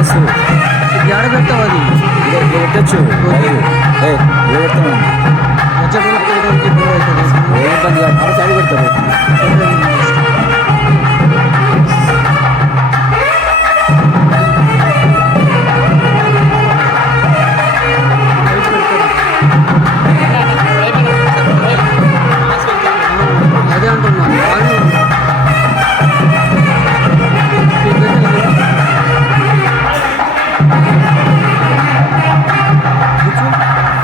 ఏడ పెడతావు అది పెట్టచ్చు వచ్చేటప్పుడు ఇబ్బంది అవుతుంది ఇబ్బంది కాదు సైడ్ పెడతారు అదే అంటున్నాను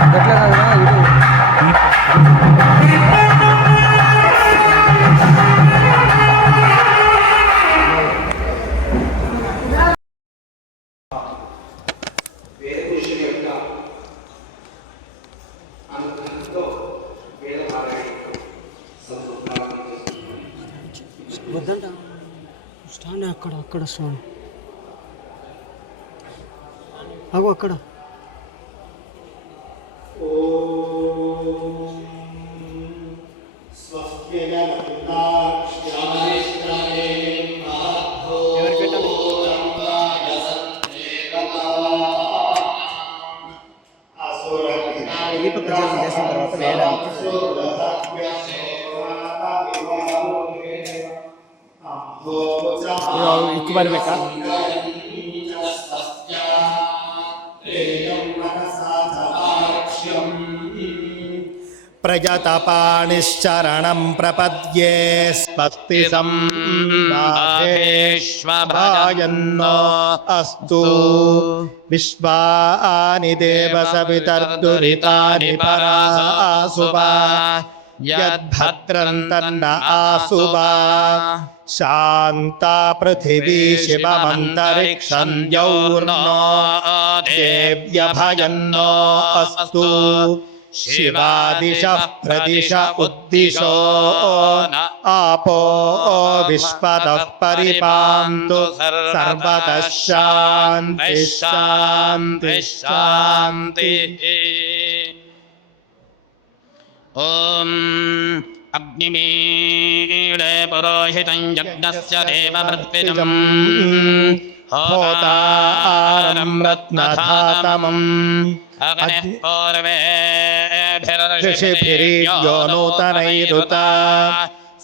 గట్లా కదా ఇది వద్దంట స్టాండ్ అక్కడ స్టాండ్ అగో అక్కడ చేసిన తర్వాత వేయడానికి ఎక్కువ బెక్క ప్రజతపాణిశ్చరణం ప్రపద్యే స్వస్తి సంభాయేష్వభాయన్నో అస్తు విశ్వాని దేవ సవితర్దురితాని పరాసువా యద్భద్రం తన్న ఆసువా శాంతా పృథివీ శివమంతరిక్షం ద్యౌర్నో దేవ్యభయన్నో అస్తు శివాదిశః ప్రదిశ ఉద్దిశో ఆపో విశ్వతః పరిపాంతు సర్వతః శాంతిః శాంతిః శాంతిః. ఓం అగ్నిమీడే పురోహితం యజ్ఞస్య దేవమృత్విజం హోతారం రత్నధాతమం అగ్నిః ఋషిభిర్యో నూతనైరుత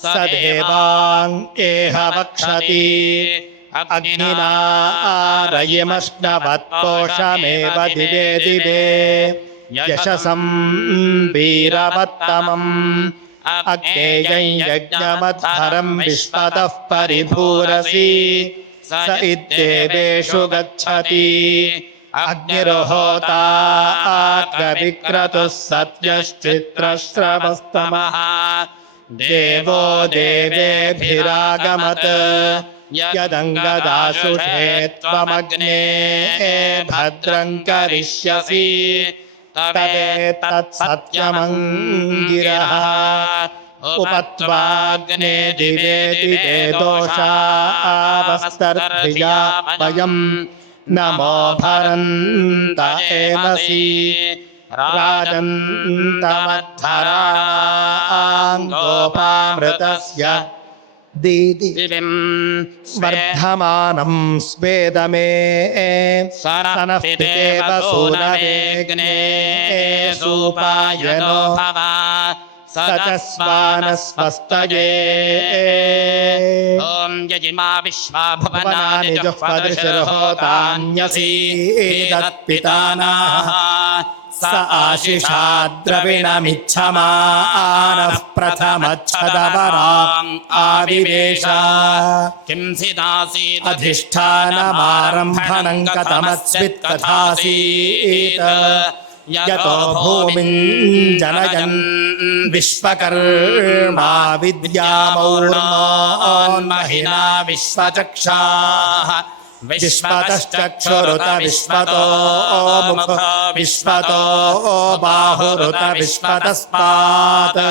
స దేవాంగేహ వక్షతి అగ్నినా ఆరయమశ్నవత్పోషమేవ దివే దివే యశసం వీరవత్తమం అగ్నేయం యజ్ఞమధ్వరం విశ్వతః పరిభూరసి స ఇద్దేవేషు గచ్చతి అగ్నిర్హోతా అగ్రవిక్రతుః సత్యశ్చిత్రశ్రవస్తమః దేవో దేవేభిరాగమత్ యదంగదాశుషే త్వమగ్నే భద్రం కరిష్యసి తదేతత్సత్యమంగిరః ఉపత్వాగ్నే దివే దివే దోషావస్తర్భియా వయం నమో భరంత ఏమసి రాజन्तమద్ధరాంగోపామృతస్య దీదివిం వర్ధమానం స్వేదమే సనః పితేవ సూరవేగ్నే సూపాయనో భవ సచస్వానస్వస్తయే. ఓం యజిమా విశ్వా భువనాని భువనాని జుహ్వదృశిర్హోతాన్యసీదత్పితానాః స ఆశిషా ద్రవిణమిచ్చమానః ప్రథమచ్ఛదవరాం ఆవివేశ కిం సిదాసీద్ అధిష్టానమారంభణం కథమస్విత్కథాసీత్ యతో భూమిం జనయన్ విశ్వకర్మా విద్యామౌర్ణోన్మహినా విశ్వచక్షాః విశ్వతశ్చక్షురుత విశ్వతో ముఖో విశ్వతో బాహురుత విశ్వతస్పాత్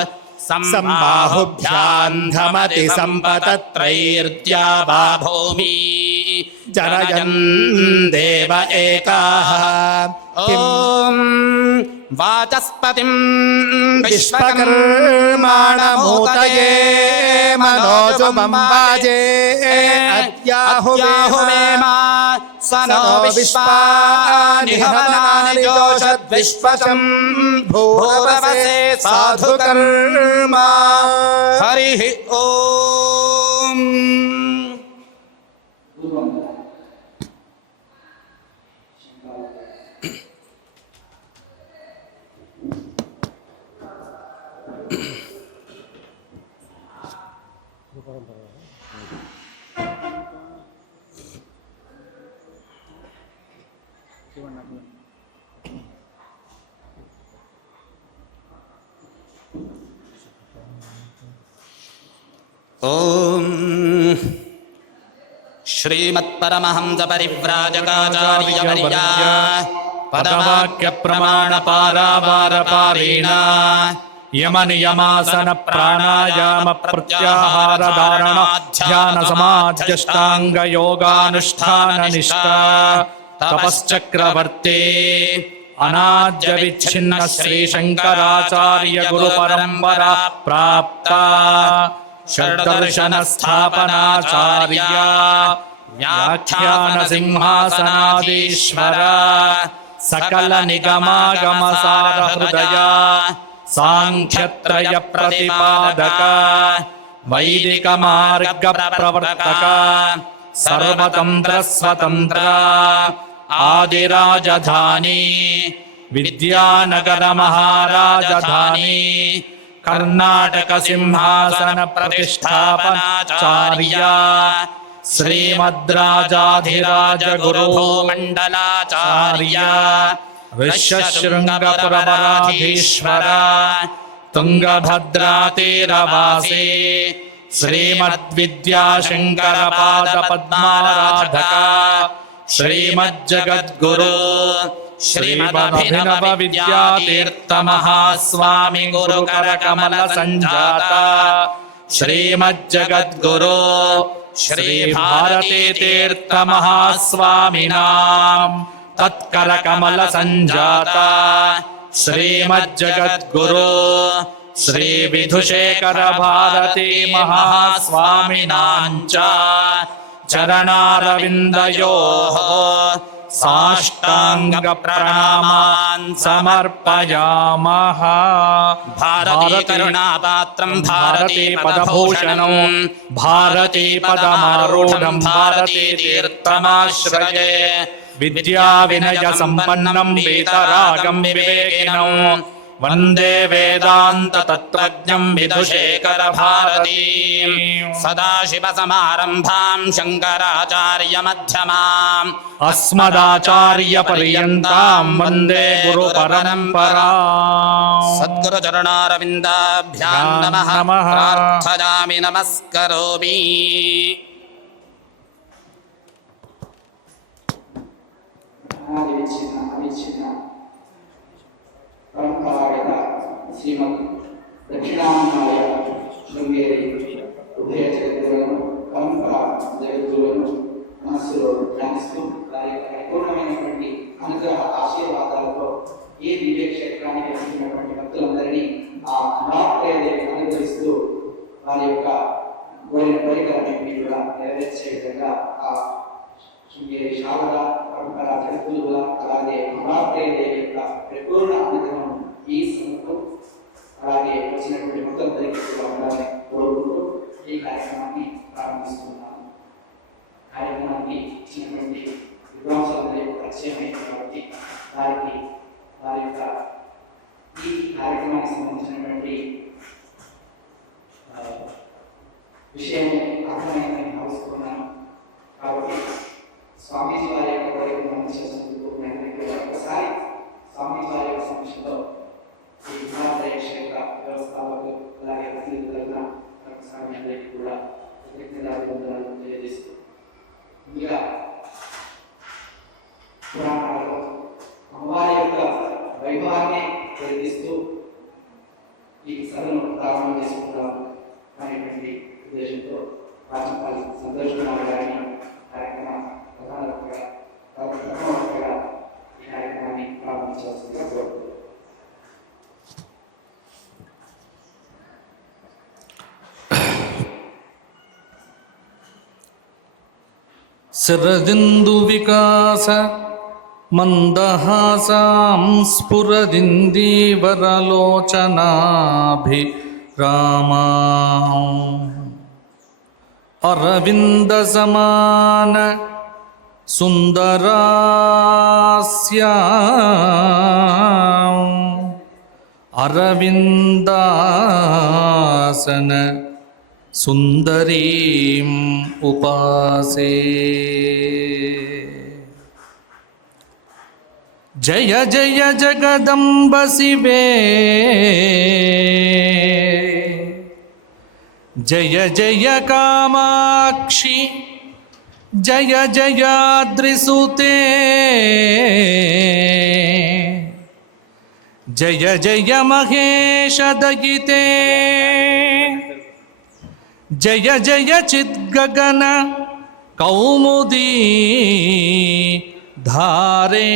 సంబాహుభ్యాన్ధమతి సంపతత్రైర్ద్యావా భూమి జనయన్ దేవ ఏకాః. ఓం వాచస్పతిం విశ్వకర్మాణమూతయే మనోజుమం వాజే అద్యాహువేమ स नो विश्वानि हवनानि जोषद्विश्वशं भूरवसे साधुकर्मा हरिः ॐ ॐ श्रीमत्परमहंसपरिव्राजकाचार्यवर्या पदवाक्यप्रमाणपारावारपारेण यमनियमासनप्राणायामप्रत्याहारधारण ध्यानसमाध्यष्टाङ्गयोगानुष्ठाननिष्ठा तपश्चक्रवर्ते अनाद्यविच्छिन्न श्रीशङ्कराचार्य गुरुपरम्परा प्राप्ता षड्दर्शनस्थापनाचार्या व्याख्यानसिंहासनादीश्वर सकलनिगमागमसारहृदया साङ्ख्यत्रयप्रतिपादक वैदिकमार्गप्रवर्तक सर्वतन्त्रस्वतन्त्र आदिराजधानी विद्यानगरमहाराजधानी कर्नाटकसिंहासनप्रतिष्ठापनाचार्या श्रीमद्राजाधिराजगुरुमण्डलाचार्या ऋष्यशृङ्गपुरपराधीश्वर तुङ्गभद्रातीरवासी श्रीमद्विद्याशङ्करपादपद्माराधक श्रीमज्जगद्गुरु श्रीमदभिनवविद्यातीर्थमहास्वामि गुरुकरकमलसञ्जाता श्रीमज्जगद्गुरु श्रीभारतीतीर्थमहास्वामिनां तत्करकमलसञ्जाता श्रीमज्जगद्गुरु श्रीविधुशेखरभारती महास्वामिनां च चरणारविन्दयोः साष्टाङ्गप्रणामान् समर्पयामः। भारतीकरुणापात्रं भारतीपदभूषणं भारतीपदमारूढं भारतीतीर्थमाश्रये विद्याविनयसम्पन्नं वीतरागं विवेकिनं वन्दे वेदान्ततत्त्वज्ञं विधुशेखरभारतीं सदाशिवसमारम्भां शङ्कराचार्यमध्यमाम् अस्मदाचार्यपर्यन्तां वन्दे गुरुपरम्पराम्। सद्गुरुचरणारविन्दाभ्यां नमः प्रार्थयामि नमस्करोमि। అవిచ్ఛిన్న పరంపరాగత శ్రీమద్ దక్షిణాంగాయ శృంగేరి ఉభయ జగద్గురులను పరంపర జగద్గురులను మనస్సులో ధ్యానిస్తూ వారి యొక్క పరిపూర్ణమైనటువంటి అనుగ్రహ ఆశీర్వాదాలతో ఈ దివ్య క్షేత్రానికి వచ్చినటువంటి భక్తులందరినీ ఆ నాట్రేదేవి అనుగ్రహిస్తూ వారి యొక్క కోరికలన్నింటినీ కూడా నెరవేర్చే విధంగా ఆ శృంగేరి శారద పరంపర జగద్గురువుల అలాగే నాట్రేదేవి యొక్క పరిపూర్ణ అనుగ్రహం ఈ సమయంలో అలాగే వచ్చినటువంటి భక్తులందరికీ కూడా ఉండాలని కోరుకుంటూ ఈ కార్యక్రమాన్ని ప్రారంభిస్తున్నాను. కార్యక్రమానికి ఇచ్చినటువంటి విద్వాంసులందరికీ పరిచయం అయింది కాబట్టి వారి యొక్క ఈ కార్యక్రమానికి సంబంధించినటువంటి విషయం అర్థమైందని భావిస్తున్నాను. కాబట్టి స్వామీజీ వారి యొక్క కోరికను గమనించేందుకు ఒకసారి స్వామీజీ వారి యొక్క సమక్షంలో ఈ విమానయ క్షేత్ర వ్యవస్థాపకులు అలాగే ప్రతినిధులుగా ఒకసారి అందరికీ కూడా కృతజ్ఞతాభివందనాలు తెలియజేస్తూ ముందుగా పురాణాలలో అమ్మవారి యొక్క వైభవాన్ని కీర్తిస్తూ ఈ సభను ప్రారంభం చేసుకుంటాం అనేటువంటి ఉద్దేశంతో రాజపాలి సంతోష్ కుమార్ గారిని కార్యక్రమ ప్రధానంగా ఈ కార్యక్రమాన్ని ప్రారంభించాల్సిందిగా కోరుతున్నాను. శరదిందువికాస మందహాసాం స్ఫురదిందీవరలోచనాభిరామా అరవిందసమాన సుందరాస్యాం అరవిందాసన సుందరీం ఉపాసే. జయ జయ జగదంబ శివే, జయ జయ కామాక్షి, జయ జయాద్రిసుతే, జయ జయ మహేశ దయితే, జయ జయ చిద్గగన కౌముదీ ధారే.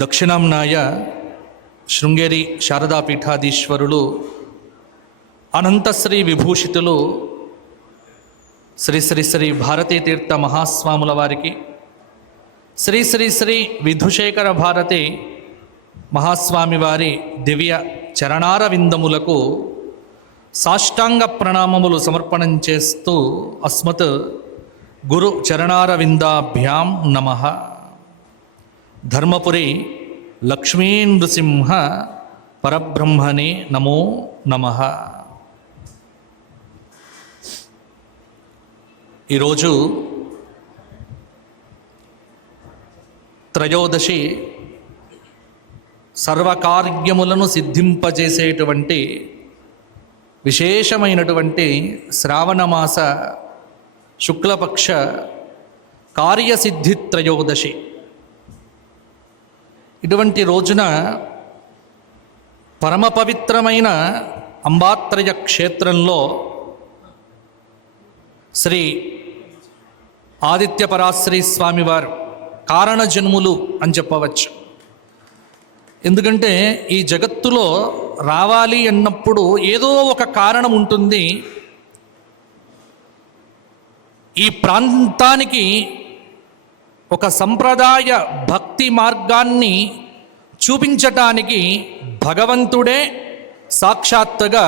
దక్షిణాంనాయ శృంగేరి శారదాపీఠాధీశ్వరులు అనంతశ్రీ విభూషితులు శ్రీ శ్రీ శ్రీ భారతీ తీర్థ మహాస్వాముల వారికి, శ్రీ శ్రీ శ్రీ విధుశేఖర భారతి మహాస్వామి వారి దివ్య చరణార విందములకు సాష్టాంగ ప్రణామములు సమర్పణం చేస్తూ అస్మత్ గురు చరణార విందాభ్యాం నమః. ధర్మపురి లక్ష్మీ నృసింహ పరబ్రహ్మణే నమో నమః. ఈరోజు త్రయోదశి సర్వకార్యములను సిద్ధింపజేసేటువంటి విశేషమైనటువంటి శ్రావణమాస శుక్లపక్ష కార్యసిద్ధి త్రయోదశి. ఇటువంటి రోజున పరమ పవిత్రమైన అంబాత్రయ క్షేత్రంలో శ్రీ ఆదిత్యపరాశ్రీ స్వామివారు కారణజన్ములు అని చెప్పవచ్చు. ఎందుకంటే ఈ జగత్తులో రావాలి అన్నప్పుడు ఏదో ఒక కారణం ఉంటుంది. ఈ ప్రాంతానికి ఒక సంప్రదాయ భక్తి మార్గాన్ని చూపించటానికి భగవంతుడే సాక్షాత్తుగా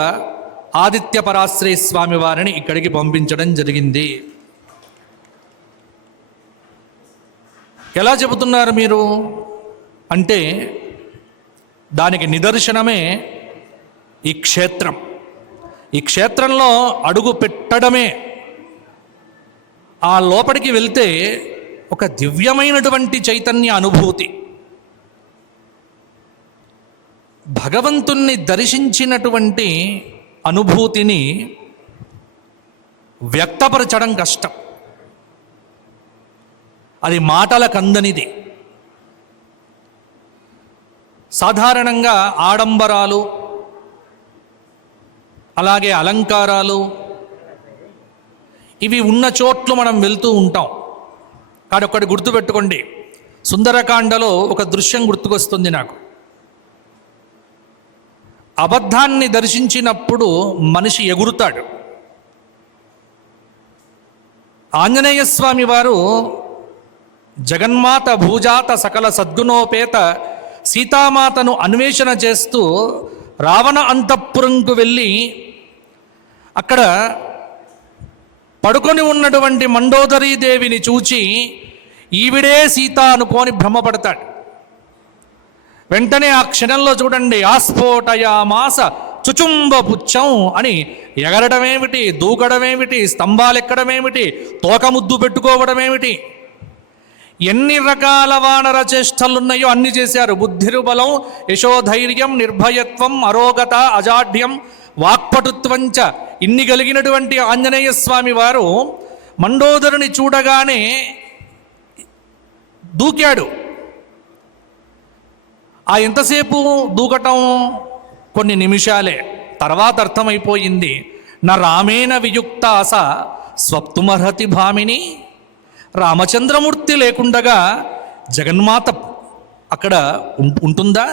ఆదిత్యపరాశ్రీ స్వామి వారిని ఇక్కడికి పంపించడం జరిగింది. ఎలా చెబుతున్నారు మీరు అంటే దానికి నిదర్శనమే ఈ క్షేత్రం. ఈ క్షేత్రంలో అడుగు పెట్టడమే, ఆ లోపలికి వెళ్తే ఒక దివ్యమైనటువంటి చైతన్య అనుభూతి, భగవంతుణ్ణి దర్శించినటువంటి అనుభూతిని వ్యక్తపరచడం కష్టం. అది మాటలకు అందనిది. సాధారణంగా ఆడంబరాలు, అలాగే అలంకారాలు ఇవి ఉన్న చోట్లు మనం వెళ్తూ ఉంటాం. కానీ ఒక్కటి గుర్తుపెట్టుకోండి, సుందరకాండలో ఒక దృశ్యం గుర్తుకొస్తుంది నాకు. అబద్ధాన్ని దర్శించినప్పుడు మనిషి ఎగురుతాడు. ఆంజనేయ స్వామి వారు జగన్మాత భూజాత సకల సద్గుణోపేత సీతామాతను అన్వేషణ చేస్తూ రావణ అంతఃపురంకు వెళ్ళి అక్కడ పడుకొని ఉన్నటువంటి మండోదరీదేవిని చూచి ఈవిడే సీత అనుకోని భ్రమపడతాడు. వెంటనే ఆ క్షణంలో చూడండి, ఆస్ఫోటయామాస చుచుంబ పుచ్చం అని ఎగరడమేమిటి, దూకడమేమిటి, స్తంభాలెక్కడమేమిటి, తోక ముద్దు పెట్టుకోవడమేమిటి, ఎన్ని రకాల వానర చేష్టలున్నాయో అన్ని చేశారు. బుద్ధిరుబలం, యశోధైర్యం, నిర్భయత్వం, అరోగత, అజాఢ్యం, వాక్పటుత్వంచ ఇన్ని కలిగినటువంటి ఆంజనేయ స్వామి వారు మండోదరుని చూడగానే దూకాడు. ఆ ఎంతసేపు దూకటం? కొన్ని నిమిషాలే. తర్వాత అర్థమైపోయింది. నా రామేణ వియుక్తాస స్వప్తుమర్హతి భామిని. రామచంద్రమూర్తి లేకుండగా జగన్మాత అక్కడ ఉంటుందా?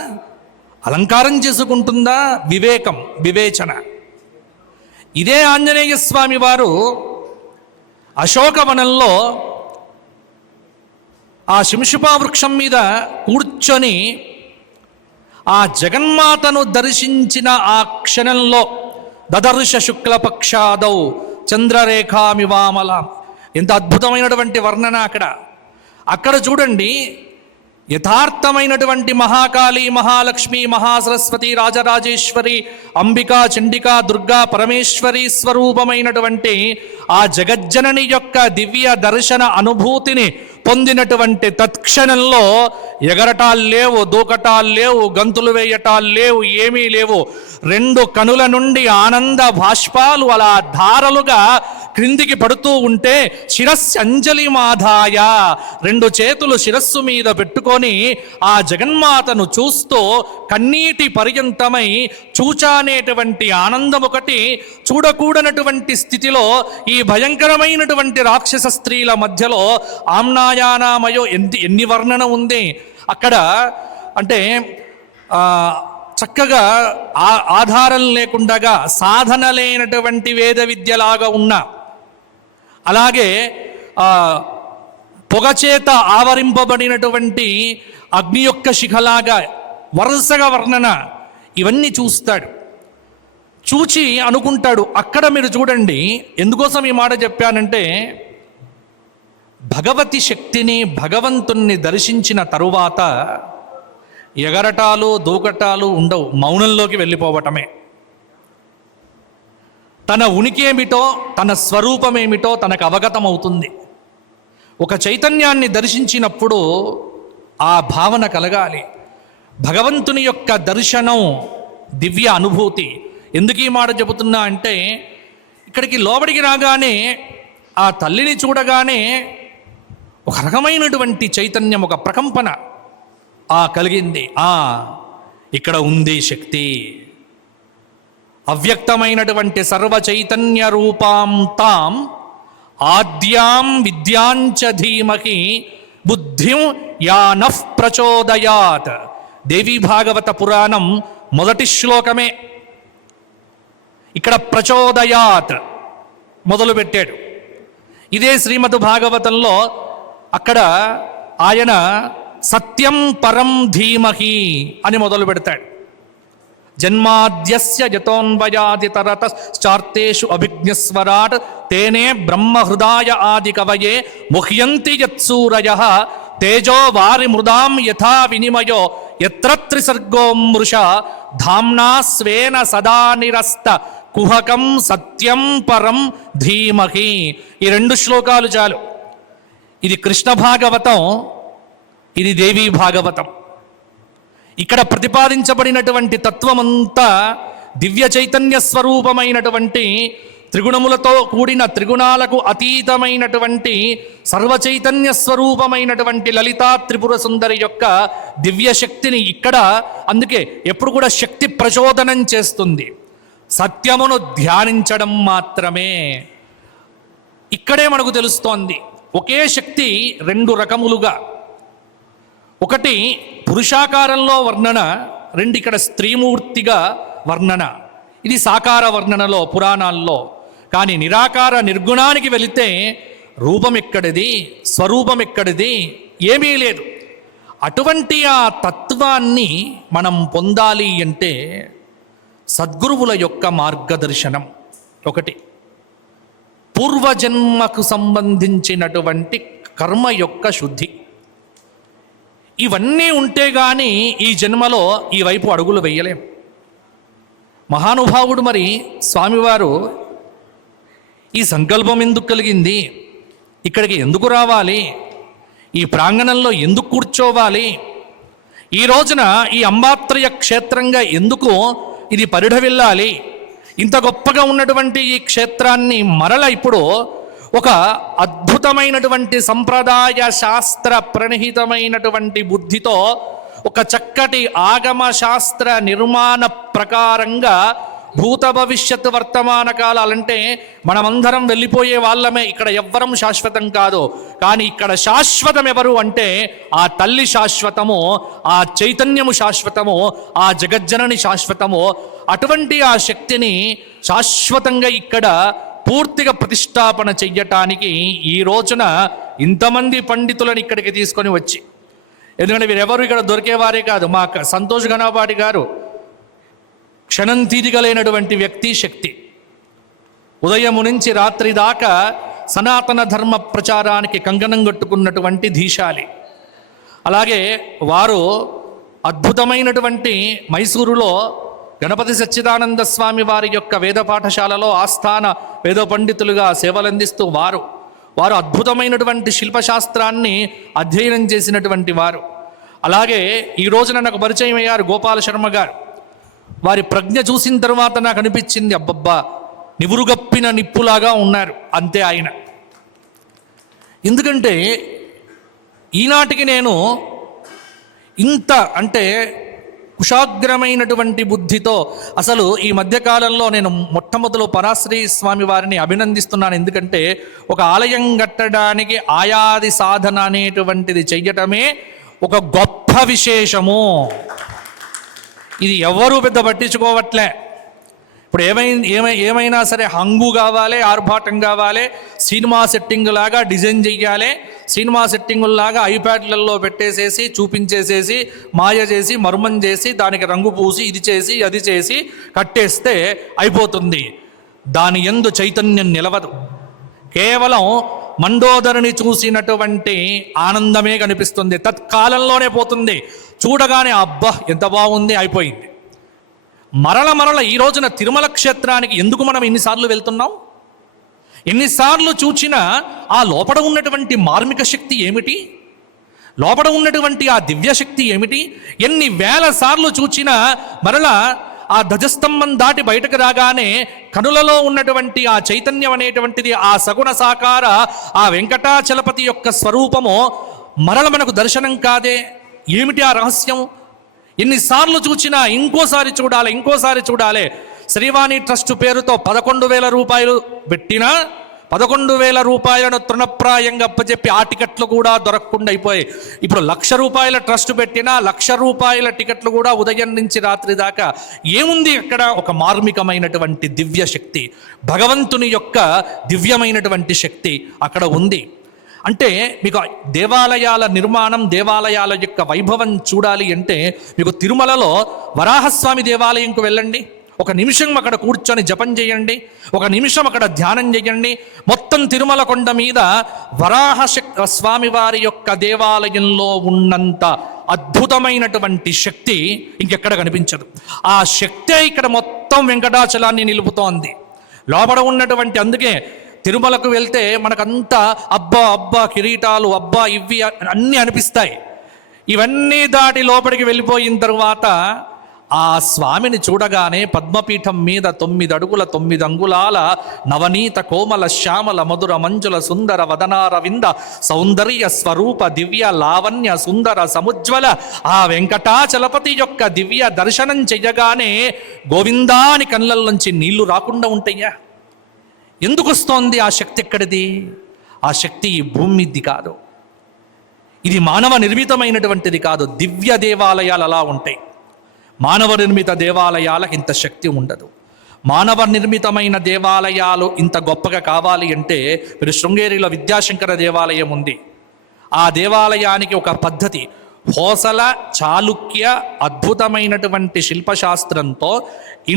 అలంకారం చేసుకుంటుందా? వివేకం, వివేచన. ఇదే ఆంజనేయ స్వామి వారు అశోకవనంలో ఆ శింషుపా వృక్షం మీద కూర్చొని ఆ జగన్మాతను దర్శించిన ఆ క్షణంలో దదర్శ శుక్లపక్షాదౌ చంద్రరేఖామివామల. ఎంత అద్భుతమైనటువంటి వర్ణన అక్కడ చూడండి. యథార్థమైనటువంటి మహాకాళి, మహాలక్ష్మి, మహాసరస్వతి, రాజరాజేశ్వరి, అంబికా, చండికా, దుర్గా, పరమేశ్వరి స్వరూపమైనటువంటి ఆ జగజ్జనని యొక్క దివ్య దర్శన అనుభూతిని పొందినటువంటి తత్క్షణంలో ఎగరటాలు లేవు, దూకటాలు లేవు, గంతులు వేయటాలు లేవు, ఏమీ లేవు. రెండు కనుల నుండి ఆనంద భాష్పాలు అలా ధారలుగా క్రిందికి పడుతూ ఉంటే శిరస్సు అంజలి మాధాయ, రెండు చేతులు శిరస్సు మీద పెట్టుకొని ఆ జగన్మాతను చూస్తూ కన్నీటి పర్యంతమై చూచానేటువంటి ఆనందం ఒకటి, చూడకూడనటువంటి స్థితిలో ఈ భయంకరమైనటువంటి రాక్షస స్త్రీల మధ్యలో ఆమ్నాయానామయో ఎన్ని వర్ణన ఉంది అక్కడ. అంటే చక్కగా ఆధారం లేకుండగా సాధన లేనటువంటి వేద విద్యలాగా ఉన్న, అలాగే పొగచేత ఆవరింపబడినటువంటి అగ్ని యొక్క శిఖలాగా వరుసగా వర్ణన ఇవన్నీ చూస్తాడు. చూచి అనుకుంటాడు. అక్కడ మీరు చూడండి, ఎందుకోసం ఈ మాట చెప్పానంటే, భగవతి శక్తిని, భగవంతుణ్ణి దర్శించిన తరువాత ఎగరటాలు దూకటాలు ఉండవు, మౌనంలోకి వెళ్ళిపోవటమే. తన ఉనికి ఏమిటో, తన స్వరూపమేమిటో తనకు అవగతం అవుతుంది. ఒక చైతన్యాన్ని దర్శించినప్పుడు ఆ భావన కలగాలి. భగవంతుని యొక్క దర్శనం దివ్య అనుభూతి. ఎందుకు ఈ మాట చెబుతున్నా అంటే, ఇక్కడికి లోబడికి రాగానే ఆ తల్లిని చూడగానే ఒక రకమైనటువంటి చైతన్యం, ఒక ప్రకంపన కలిగింది. ఇక్కడ ఉంది శక్తి. అవ్యక్తమైనటువంటి సర్వ చైతన్య రూపాం తాం ఆద్యాం విద్యాంచ ధీమహి బుద్ధిం యానః ప్రచోదయాత్. దేవీ భాగవత పురాణం మొదటి శ్లోకమే ఇక్కడ ప్రచోదయాత్ మొదలుపెట్టాడు. ఇదే శ్రీమద్ భాగవతంలో అక్కడ ఆయన సత్యం పరం ధీమహి అని మొదలు పెడతాడు. జన్మాద్యస్య యతోన్వయాది తరతశ్చార్తేషు అభిజ్ఞస్వరాట్ తేనే బ్రహ్మహృదాయ ఆది కవయే ముహ్యంతి యత్సూరయః తేజో వారి మృదాం యథా వినిమయో యత్ర త్రిసర్గో మృష ధామ్నా స్వేన సదా నిరస్త కుహకం సత్యం పరం ధీమహి. ఈ రెండు శ్లోకాలు చాలు. ఇది కృష్ణ భాగవతం, ఇది దేవీ భాగవతం. ఇక్కడ ప్రతిపాదించబడినటువంటి తత్వమంతా దివ్య చైతన్య స్వరూపమైనటువంటి త్రిగుణములతో కూడిన, త్రిగుణాలకు అతీతమైనటువంటి సర్వచైతన్య స్వరూపమైనటువంటి లలితా త్రిపుర సుందరి యొక్క దివ్య శక్తిని ఇక్కడ, అందుకే ఎప్పుడు కూడా శక్తి ప్రచోదనం చేస్తుంది. సత్యమును ధ్యానించడం మాత్రమే. ఇక్కడే మనకు తెలుస్తోంది ఒకే శక్తి రెండు రకములుగా. ఒకటి పురుషాకారంలో వర్ణన, రెండు ఇక్కడ స్త్రీమూర్తిగా వర్ణన. ఇది సాకార వర్ణనలో పురాణాల్లో. కానీ నిరాకార నిర్గుణానికి వెళితే రూపం ఎక్కడిది, స్వరూపం ఎక్కడిది, ఏమీ లేదు. అటువంటి ఆ తత్వాన్ని మనం పొందాలి అంటే సద్గురువుల యొక్క మార్గదర్శనం ఒకటి, పూర్వజన్మకు సంబంధించినటువంటి కర్మ యొక్క శుద్ధి, ఇవన్నీ ఉంటే కానీ ఈ జన్మలో ఈ వైపు అడుగులు వేయలేం. మహానుభావుడు మరి స్వామివారు ఈ సంకల్పం ఎందుకు కలిగింది, ఇక్కడికి ఎందుకు రావాలి, ఈ ప్రాంగణంలో ఎందుకు కూర్చోవాలి, ఈ రోజున ఈ అంబాత్రయ క్షేత్రంగా ఎందుకు ఇది పరిఢవిల్లాలి, ఇంత గొప్పగా ఉన్నటువంటి ఈ క్షేత్రాన్ని మరల ఇప్పుడు ఒక అద్భుతమైనటువంటి సంప్రదాయ శాస్త్ర ప్రణహితమైనటువంటి బుద్ధితో ఒక చక్కటి ఆగమ శాస్త్ర నిర్మాణ ప్రకారంగా భూత భవిష్యత్ వర్తమాన కాలాలంటే మనమందరం వెళ్ళిపోయే వాళ్ళమే, ఇక్కడ ఎవ్వరం శాశ్వతం కాదు. కానీ ఇక్కడ శాశ్వతం ఎవరు అంటే ఆ తల్లి శాశ్వతము, ఆ చైతన్యము శాశ్వతము, ఆ జగజ్జనని శాశ్వతము. అటువంటి ఆ శక్తిని శాశ్వతంగా ఇక్కడ పూర్తిగా ప్రతిష్టాపన చెయ్యటానికి ఈ రోజున ఇంతమంది పండితులను ఇక్కడికి తీసుకొని వచ్చి, ఎందుకంటే వీరెవరు ఇక్కడ దొరికేవారే కాదు. మా సంతోష్ గణపాటి గారు క్షణం తీరిగలేనటువంటి వ్యక్తి, శక్తి. ఉదయము నుంచి రాత్రి దాకా సనాతన ధర్మ ప్రచారానికి కంకణం కట్టుకున్నటువంటి ధీశాలి. అలాగే వారు అద్భుతమైనటువంటి మైసూరులో గణపతి సచ్చిదానంద స్వామి వారి యొక్క వేద పాఠశాలలో ఆస్థాన వేద పండితులుగా సేవలందిస్తూ వారు అద్భుతమైనటువంటి శిల్పశాస్త్రాన్ని అధ్యయనం చేసినటువంటి వారు. అలాగే ఈ రోజున నాకు పరిచయం అయ్యారు గోపాల శర్మ గారు. వారి ప్రజ్ఞ చూసిన తర్వాత నాకు అనిపించింది, అబ్బబ్బా నివురుగప్పిన నిప్పులాగా ఉన్నారు అంతే ఆయన. ఎందుకంటే ఈనాటికి నేను ఇంత అంటే కుశాగ్రమైనటువంటి బుద్ధితో అసలు ఈ మధ్యకాలంలో నేను మొట్టమొదలు పరాశ్రీ స్వామి వారిని అభినందిస్తున్నాను. ఎందుకంటే ఒక ఆలయం కట్టడానికి ఆయాది సాధన అనేటువంటిది చెయ్యటమే ఒక గొప్ప విశేషము. ఇది ఎవరూ పెద్ద పట్టించుకోవట్లే. ఇప్పుడు ఏమైనా సరే హంగు కావాలి, ఆర్భాటం కావాలి, సినిమా సెట్టింగ్ లాగా డిజైన్ చెయ్యాలి, సినిమా సెట్టింగుల్లాగా ఐప్యాడ్లలో పెట్టేసేసి చూపించేసేసి మాయ చేసి మర్మం చేసి దానికి రంగు పూసి ఇది చేసి అది చేసి కట్టేస్తే అయిపోతుంది. దాని యందు చైతన్యం నిలవదు. కేవలం మండోదరిని చూసినటువంటి ఆనందమే కనిపిస్తుంది, తత్కాలంలోనే పోతుంది. చూడగానే అబ్బా ఎంత బాగుంది అయిపోయింది. మరల ఈ రోజున తిరుమల క్షేత్రానికి ఎందుకు మనం ఎన్నిసార్లు వెళ్తున్నాం? ఎన్నిసార్లు చూచినా ఆ లోపల ఉన్నటువంటి మార్మిక శక్తి ఏమిటి, లోపల ఉన్నటువంటి ఆ దివ్యశక్తి ఏమిటి? ఎన్ని వేల సార్లు చూచినా మరలా ఆ ధ్వజస్తంభం దాటి బయటకు రాగానే కనులలో ఉన్నటువంటి ఆ చైతన్యం అనేటువంటిది, ఆ సగుణ సాకార ఆ వెంకటాచలపతి యొక్క స్వరూపము మరల మనకు దర్శనం కాదే. ఏమిటి ఆ రహస్యం? ఎన్నిసార్లు చూచినా ఇంకోసారి చూడాలి. శ్రీవాణి ట్రస్ట్ పేరుతో 11,000 రూపాయలు పెట్టినా 11,000 రూపాయలను తృణప్రాయంగా అప్పచెప్పి ఆ టికెట్లు కూడా దొరకకుండా అయిపోయాయి. ఇప్పుడు 1,00,000 రూపాయల ట్రస్ట్ పెట్టినా 1,00,000 రూపాయల టికెట్లు కూడా ఉదయం నుంచి రాత్రి దాకా. ఏముంది అక్కడ? ఒక మార్మికమైనటువంటి దివ్య శక్తి, భగవంతుని యొక్క దివ్యమైనటువంటి శక్తి అక్కడ ఉంది. అంటే మీకు దేవాలయాల నిర్మాణం, దేవాలయాల యొక్క వైభవం చూడాలి అంటే మీకు తిరుమలలో వరాహస్వామి దేవాలయంకు వెళ్ళండి, ఒక నిమిషం అక్కడ కూర్చొని జపం చేయండి, ఒక నిమిషం అక్కడ ధ్యానం చేయండి. మొత్తం తిరుమల కొండ మీద వరాహ స్వామి వారి యొక్క దేవాలయంలో ఉన్నంత అద్భుతమైనటువంటి శక్తి ఇంకెక్కడ కనిపించదు. ఆ శక్తే ఇక్కడ మొత్తం వెంకటాచలాన్ని నిలుపుతోంది లోపల ఉన్నటువంటి. అందుకే తిరుమలకు వెళ్తే మనకంతా అబ్బా కిరీటాలు, అబ్బా ఇవి అన్నీ అనిపిస్తాయి. ఇవన్నీ దాటి లోపలికి వెళ్ళిపోయిన తరువాత ఆ స్వామిని చూడగానే పద్మపీఠం మీద 9 అడుగుల 9 అంగుళాల నవనీత కోమల శ్యామల మధుర మంజుల సుందర వదనారవింద సౌందర్య స్వరూప దివ్య లావణ్య సుందర సముజ్వల ఆ వెంకటాచలపతి యొక్క దివ్య దర్శనం చెయ్యగానే గోవిందాని కళ్ళల్లోంచి నీళ్లు రాకుండా ఉంటాయా? ఎందుకు వస్తోంది? ఆ శక్తి ఎక్కడిది? ఆ శక్తి ఈ భూమి మీది కాదు, ఇది మానవ నిర్మితమైనటువంటిది కాదు. దివ్య దేవాలయాలు అలా ఉంటాయి. మానవ నిర్మిత దేవాలయాలకు ఇంత శక్తి ఉండదు. మానవ నిర్మితమైన దేవాలయాలు ఇంత గొప్పగా కావాలి అంటే మీరు శృంగేరిలో విద్యాశంకర దేవాలయం ఉంది. ఆ దేవాలయానికి ఒక పద్ధతి, హోసల చాళుక్య అద్భుతమైనటువంటి శిల్పశాస్త్రంతో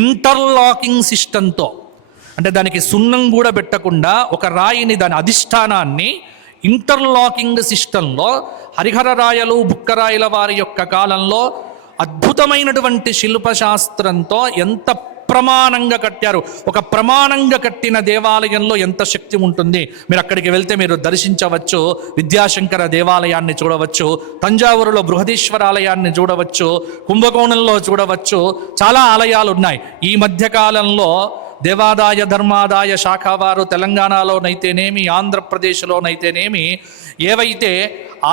ఇంటర్లాకింగ్ సిస్టంతో, అంటే దానికి సున్నం కూడా పెట్టకుండా ఒక రాయిని, దాని అధిష్టానాన్ని ఇంటర్లాకింగ్ సిస్టంలో హరిహర రాయలు బుక్కరాయల వారి యొక్క కాలంలో అద్భుతమైనటువంటి శిల్పశాస్త్రంతో ఎంత ప్రమాణంగా కట్టారు. ఒక ప్రమాణంగా కట్టిన దేవాలయంలో ఎంత శక్తి ఉంటుంది. మీరు అక్కడికి వెళ్తే మీరు దర్శించవచ్చు. విద్యాశంకర దేవాలయాన్ని చూడవచ్చు, తంజావూరులో బృహదీశ్వరాలయాన్ని చూడవచ్చు, కుంభకోణంలో చూడవచ్చు. చాలా ఆలయాలు ఉన్నాయి. ఈ మధ్యకాలంలో దేవాదాయ ధర్మాదాయ శాఖ వారు తెలంగాణలోనైతేనేమి, ఆంధ్రప్రదేశ్లోనైతేనేమి ఏవైతే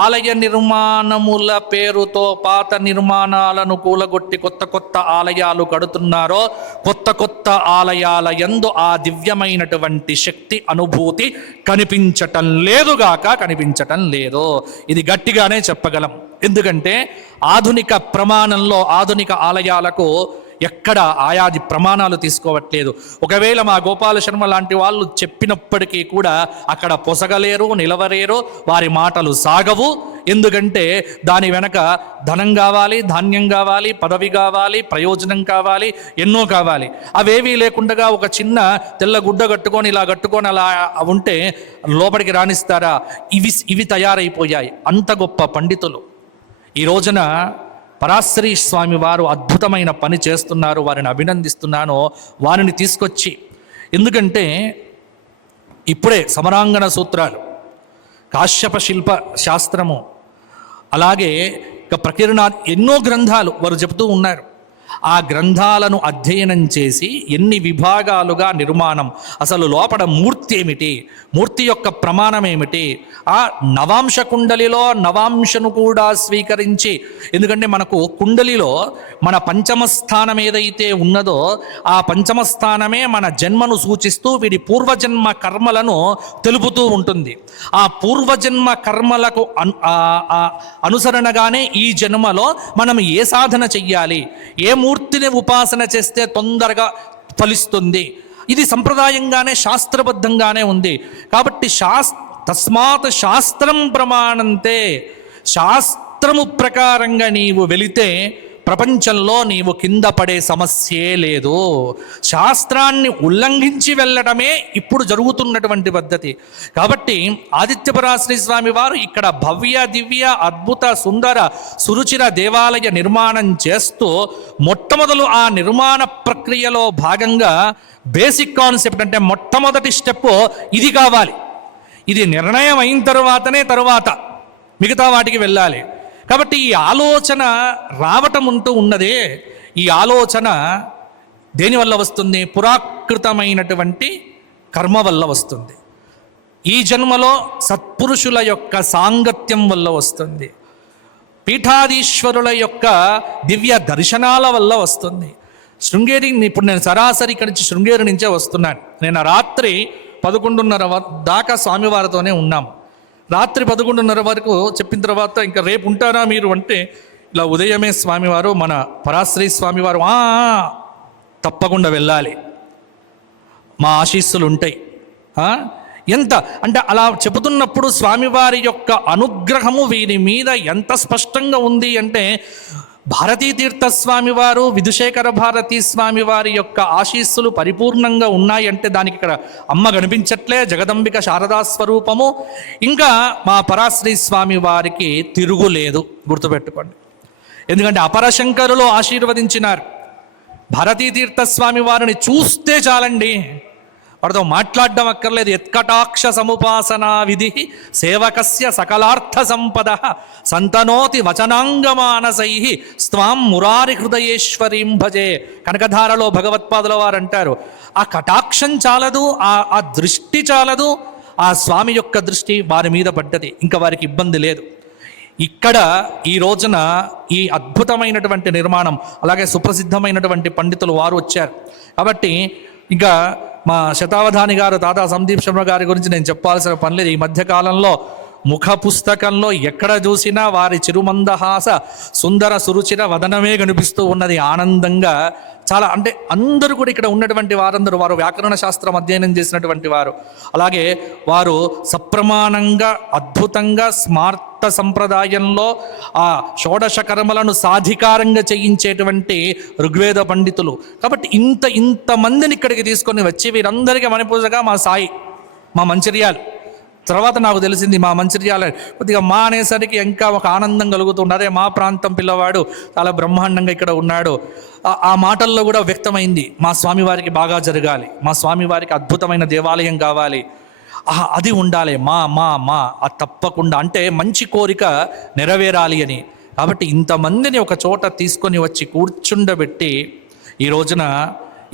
ఆలయ నిర్మాణముల పేరుతో పాత నిర్మాణాలను కూలగొట్టి కొత్త కొత్త ఆలయాలు కడుతున్నారో, కొత్త కొత్త ఆలయాల యందు ఆ దివ్యమైనటువంటి శక్తి అనుభూతి కనిపించటం కనిపించటం లేదు. ఇది గట్టిగానే చెప్పగలం. ఎందుకంటే ఆధునిక ప్రమాణంలో ఆధునిక ఆలయాలకు ఎక్కడ ఆయాది ప్రమాణాలు తీసుకోవట్లేదు. ఒకవేళ మా గోపాల శర్మ లాంటి వాళ్ళు చెప్పినప్పటికీ కూడా అక్కడ పొసగలేరు, నిలవలేరు, వారి మాటలు సాగవు. ఎందుకంటే దాని వెనక ధనం కావాలి, ధాన్యం కావాలి, పదవి కావాలి, ప్రయోజనం కావాలి, ఎన్నో కావాలి. అవేవీ లేకుండా ఒక చిన్న తెల్ల గుడ్డ కట్టుకొని ఇలా కట్టుకొని అలా ఉంటే లోపలికి రాణిస్తారా? ఇవి తయారైపోయాయి. అంత గొప్ప పండితులు. ఈ రోజున పరాశ్రీ స్వామి వారు అద్భుతమైన పని చేస్తున్నారు. వారిని అభినందిస్తున్నాను. వారిని తీసుకొచ్చి, ఎందుకంటే ఇప్పుడే సమరాంగణ సూత్రాలు, కాశ్యప శిల్ప శాస్త్రము, అలాగే ప్రకిరణ, ఎన్నో గ్రంథాలు వారు చెబుతూ ఉన్నారు. ఆ గ్రంథాలను అధ్యయనం చేసి ఎన్ని విభాగాలుగా నిర్మాణం, అసలు లోపల మూర్తి ఏమిటి, మూర్తి యొక్క ప్రమాణం ఏమిటి, ఆ నవాంశ కుండలిలో నవాంశను కూడా స్వీకరించి, ఎందుకంటే మనకు కుండలిలో మన పంచమ స్థానం ఏదైతే ఉన్నదో ఆ పంచమ స్థానమే మన జన్మను సూచిస్తూ వీడి పూర్వజన్మ కర్మలను తెలుపుతూ ఉంటుంది. ఆ పూర్వజన్మ కర్మలకు అనుసరణగానే ఈ జన్మలో మనం ఏ సాధన చెయ్యాలి, ఏ మూర్తిని ఉపాసన చేస్తే తొందరగా ఫలిస్తుంది, ఇది సంప్రదాయంగానే శాస్త్రబద్ధంగానే ఉంది. కాబట్టి తస్మాత్ శాస్త్రం ప్రమాణంతే, శాస్త్రము ప్రకారంగా నీవు వెళితే ప్రపంచంలో నీవు కింద పడే సమస్యే లేదు. శాస్త్రాన్ని ఉల్లంఘించి వెళ్ళడమే ఇప్పుడు జరుగుతున్నటువంటి పద్ధతి. కాబట్టి ఆదిత్యపరాశ్రీ స్వామి వారు ఇక్కడ భవ్య దివ్య అద్భుత సుందర సురుచిర దేవాలయ నిర్మాణం చేస్తూ మొట్టమొదలు ఆ నిర్మాణ ప్రక్రియలో భాగంగా బేసిక్ కాన్సెప్ట్ అంటే మొట్టమొదటి స్టెప్ ఇది కావాలి. ఇది నిర్ణయం అయిన తరువాత మిగతా వాటికి వెళ్ళాలి. కాబట్టి ఈ ఆలోచన రావటం ఉంటూ ఉన్నదే, ఈ ఆలోచన దేనివల్ల వస్తుంది? పురాకృతమైనటువంటి కర్మ వల్ల వస్తుంది. ఈ జన్మలో సత్పురుషుల యొక్క సాంగత్యం వల్ల వస్తుంది. పీఠాధీశ్వరుల యొక్క దివ్య దర్శనాల వల్ల వస్తుంది. శృంగేరి, ఇప్పుడు నేను సరాసరి ఇక్కడి నుంచి శృంగేరి నుంచే వస్తున్నాను. నేను రాత్రి 11:30 దాకా స్వామివారితోనే ఉన్నాము. రాత్రి 11:30 వరకు చెప్పిన తర్వాత ఇంకా రేపు ఉంటారా మీరు అంటే, ఇలా ఉదయమే స్వామివారు, మన పరాశ్రీ స్వామివారు తప్పకుండా వెళ్ళాలి, మా ఆశీస్సులు ఉంటాయి. ఎంత అంటే అలా చెబుతున్నప్పుడు స్వామివారి యొక్క అనుగ్రహము వీరి మీద ఎంత స్పష్టంగా ఉంది అంటే, భారతీ తీర్థస్వామి వారు, విధుశేఖర భారతీ స్వామి వారి యొక్క ఆశీస్సులు పరిపూర్ణంగా ఉన్నాయంటే దానికి ఇక్కడ అమ్మ కనిపించట్లే, జగదంబిక శారదా స్వరూపము. ఇంకా మా పరాశ్రీ స్వామి వారికి తిరుగులేదు, గుర్తుపెట్టుకోండి. ఎందుకంటే అపరశంకరులు ఆశీర్వదించినారు. భారతీ తీర్థస్వామి వారిని చూస్తే చాలండి, వారితో మాట్లాడడం అక్కర్లేదు. యత్కటాక్ష సముపాసనా విధి సేవకస్య సకలార్థ సంపద సంతనోతి వచనాంగమానసై స్వాం మురారి హృదయేశ్వరీం భజే. కనకధారలో భగవత్పాదుల వారు అంటారు, ఆ కటాక్షం చాలదు, ఆ దృష్టి చాలదు, ఆ స్వామి యొక్క దృష్టి వారి మీద పడ్డది, ఇంకా వారికి ఇబ్బంది లేదు. ఇక్కడ ఈ రోజున ఈ అద్భుతమైనటువంటి నిర్మాణం, అలాగే సుప్రసిద్ధమైనటువంటి పండితులు వారు వచ్చారు. కాబట్టి ఇంకా మా శతావధాని గారు, తాతా సందీప్ శర్మ గారి గురించి నేను చెప్పాల్సిన పని లేదు. ఈ మధ్యకాలంలో ముఖ పుస్తకంలో ఎక్కడ చూసినా వారి చిరుమందహాస సుందర సురుచిర వదనమే కనిపిస్తూ ఉన్నది. ఆనందంగా చాలా, అంటే అందరూ కూడా ఇక్కడ ఉన్నటువంటి వారందరూ వారు వ్యాకరణ శాస్త్రం అధ్యయనం చేసినటువంటి వారు. అలాగే వారు సప్రమాణంగా అద్భుతంగా స్మార్త సంప్రదాయంలో ఆ షోడశ కర్మలను సాధికారంగా చేయించేటువంటి ఋగ్వేద పండితులు. కాబట్టి ఇంతమందిని ఇక్కడికి తీసుకొని వచ్చి వీరందరికీ మణిపూజగా మా సాయి, మా మంచిర్యాలు, తర్వాత నాకు తెలిసింది మా మంచిర్యాల కొద్దిగా మా అనేసరికి ఇంకా ఒక ఆనందం కలుగుతుంది. అదే మా ప్రాంతం పిల్లవాడు చాలా బ్రహ్మాండంగా ఇక్కడ ఉన్నాడు. ఆ మాటల్లో కూడా వ్యక్తమైంది, మా స్వామివారికి బాగా జరగాలి, మా స్వామివారికి అద్భుతమైన దేవాలయం కావాలి, అది ఉండాలి, మా అది తప్పకుండా, అంటే మంచి కోరిక నెరవేరాలి అని. కాబట్టి ఇంతమందిని ఒక చోట తీసుకొని వచ్చి కూర్చుండబెట్టి ఈ రోజున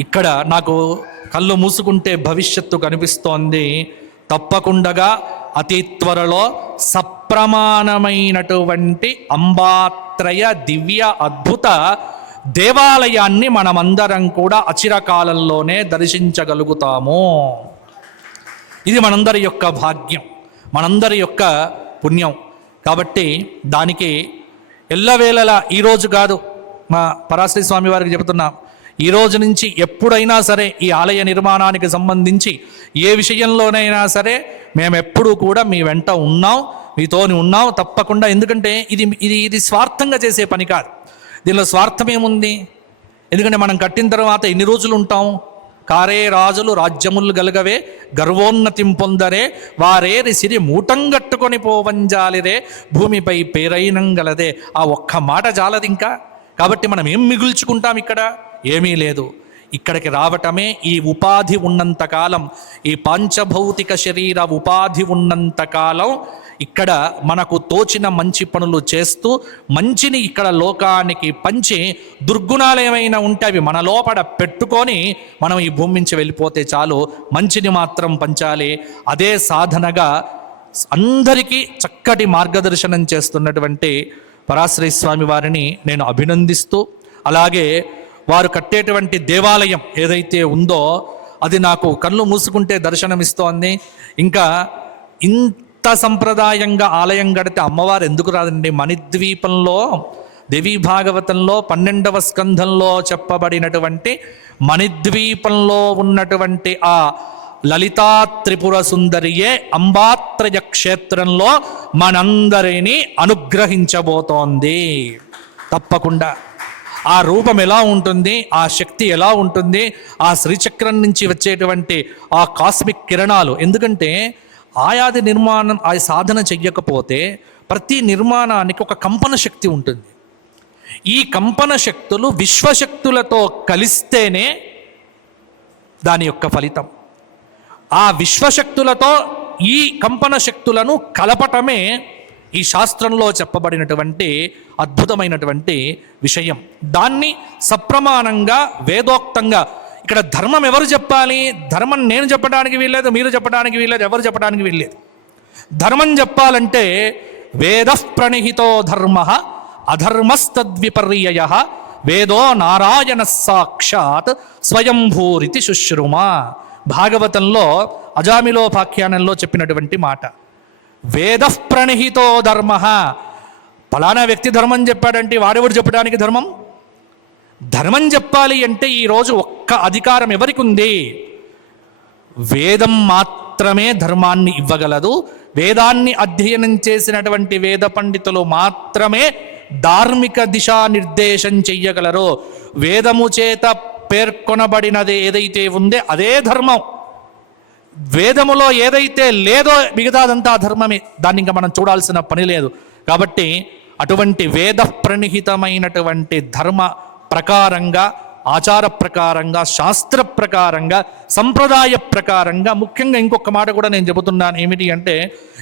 ఇక్కడ నాకు కళ్ళు మూసుకుంటే భవిష్యత్తు కనిపిస్తోంది. తప్పకుండా అతి త్వరలో సప్రమాణమైనటువంటి అంబాత్రయ దివ్య అద్భుత దేవాలయాన్ని మనమందరం కూడా అచిరకాలంలోనే దర్శించగలుగుతాము. ఇది మనందరి యొక్క భాగ్యం, మనందరి యొక్క పుణ్యం. కాబట్టి దానికి ఎల్లవేళలా ఈరోజు కాదు, మా పరాశరి స్వామి వారికి చెబుతున్నా, ఈ రోజు నుంచి ఎప్పుడైనా సరే ఈ ఆలయ నిర్మాణానికి సంబంధించి ఏ విషయంలోనైనా సరే మేమెప్పుడూ కూడా మీ వెంట ఉన్నాం, మీతోని ఉన్నాం తప్పకుండా. ఎందుకంటే ఇది ఇది ఇది స్వార్థంగా చేసే పని కాదు. దీనిలో స్వార్థం ఏముంది? ఎందుకంటే మనం కట్టిన తర్వాత ఎన్ని రోజులు ఉంటాం? కారే రాజులు రాజ్యములు గలగవే, గర్వోన్నతిం పొందరే, వారేరి సిరి మూటంగట్టుకొని పోవంజాలిరే, భూమిపై పేరైనంగలదే. ఆ ఒక్క మాట చాలదు ఇంకా. కాబట్టి మనం ఏం మిగుల్చుకుంటాం? ఇక్కడ ఏమీ లేదు. ఇక్కడికి రావటమే ఈ ఉపాధి ఉన్నంతకాలం, ఈ పాంచభౌతిక శరీర ఉపాధి ఉన్నంతకాలం ఇక్కడ మనకు తోచిన మంచి పనులు చేస్తూ మంచిని ఇక్కడ లోకానికి పంచి, దుర్గుణాలు ఏమైనా ఉంటే అవి మన లోపల పెట్టుకొని మనం ఈ భూమి నుంచి వెళ్ళిపోతే చాలు. మంచిని మాత్రం పంచాలి. అదే సాధనగా అందరికీ చక్కటి మార్గదర్శనం చేస్తున్నటువంటి పరాశరి స్వామి వారిని నేను అభినందిస్తూ, అలాగే వారు కట్టేటువంటి దేవాలయం ఏదైతే ఉందో అది నాకు కళ్ళు మూసుకుంటే దర్శనమిస్తోంది. ఇంకా ఇంత సంప్రదాయంగా ఆలయం కడితే అమ్మవారు ఎందుకు రాదండి? మణిద్వీపంలో దేవీ భాగవతంలో 12వ స్కంధంలో చెప్పబడినటువంటి మణిద్వీపంలో ఉన్నటువంటి ఆ లలితా త్రిపుర సుందరియే అంబాత్రయ క్షేత్రంలో మనందరినీ అనుగ్రహించబోతోంది. తప్పకుండా ఆ రూపం ఎలా ఉంటుంది, ఆ శక్తి ఎలా ఉంటుంది, ఆ శ్రీచక్రం నుంచి వచ్చేటువంటి ఆ కాస్మిక్ కిరణాలు. ఎందుకంటే ఆయాది నిర్మాణం ఆ సాధన చెయ్యకపోతే ప్రతి నిర్మాణానికి ఒక కంపన శక్తి ఉంటుంది. ఈ కంపన శక్తులు విశ్వశక్తులతో కలిస్తేనే దాని యొక్క ఫలితం. ఆ విశ్వశక్తులతో ఈ కంపన శక్తులను కలపటమే ఈ శాస్త్రంలో చెప్పబడినటువంటి అద్భుతమైనటువంటి విషయం. దాన్ని సప్రమాణంగా వేదోక్తంగా ఇక్కడ ధర్మం ఎవరు చెప్పాలి? ధర్మం నేను చెప్పడానికి వీల్లేదు, మీరు చెప్పడానికి వీల్లేదు, ఎవరు చెప్పడానికి వీల్లేదు. ధర్మం చెప్పాలంటే వేద ప్రణిహితో ధర్మ అధర్మస్తద్విపర్యయ వేదో నారాయణ సాక్షాత్ స్వయంభూరితి శుశ్రుమ. భాగవతంలో అజామిలోపాఖ్యానంలో చెప్పినటువంటి మాట. వేద ప్రణిహితో ధర్మ. ఫలానా వ్యక్తి ధర్మం చెప్పాడంటే వాడెవడు చెప్పడానికి ధర్మం? ధర్మం చెప్పాలి అంటే ఈరోజు ఒక్క అధికారం ఎవరికి ఉంది? వేదం మాత్రమే ధర్మాన్ని ఇవ్వగలదు. వేదాన్ని అధ్యయనం చేసినటువంటి వేద పండితులు మాత్రమే ధార్మిక దిశానిర్దేశం చెయ్యగలరు. వేదము చేత పేర్కొనబడినది ఏదైతే ఉందో అదే ధర్మం. వేదములో ఏదైతే లేదో మిగతాదంతా ధర్మమే. దాన్ని ఇంకా మనం చూడాల్సిన పని లేదు. కాబట్టి అటువంటి వేద ప్రణిహితమైనటువంటి ధర్మ ప్రకారంగా, ఆచార ప్రకారంగా, శాస్త్ర ప్రకారంగా, సంప్రదాయ ప్రకారంగా, ముఖ్యంగా ఇంకొక మాట కూడా నేను చెబుతున్నాను. ఏమిటి అంటే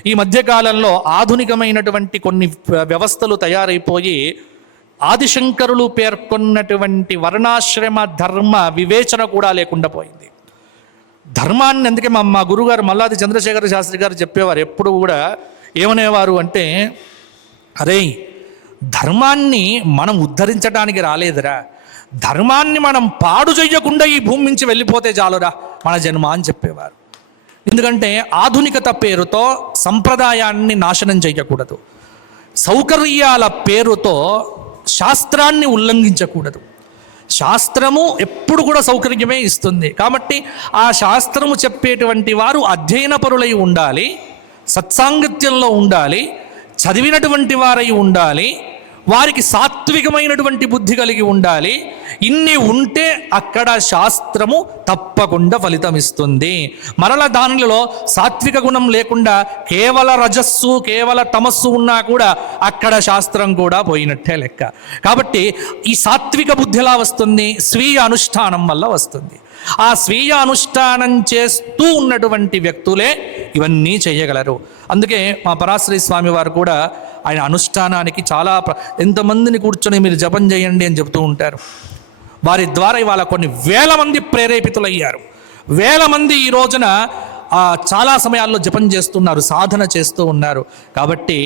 ఈ మధ్యకాలంలో ఆధునికమైనటువంటి కొన్ని వ్యవస్థలు తయారైపోయి ఆదిశంకరులు పేర్కొన్నటువంటి వర్ణాశ్రమ ధర్మ వివేచన కూడా లేకుండా పోయింది. ధర్మాన్ని అందుకే మా గురుగారు మల్లాది చంద్రశేఖర శాస్త్రి గారు చెప్పేవారు. ఎప్పుడు కూడా ఏమనేవారు అంటే, అరే ధర్మాన్ని మనం ఉద్ధరించడానికి రాలేదురా, ధర్మాన్ని మనం పాడు చెయ్యకుండా ఈ భూమి నుంచి వెళ్ళిపోతే చాలురా మన జన్మ అని చెప్పేవారు. ఎందుకంటే ఆధునికత పేరుతో సంప్రదాయాన్ని నాశనం చెయ్యకూడదు, సౌకర్యాల పేరుతో శాస్త్రాన్ని ఉల్లంఘించకూడదు. శాస్త్రము ఎప్పుడు కూడా సౌకర్యమే ఇస్తుంది. కాబట్టి ఆ శాస్త్రము చెప్పేటువంటి వారు అధ్యయనపరులై ఉండాలి, సత్సాంగత్యంలో ఉండాలి, చదివినటువంటి వారై ఉండాలి, వారికి సాత్వికమైనటువంటి బుద్ధి కలిగి ఉండాలి. ఇన్ని ఉంటే అక్కడ శాస్త్రము తప్పకుండా ఫలితం ఇస్తుంది. మరల దానిలో సాత్విక గుణం లేకుండా కేవల రజస్సు, కేవల తమస్సు ఉన్నా కూడా అక్కడ శాస్త్రం కూడా పోయినట్టే లెక్క. కాబట్టి ఈ సాత్విక బుద్ధి ఎలా వస్తుంది? స్వీయ అనుష్ఠానం వల్ల వస్తుంది. ఆ స్వీయ అనుష్ఠానం చేస్తూ ఉన్నటువంటి వ్యక్తులే ఇవన్నీ చేయగలరు. అందుకే మా పరాశరి స్వామి వారు కూడా ఆయన అనుష్ఠానానికి చాలా ఎంతమందిని కూర్చొని మీరు జపం చేయండి అని చెప్తూ ఉంటారు. వారి ద్వారా ఇవాళ కొన్ని వేల మంది ప్రేరేపితులయ్యారు. వేల మంది ఈ రోజున చాలా సమయాల్లో జపం చేస్తున్నారు, సాధన చేస్తూ ఉన్నారు. కాబట్టి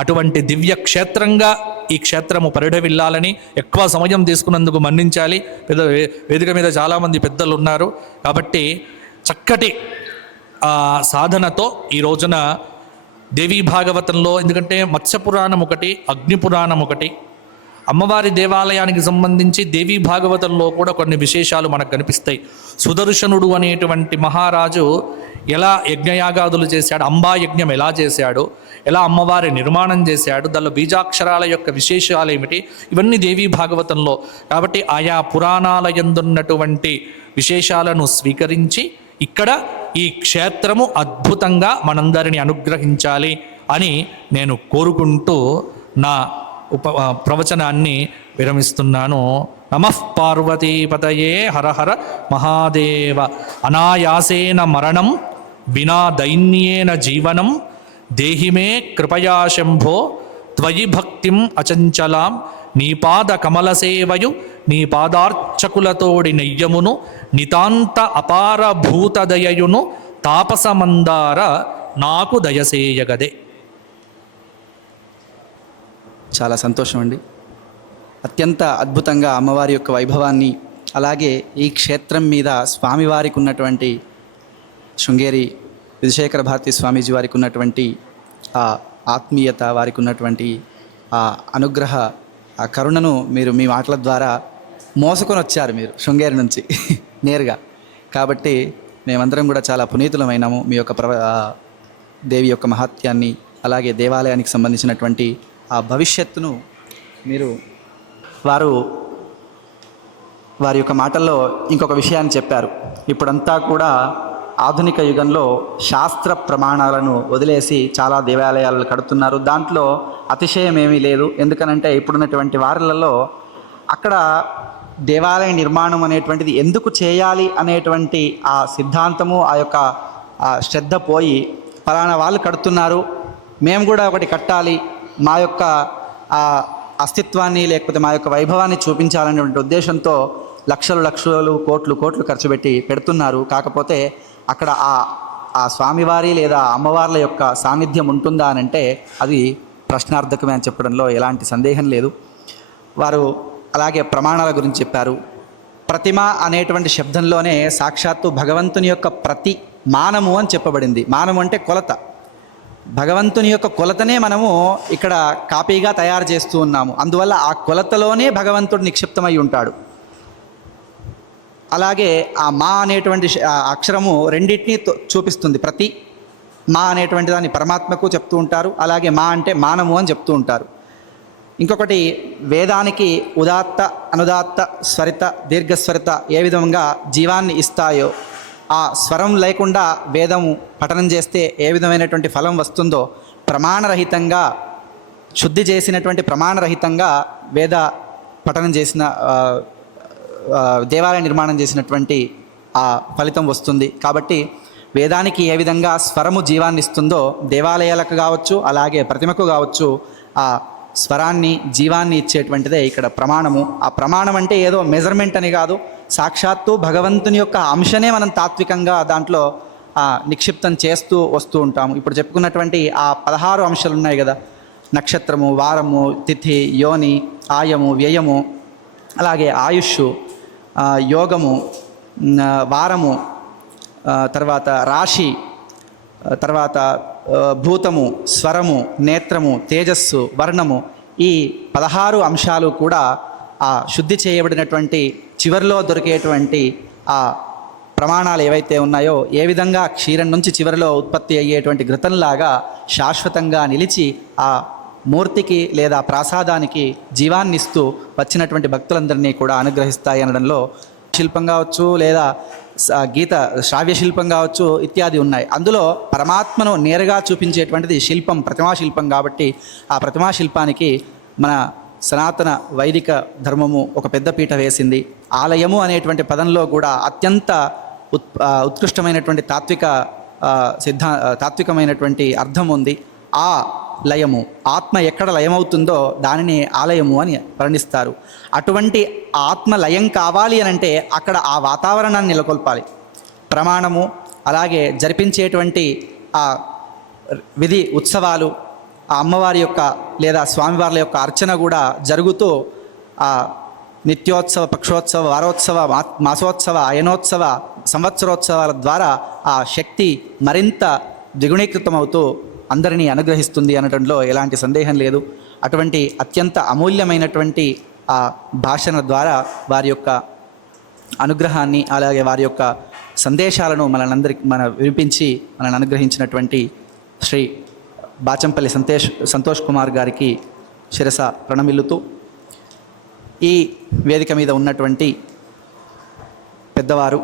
అటువంటి దివ్య క్షేత్రంగా ఈ క్షేత్రము పరిఢవిల్లాలని ఎక్కువ సమయం తీసుకున్నందుకు మన్నించాలి. వేదిక మీద చాలామంది పెద్దలు ఉన్నారు. కాబట్టి చక్కటి సాధనతో ఈ రోజున దేవీ భాగవతంలో, ఎందుకంటే మత్స్యపురాణం ఒకటి, అగ్నిపురాణం ఒకటి, అమ్మవారి దేవాలయానికి సంబంధించి దేవీ భాగవతంలో కూడా కొన్ని విశేషాలు మనకు కనిపిస్తాయి. సుదర్శనుడు అనేటువంటి మహారాజు ఎలా యజ్ఞయాగాదులు చేశాడు, అంబా యజ్ఞం ఎలా చేశాడు, ఎలా అమ్మవారి నిర్మాణం చేశాడు, దానిలో బీజాక్షరాల యొక్క విశేషాలు ఏమిటి, ఇవన్నీ దేవీ భాగవతంలో. కాబట్టి ఆయా పురాణాల యందున్నటువంటి విశేషాలను స్వీకరించి ఇక్కడ ఈ క్షేత్రము అద్భుతంగా మనందరిని అనుగ్రహించాలి అని నేను కోరుకుంటూ నా ప్రవచనాన్ని విరమిస్తున్నాను. నమః పార్వతీపతయే హర హర మహాదేవ. అనాయాసేన మరణం వినా దైన్యేన జీవనం దేహిమే కృపయా శంభో త్వయి భక్తిం అచంచలాం. నీ పాద కమలసేవయు నీ పాదార్చకులతోడి నెయ్యమును నితాంత అపార భూతదయయును తాపసమందార నాకు దయసేయగదే. చాలా సంతోషం అండి. అత్యంత అద్భుతంగా అమ్మవారి యొక్క వైభవాన్ని, అలాగే ఈ క్షేత్రం మీద స్వామివారికి ఉన్నటువంటి, శృంగేరి విధుశేఖర భారతీ స్వామీజీ వారికి ఉన్నటువంటి ఆ ఆత్మీయత, వారికి ఉన్నటువంటి ఆ అనుగ్రహ, ఆ కరుణను మీరు మీ మాటల ద్వారా మోసుకొని వచ్చారు మీరు శృంగేరి నుంచి నేరుగా. కాబట్టి మేమందరం కూడా చాలా పునీతులమైనాము. మీ యొక్క దేవి యొక్క మహాత్యాన్ని, అలాగే దేవాలయానికి సంబంధించినటువంటి ఆ భవిష్యత్తును మీరు వారి యొక్క మాటల్లో ఇంకొక విషయాన్ని చెప్పారు. ఇప్పుడంతా కూడా ఆధునిక యుగంలో శాస్త్ర ప్రమాణాలను వదిలేసి చాలా దేవాలయాలు కడుతున్నారు. దాంట్లో అతిశయం ఏమీ లేదు. ఎందుకనంటే ఇప్పుడున్నటువంటి వారిలలో అక్కడ దేవాలయ నిర్మాణం అనేటువంటిది ఎందుకు చేయాలి అనేటువంటి ఆ సిద్ధాంతము, ఆ యొక్క శ్రద్ధ పోయి ఫలానా వాళ్ళు కడుతున్నారు, మేము కూడా ఒకటి కట్టాలి, మా యొక్క అస్తిత్వాన్ని లేకపోతే మా యొక్క వైభవాన్ని చూపించాలనేటువంటి ఉద్దేశంతో లక్షలు కోట్లు ఖర్చు పెడుతున్నారు. కాకపోతే అక్కడ ఆ స్వామివారి లేదా అమ్మవార్ల యొక్క సాన్నిధ్యం ఉంటుందా అని అంటే అది ప్రశ్నార్థకమే అని చెప్పడంలో ఎలాంటి సందేహం లేదు. వారు అలాగే ప్రమాణాల గురించి చెప్పారు. ప్రతిమ అనేటువంటి శబ్దంలోనే సాక్షాత్తు భగవంతుని యొక్క ప్రతి మానము అని చెప్పబడింది. మానము అంటే కొలత. భగవంతుని యొక్క కొలతనే మనము ఇక్కడ కాపీగా తయారు చేస్తూ ఉన్నాము. అందువల్ల ఆ కొలతలోనే భగవంతుడు నిక్షిప్తమై ఉంటాడు. అలాగే ఆ మా అనేటువంటి అక్షరము రెండింటినీ చూపిస్తుంది. ప్రతి మా అనేటువంటి దాన్ని పరమాత్మకు చెప్తూ ఉంటారు, అలాగే మా అంటే మానము అని చెప్తూ ఉంటారు. ఇంకొకటి, వేదానికి ఉదాత్త, అనుదాత్త, స్వరిత, దీర్ఘస్వరిత ఏ విధంగా జీవాన్ని ఇస్తాయో, ఆ స్వరం లేకుండా వేదము పఠనం చేస్తే ఏ విధమైనటువంటి ఫలం వస్తుందో, ప్రమాణరహితంగా శుద్ధి చేసినటువంటి ప్రమాణరహితంగా వేద పఠనం చేసిన దేవాలయ నిర్మాణం చేసినటువంటి ఆ ఫలితం వస్తుంది. కాబట్టి వేదానికి ఏ విధంగా స్వరము జీవాన్ని ఇస్తుందో దేవాలయాలకు కావచ్చు, అలాగే ప్రతిమకు కావచ్చు, ఆ స్వరాన్ని జీవాన్ని ఇచ్చేటువంటిదే ఇక్కడ ప్రమాణము. ఆ ప్రమాణం అంటే ఏదో మెజర్మెంట్ అని కాదు, సాక్షాత్తు భగవంతుని యొక్క అంశనే మనం తాత్వికంగా దాంట్లో నిక్షిప్తం చేస్తూ వస్తూ ఉంటాము. ఇప్పుడు చెప్పుకున్నటువంటి ఆ 16 అంశాలు ఉన్నాయి కదా, నక్షత్రము, వారము, తిథి, యోని, ఆయము, వ్యయము, అలాగే ఆయుష్, యోగము, వారము, తర్వాత రాశి, తర్వాత భూతము, స్వరము, నేత్రము, తేజస్సు, వర్ణము, ఈ 16 అంశాలు కూడా ఆ శుద్ధి చేయబడినటువంటి చివరిలో దొరికేటువంటి ఆ ప్రమాణాలు ఏవైతే ఉన్నాయో, ఏ విధంగా క్షీరం నుంచి చివరిలో ఉత్పత్తి అయ్యేటువంటి ఘృతంలాగా శాశ్వతంగా నిలిచి ఆ మూర్తికి లేదా ప్రసాదానికి జీవాన్ని ఇస్తూ వచ్చినటువంటి భక్తులందరినీ కూడా అనుగ్రహిస్తాయి అనడంలో శిల్పం కావచ్చు, లేదా గీత శ్రావ్య శిల్పం కావచ్చు, ఇత్యాది ఉన్నాయి. అందులో పరమాత్మను నేరుగా చూపించేటువంటిది శిల్పం, ప్రతిమాశిల్పం. కాబట్టి ఆ ప్రతిమాశిల్పానికి మన సనాతన వైదిక ధర్మము ఒక పెద్ద పీట వేసింది. ఆలయము అనేటువంటి పదంలో కూడా అత్యంత ఉత్కృష్టమైనటువంటి తాత్వికమైనటువంటి అర్థం ఉంది. ఆ లయము. ఆత్మ ఎక్కడ లయమవుతుందో దానిని ఆలయము అని వర్ణిస్తారు. అటువంటి ఆత్మ లయం కావాలి అని అంటే అక్కడ ఆ వాతావరణాన్ని నెలకొల్పాలి. ప్రమాణము, అలాగే జరిపించేటువంటి ఆ విధి ఉత్సవాలు, ఆ అమ్మవారి యొక్క లేదా స్వామివార్ల యొక్క అర్చన కూడా జరుగుతూ ఆ నిత్యోత్సవ, పక్షోత్సవ, వారోత్సవ, మాసోత్సవ, అయనోత్సవ, సంవత్సరోత్సవాల ద్వారా ఆ శక్తి మరింత ద్విగుణీకృతమవుతూ అందరినీ అనుగ్రహిస్తుంది అనడంలో ఎలాంటి సందేహం లేదు. అటువంటి అత్యంత అమూల్యమైనటువంటి ఆ భాషణ ద్వారా వారి యొక్క అనుగ్రహాన్ని, అలాగే వారి యొక్క సందేశాలను మన వినిపించి మనల్ని అనుగ్రహించినటువంటి శ్రీ బాచంపల్లి సంతోష్ కుమార్ గారికి శిరస ప్రణమిల్లుతూ, ఈ వేదిక మీద ఉన్నటువంటి పెద్దవారు,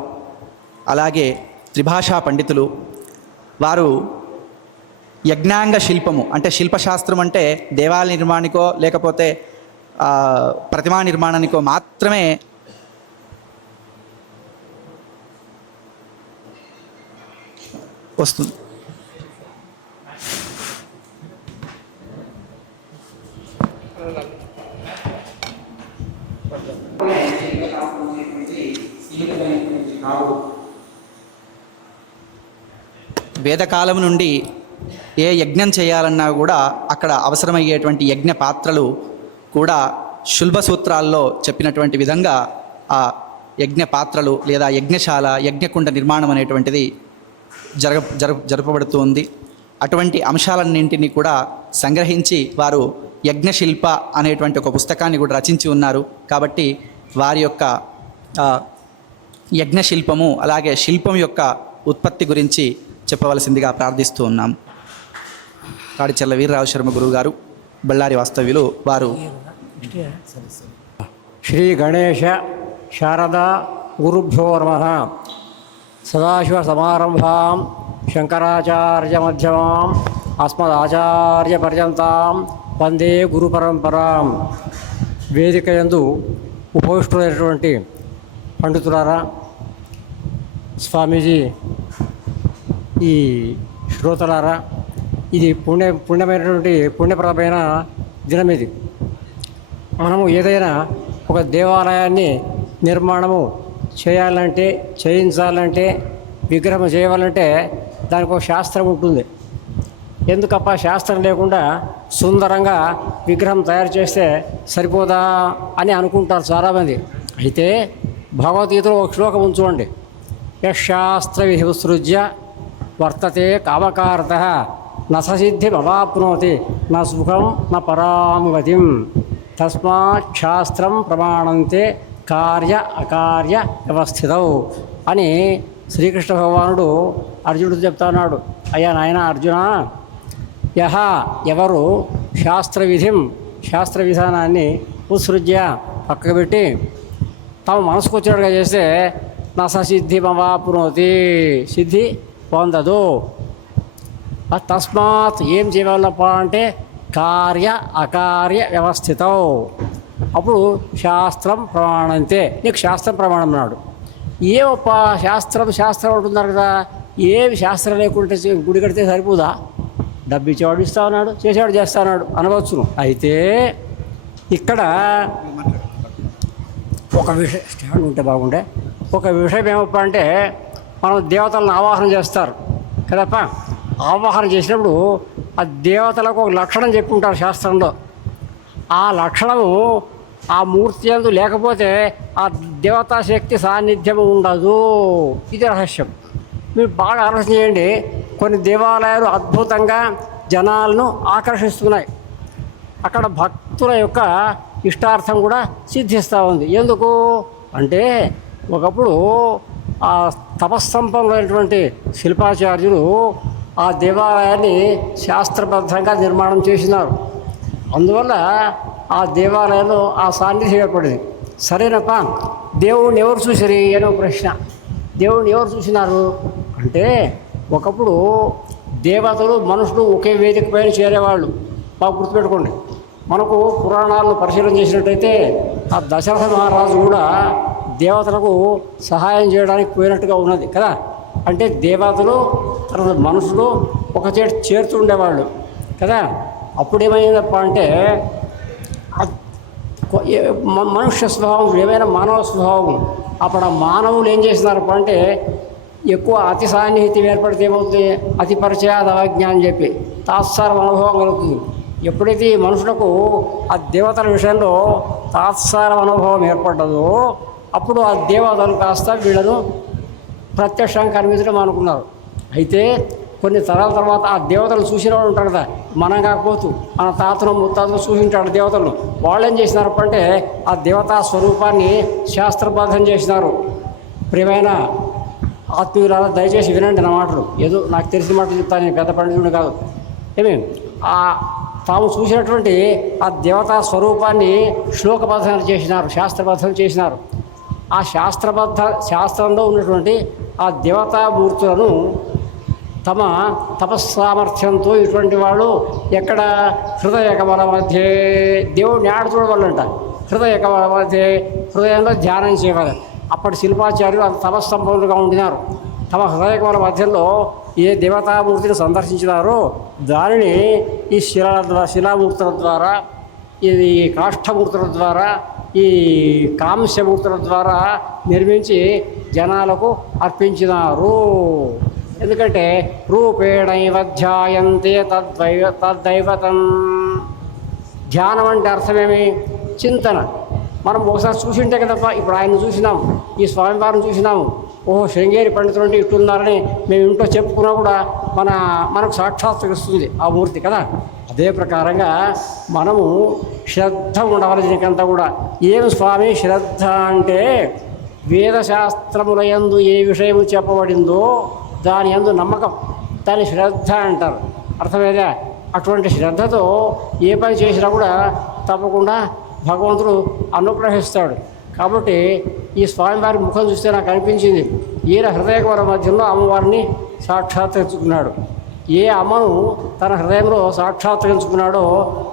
అలాగే త్రిభాషా పండితులు, వారు యజ్ఞాంగ శిల్పము అంటే శిల్పశాస్త్రం అంటే దేవాలయ నిర్మాణానికో లేకపోతే ప్రతిమా నిర్మాణానికో మాత్రమే వస్తుంది. వేదకాలం నుండి ఏ యజ్ఞం చేయాలన్నా కూడా అక్కడ అవసరమయ్యేటువంటి యజ్ఞ పాత్రలు కూడా శుల్బ సూత్రాల్లో చెప్పినటువంటి విధంగా ఆ యజ్ఞ పాత్రలు లేదా యజ్ఞశాల, యజ్ఞకుండ నిర్మాణం అనేటువంటిది జరపబడుతూ ఉంది. అటువంటి అంశాలన్నింటినీ కూడా సంగ్రహించి వారు యజ్ఞశిల్ప అనేటువంటి ఒక పుస్తకాన్ని కూడా రచించి ఉన్నారు. కాబట్టి వారి యొక్క యజ్ఞశిల్పము, అలాగే శిల్పం యొక్క ఉత్పత్తి గురించి చెప్పవలసిందిగా ప్రార్థిస్తూ ఉన్నాం. కాడిచెల్ల వీరరావు శర్మ గురువు గారు, బళ్ళారి వాస్తవ్యులు, వారు శ్రీ గణేశ శారదా గురుభ్యో నమః. సదాశివ సమారంభాం శంకరాచార్య మధ్యమాం అస్మదాచార్య పర్యంతాం వందే గురు పరంపరాం. వేదిక యందు ఉపవిష్టులైనటువంటి పండితులారా, స్వామీజీ, ఈ శ్రోతలారా, ఇది పుణ్యమైనటువంటి పుణ్యప్రదమైన దినం. ఇది మనము ఏదైనా ఒక దేవాలయాన్ని నిర్మాణము చేయాలంటే, చేయించాలంటే, విగ్రహం చేయవాలంటే దానికి ఒక శాస్త్రం ఉంటుంది. ఎందుకప్ప శాస్త్రం లేకుండా సుందరంగా విగ్రహం తయారు చేస్తే సరిపోదా అని అనుకుంటారు చాలామంది. అయితే భగవద్గీతలో ఒక శ్లోకం ఉంచుకోండి. యశాస్త్ర విసృజ్య వర్తతే కామకారత నసిద్ధిమవాప్నోతి నా సుఖం నా పరాం గతిం తస్మాత్ శాస్త్రం ప్రమాణంతే కార్య అకార్య వ్యవస్థితౌ అని శ్రీకృష్ణ భగవానుడు అర్జునుడు చెప్తున్నాడు. అయ్యా నాయన అర్జున, ఎవరు శాస్త్ర విధానాన్ని ఉత్సృజ్య పక్కకు పెట్టి తమ మనసుకు వచ్చినట్టుగా చేస్తే నసిద్ధిమవాప్నోతి, సిద్ధి పొందదు. తస్మాత్ ఏం చేయాలప్ప అంటే కార్య అకార్య వ్యవస్థితం. అప్పుడు శాస్త్రం ప్రమాణంతే, నీకు శాస్త్రం ప్రమాణం అన్నాడు. ఏమప్ప శాస్త్రం అంటున్నారు కదా, ఏమి శాస్త్రం లేకుంటే గుడి కడితే సరిపోదా? డబ్బు ఇచ్చేవాడు ఇస్తా ఉన్నాడు, చేసేవాడు చేస్తా ఉన్నాడు అనవచ్చును. అయితే ఇక్కడ ఒక విషయం స్టాండ్ ఉంటే బాగుండే. ఒక విషయం ఏమప్ప అంటే, మనం దేవతలను ఆవాహన చేస్తారు కదప్ప. ఆవాహన చేసినప్పుడు ఆ దేవతలకు ఒక లక్షణం చెప్పి ఉంటారు శాస్త్రంలో. ఆ లక్షణము ఆ మూర్తి యందు లేకపోతే ఆ దేవతా శక్తి సాన్నిధ్యం ఉండదు. ఇది రహస్యం. మీరు బాగా ఆలోచన చేయండి. కొన్ని దేవాలయాలు అద్భుతంగా జనాలను ఆకర్షిస్తున్నాయి. అక్కడ భక్తుల యొక్క ఇష్టార్థం కూడా సిద్ధిస్తూ ఉంది. ఎందుకు అంటే, ఒకప్పుడు ఆ తపస్సంపన్నులైనటువంటి శిల్పాచార్యులు ఆ దేవాలయాన్ని శాస్త్రబద్ధంగా నిర్మాణం చేసినారు. అందువల్ల ఆ దేవాలయంలో ఆ సాన్నిధ్యం ఏర్పడింది. సరేనప్ప, దేవుణ్ణి ఎవరు చూసిరి అని ఒక ప్రశ్న. దేవుణ్ణి ఎవరు చూసినారు అంటే, ఒకప్పుడు దేవతలు మనుషులు ఒకే వేదిక పైన చేరేవాళ్ళు. బాగా గుర్తుపెట్టుకోండి. మనకు పురాణాలను పరిశీలన చేసినట్టయితే ఆ దశరథ మహారాజు కూడా దేవతలకు సహాయం చేయడానికి పోయినట్టుగా ఉన్నది కదా. అంటే దేవతలు తర్వాత మనుషులు ఒక చేరుతుండేవాళ్ళు కదా. అప్పుడేమైందప్ప అంటే మనుష్య స్వభావం ఏమైనా మానవ స్వభావం. అప్పుడు ఆ మానవులు ఏం చేస్తున్నారప్ప అంటే ఎక్కువ అతి సాన్నిహిత్యం ఏర్పడితే ఏమవుతుంది, అతి పరిచయాద అవజ్ఞ అని చెప్పి తాత్సారం అనుభవం కలుగుతుంది. ఎప్పుడైతే ఈ మనుషులకు ఆ దేవతల విషయంలో తాత్సారం అనుభవం ఏర్పడ్డదో అప్పుడు ఆ దేవతలు కాస్త వీళ్ళను ప్రత్యక్షంగా కనిపించడం అనుకున్నారు. అయితే కొన్ని తరాల తర్వాత ఆ దేవతలు చూసిన వాడు ఉంటారు కదా, మనం కాకపోతూ మన తాతను ముత్తాతను చూసింటాడు దేవతలను. వాళ్ళు ఏం చేసినారంటే ఆ దేవతా స్వరూపాన్ని శాస్త్రబద్ధం చేసినారు. ప్రియమైన ఆత్మీయురాలు దయచేసి వినండి నా మాటలు. ఏదో నాకు తెలిసిన మాటలు చెప్తాను, నేను పెద్ద పండితుడిని కాదు. తాము చూసినటువంటి ఆ దేవతా స్వరూపాన్ని శ్లోకబద్ధం చేసినారు, శాస్త్రబద్ధం చేసినారు. ఆ శాస్త్రంలో ఉన్నటువంటి ఆ దేవతామూర్తులను తమ తపస్సామర్థ్యంతో ఇటువంటి వాళ్ళు ఎక్కడ హృదయ కమల మధ్య దేవుడిని ఆడ చూడవాలంట. హృదయ కమల మధ్య హృదయంలో ధ్యానం చేయవాలి. అప్పటి శిల్పాచార్యులు అంత తపస్సంపన్నులుగా ఉండినారు. తమ హృదయ కమల మధ్యలో ఏ దేవతామూర్తిని సందర్శించినారో దానిని ఈ శిలామూర్తుల ద్వారా, ఇది కాష్ఠమూర్తుల ద్వారా, ఈ కాంస్యమూర్తుల ద్వారా నిర్మించి జనాలకు అర్పించినారు. ఎందుకంటే రూపేణైవ ధ్యాయంతే తద్దైవతం. ధ్యానం అంటే అర్థమేమి? చింతన. మనం ఒకసారి చూసింటే కదప్ప, ఇప్పుడు ఆయన చూసినాం, ఈ స్వామివారిని చూసినాము, ఓహో శృంగేరి పండితులు అంటే ఇట్టున్నారని మేము ఇంట్లో చెప్పుకున్నా కూడా మనకు సాక్షాత్కరిస్తుంది ఆ మూర్తి కదా. అదే ప్రకారంగా మనము శ్రద్ధ ఉండవలసినకంతా కూడా. ఏమి స్వామి శ్రద్ధ అంటే వేదశాస్త్రముల యందు ఏ విషయము చెప్పబడిందో దాని యందు నమ్మకం, దాని శ్రద్ధ అంటారు. అర్థమేదా? అటువంటి శ్రద్ధతో ఏ పని చేసినా కూడా తప్పకుండా భగవంతుడు అనుగ్రహిస్తాడు. కాబట్టి ఈ స్వామివారి ముఖం చూస్తే నాకు అనిపించింది, ఈయన హృదయకమల మధ్యలో అమ్మవారిని సాక్షాత్కరించుకున్నాడు. ఏ అమ్మను తన హృదయంలో సాక్షాత్కరించుకున్నాడో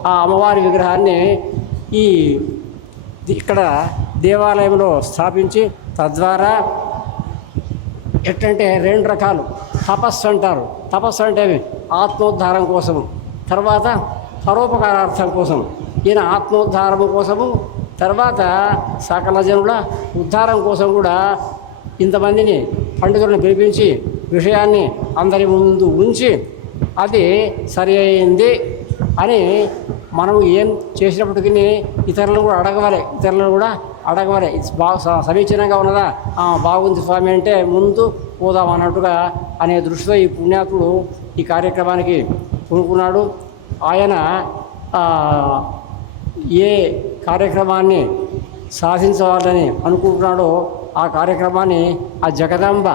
ఆ అమ్మవారి విగ్రహాన్ని ఇక్కడ దేవాలయంలో స్థాపించి తద్వారా ఎట్టంటే 2 రకాలు తపస్సు అంటారు. తపస్సు అంటే ఆత్మోద్ధారం కోసము, తర్వాత పరోపకారార్థం కోసం. ఈయన ఆత్మోద్ధారము కోసము, తర్వాత సకల జనుల ఉద్ధారం కోసం కూడా ఇంతమందిని పండితులను పిలిపించి విషయాన్ని అందరి ముందు ఉంచి అది సరి అయింది అని మనం ఏం చేసినప్పటికీ ఇతరులను కూడా అడగవాలి. ఇది బాగా సమీచీనంగా ఉన్నదా, బాగుంది స్వామి అంటే ముందు పోదాం అన్నట్టుగా అనే దృష్టితో ఈ పుణ్యాత్ముడు ఈ కార్యక్రమానికి పూనుకున్నాడు. ఆయన ఏ కార్యక్రమాన్ని సాధించాలని అనుకుంటున్నాడో ఆ కార్యక్రమాన్ని ఆ జగదాంబ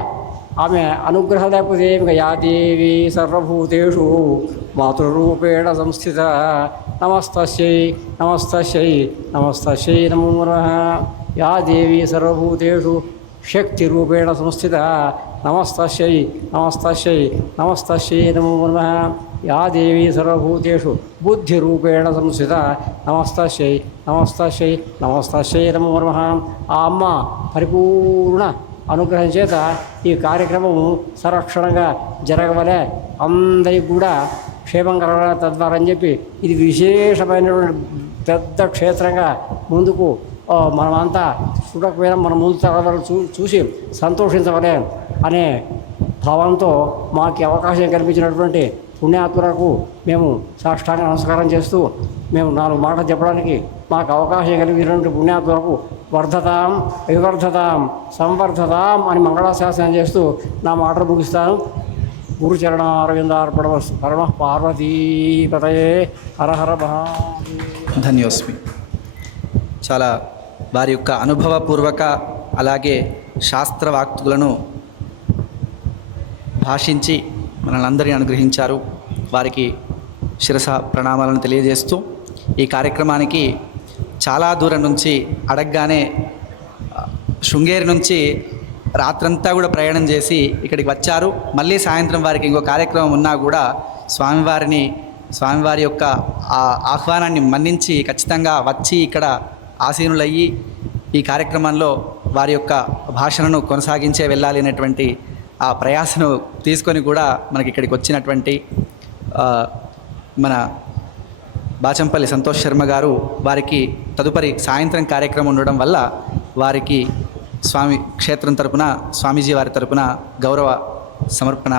ఆమె అనుగ్రహం లేకపోతే ఇంకా యాదేవి సర్వభూతేషు మాతృరూపేణ సంస్థిత నమస్తస్యై నమో నమః. యాదేవి సర్వభూతేషు శక్తిరూపేణ సంస్థిత నమస్తస్యై నమో నమః. యాదేవి సర్వభూతేషు బుద్ధిరూపేణ సంస్థిత నమస్తస్యై నమో నమః. ఆ అమ్మ పరిపూర్ణ అనుగ్రహం చేత ఈ కార్యక్రమం సంరక్షణగా జరగవలే, అందరికి కూడా క్షేమం కలగాలి తద్వారా అని చెప్పి ఇది విశేషమైనటువంటి పెద్ద క్షేత్రంగా ముందుకు మనమంతా చూడకపోయినా మన ముందు తరాలు చూసి సంతోషించవలే అనే భావంతో మాకు అవకాశం కల్పించినటువంటి పుణ్యాత్మలకు మేము సాష్టాంగ నమస్కారం చేస్తూ మేము 4 మాటలు చెప్పడానికి మాకు అవకాశం కలిగినటువంటి పుణ్యాత్మలకు వర్ధతాం వివర్ధతాం సంవర్ధతాం అని మంగళాశాసనం చేస్తూ నా మాటలు ముగిస్తాను. గురుచరణారవిందార్పణమస్తు. పరమ పార్వతీపతయే హర హర మహాదేవ. ధన్యోస్మి. చాలా వారి యొక్క అనుభవపూర్వక అలాగే శాస్త్రవాక్తులను భాషించి మనల్ని అందరినీ అనుగ్రహించారు. వారికి శిరస ప్రణామాలను తెలియజేస్తూ ఈ కార్యక్రమానికి చాలా దూరం నుంచి అడగగానే శృంగేరి నుంచి రాత్రంతా కూడా ప్రయాణం చేసి ఇక్కడికి వచ్చారు. మళ్ళీ సాయంత్రం వారికి ఇంకో కార్యక్రమం ఉన్నా కూడా స్వామివారి యొక్క ఆహ్వానాన్ని మన్నించి ఖచ్చితంగా వచ్చి ఇక్కడ ఆసీనులయ్యి ఈ కార్యక్రమంలో వారి యొక్క భాషణను కొనసాగించే వెళ్ళాలి అనేటువంటి ఆ ప్రయాసను తీసుకొని కూడా మనకి ఇక్కడికి వచ్చినటువంటి మన బాచంపల్లి సంతోష్ శర్మ గారు, వారికి తదుపరి సాయంత్రం కార్యక్రమం ఉండడం వల్ల వారికి స్వామి క్షేత్రం తరపున, స్వామీజీ వారి తరపున గౌరవ సమర్పణ.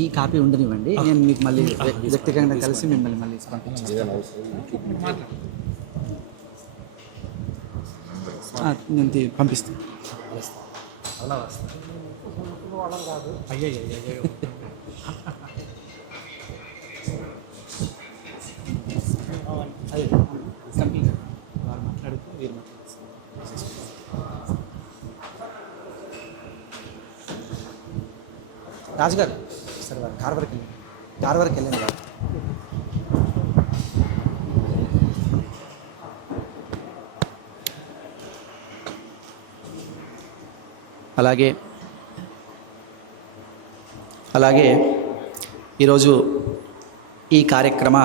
ఈ కాపీ ఉండనివ్వండి, నేను మీకు మళ్ళీ వ్యక్తిగతంగా కలిసి మిమ్మల్ని మళ్ళీ పంపించాను. నేను పంపిస్తాను. రాజుగారు సరే వారు కార్ వరకు వెళ్ళండి వారు. అలాగే ఈరోజు ఈ కార్యక్రమ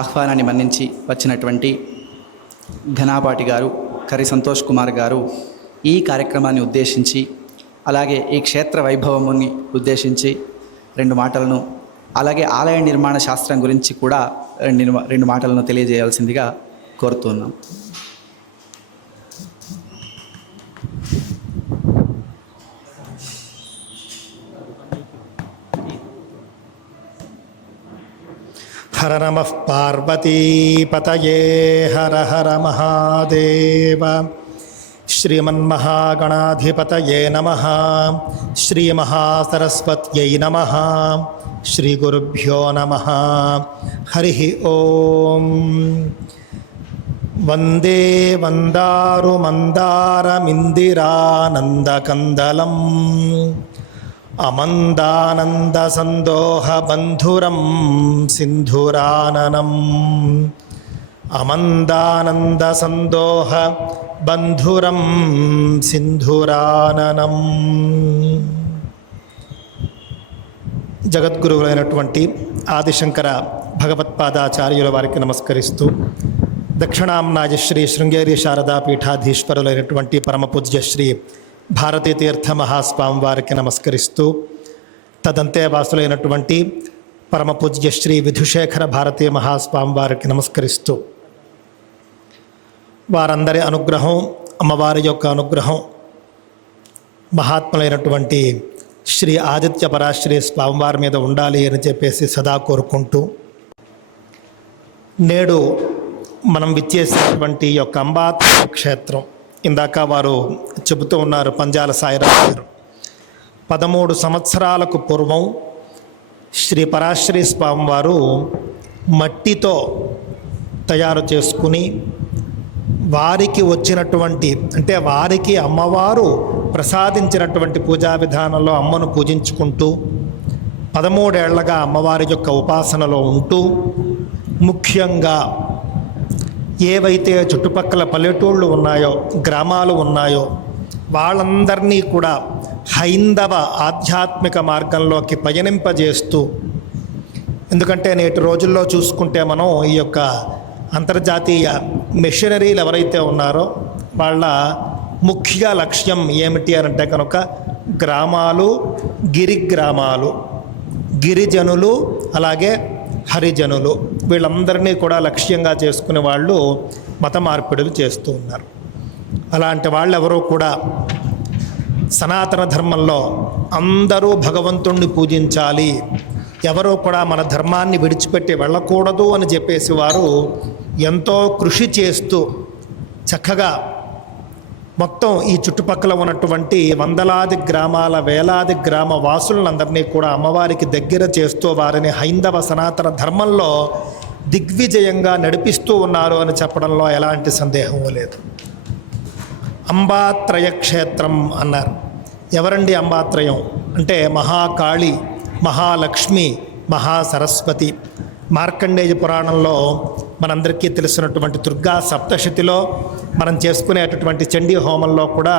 ఆహ్వానాన్ని మన్నించి వచ్చినటువంటి ఘనాపాటి గారు, కరి సంతోష్ కుమార్ గారు ఈ కార్యక్రమాన్ని ఉద్దేశించి, అలాగే ఈ క్షేత్ర వైభవముని ఉద్దేశించి 2 మాటలను, అలాగే ఆలయ నిర్మాణ శాస్త్రం గురించి కూడా 2 మాటలను తెలియజేయాల్సిందిగా కోరుతున్నాం. హర నమః పార్వతీపతయే హర హర మహాదేవ. శ్రీమన్మహాగణాధిపతయే నమః. శ్రీమహాసరస్వత్యై నమః. శ్రీగురుభ్యో నమః. హరి ఓం. వందే వందారు మందారమిందిరానందకందలం అమందానందసందోహబంధురం సింధురాననం. అమందానందసందోహ బంధురం సింధురాననం. జగద్గురువులైనటువంటి ఆదిశంకర భగవత్పాదాచార్యుల వారికి నమస్కరిస్తూ, దక్షిణాంనాయ శ్రీ శృంగేరి శారదా పీఠాధీశ్వరులైనటువంటి పరమపూజ్య శ్రీ భారతీ తీర్థ మహాస్వామి వారికి నమస్కరిస్తూ, తదంతేవాసులైనటువంటి పరమపూజ్య శ్రీ విధుశేఖర భారతీ మహాస్వామి వారికి నమస్కరిస్తూ, వారందరి అనుగ్రహం, అమ్మవారి యొక్క అనుగ్రహం మహాత్ములైనటువంటి శ్రీ ఆదిత్య పరాశ్రీ స్వామివారి మీద ఉండాలి అని చెప్పేసి సదా కోరుకుంటూ, నేడు మనం విచ్చేసినటువంటి యొక్క అంబాత్రయ క్షేత్రం, ఇందాక వారు చెబుతూ ఉన్నారు పంజాల సాయిరావు గారు, 13 సంవత్సరాలకు పూర్వం శ్రీ పరాశ్రీ స్వామివారు మట్టితో తయారు చేసుకుని వారికి వచ్చినటువంటి, అంటే వారికి అమ్మవారు ప్రసాదించినటువంటి పూజా విధానంలో అమ్మను పూజించుకుంటూ 13 ఏళ్లగా అమ్మవారి యొక్క ఉపాసనలో ఉంటూ, ముఖ్యంగా ఏవైతే చుట్టుపక్కల పల్లెటూళ్ళు ఉన్నాయో, గ్రామాలు ఉన్నాయో వాళ్ళందరినీ కూడా హైందవ ఆధ్యాత్మిక మార్గంలోకి పయనింపజేస్తూ, ఎందుకంటే నేటి రోజుల్లో చూసుకుంటే మనం ఈ యొక్క అంతర్జాతీయ మిషనరీలు ఎవరైతే ఉన్నారో వాళ్ళ ముఖ్య లక్ష్యం ఏమిటి అంటే కనుక గ్రామాలు, గిరిగ్రామాలు, గిరిజనులు అలాగే హరిజనులు వీళ్ళందరినీ కూడా లక్ష్యంగా చేసుకునే వాళ్ళు మత మార్పిడులు చేస్తూ ఉన్నారు. అలాంటి వాళ్ళు ఎవరూ కూడా సనాతన ధర్మంలో అందరూ భగవంతుణ్ణి పూజించాలి, ఎవరో కూడా మన ధర్మాన్ని విడిచిపెట్టి వెళ్ళకూడదు అని చెప్పేసి వారు ఎంతో కృషి చేస్తూ చక్కగా మొత్తం ఈ చుట్టుపక్కల ఉన్నటువంటి వందలాది గ్రామాల, వేలాది గ్రామ వాసులందరినీ కూడా అమ్మవారికి దగ్గర చేస్తూ వారిని హైందవ సనాతన ధర్మంలో దిగ్విజయంగా నడిపిస్తూ ఉన్నారు అని చెప్పడంలో ఎలాంటి సందేహం లేదు. అంబాత్రయ క్షేత్రం అన్నారు. ఎవరండి అంబాత్రయం అంటే మహాకాళి, మహాలక్ష్మి, మహాసరస్వతి. మార్కండేయ పురాణంలో మనందరికీ తెలిసినటువంటి దుర్గా సప్తశతిలో మనం చేసుకునేటటువంటి చండీ హోమంలో కూడా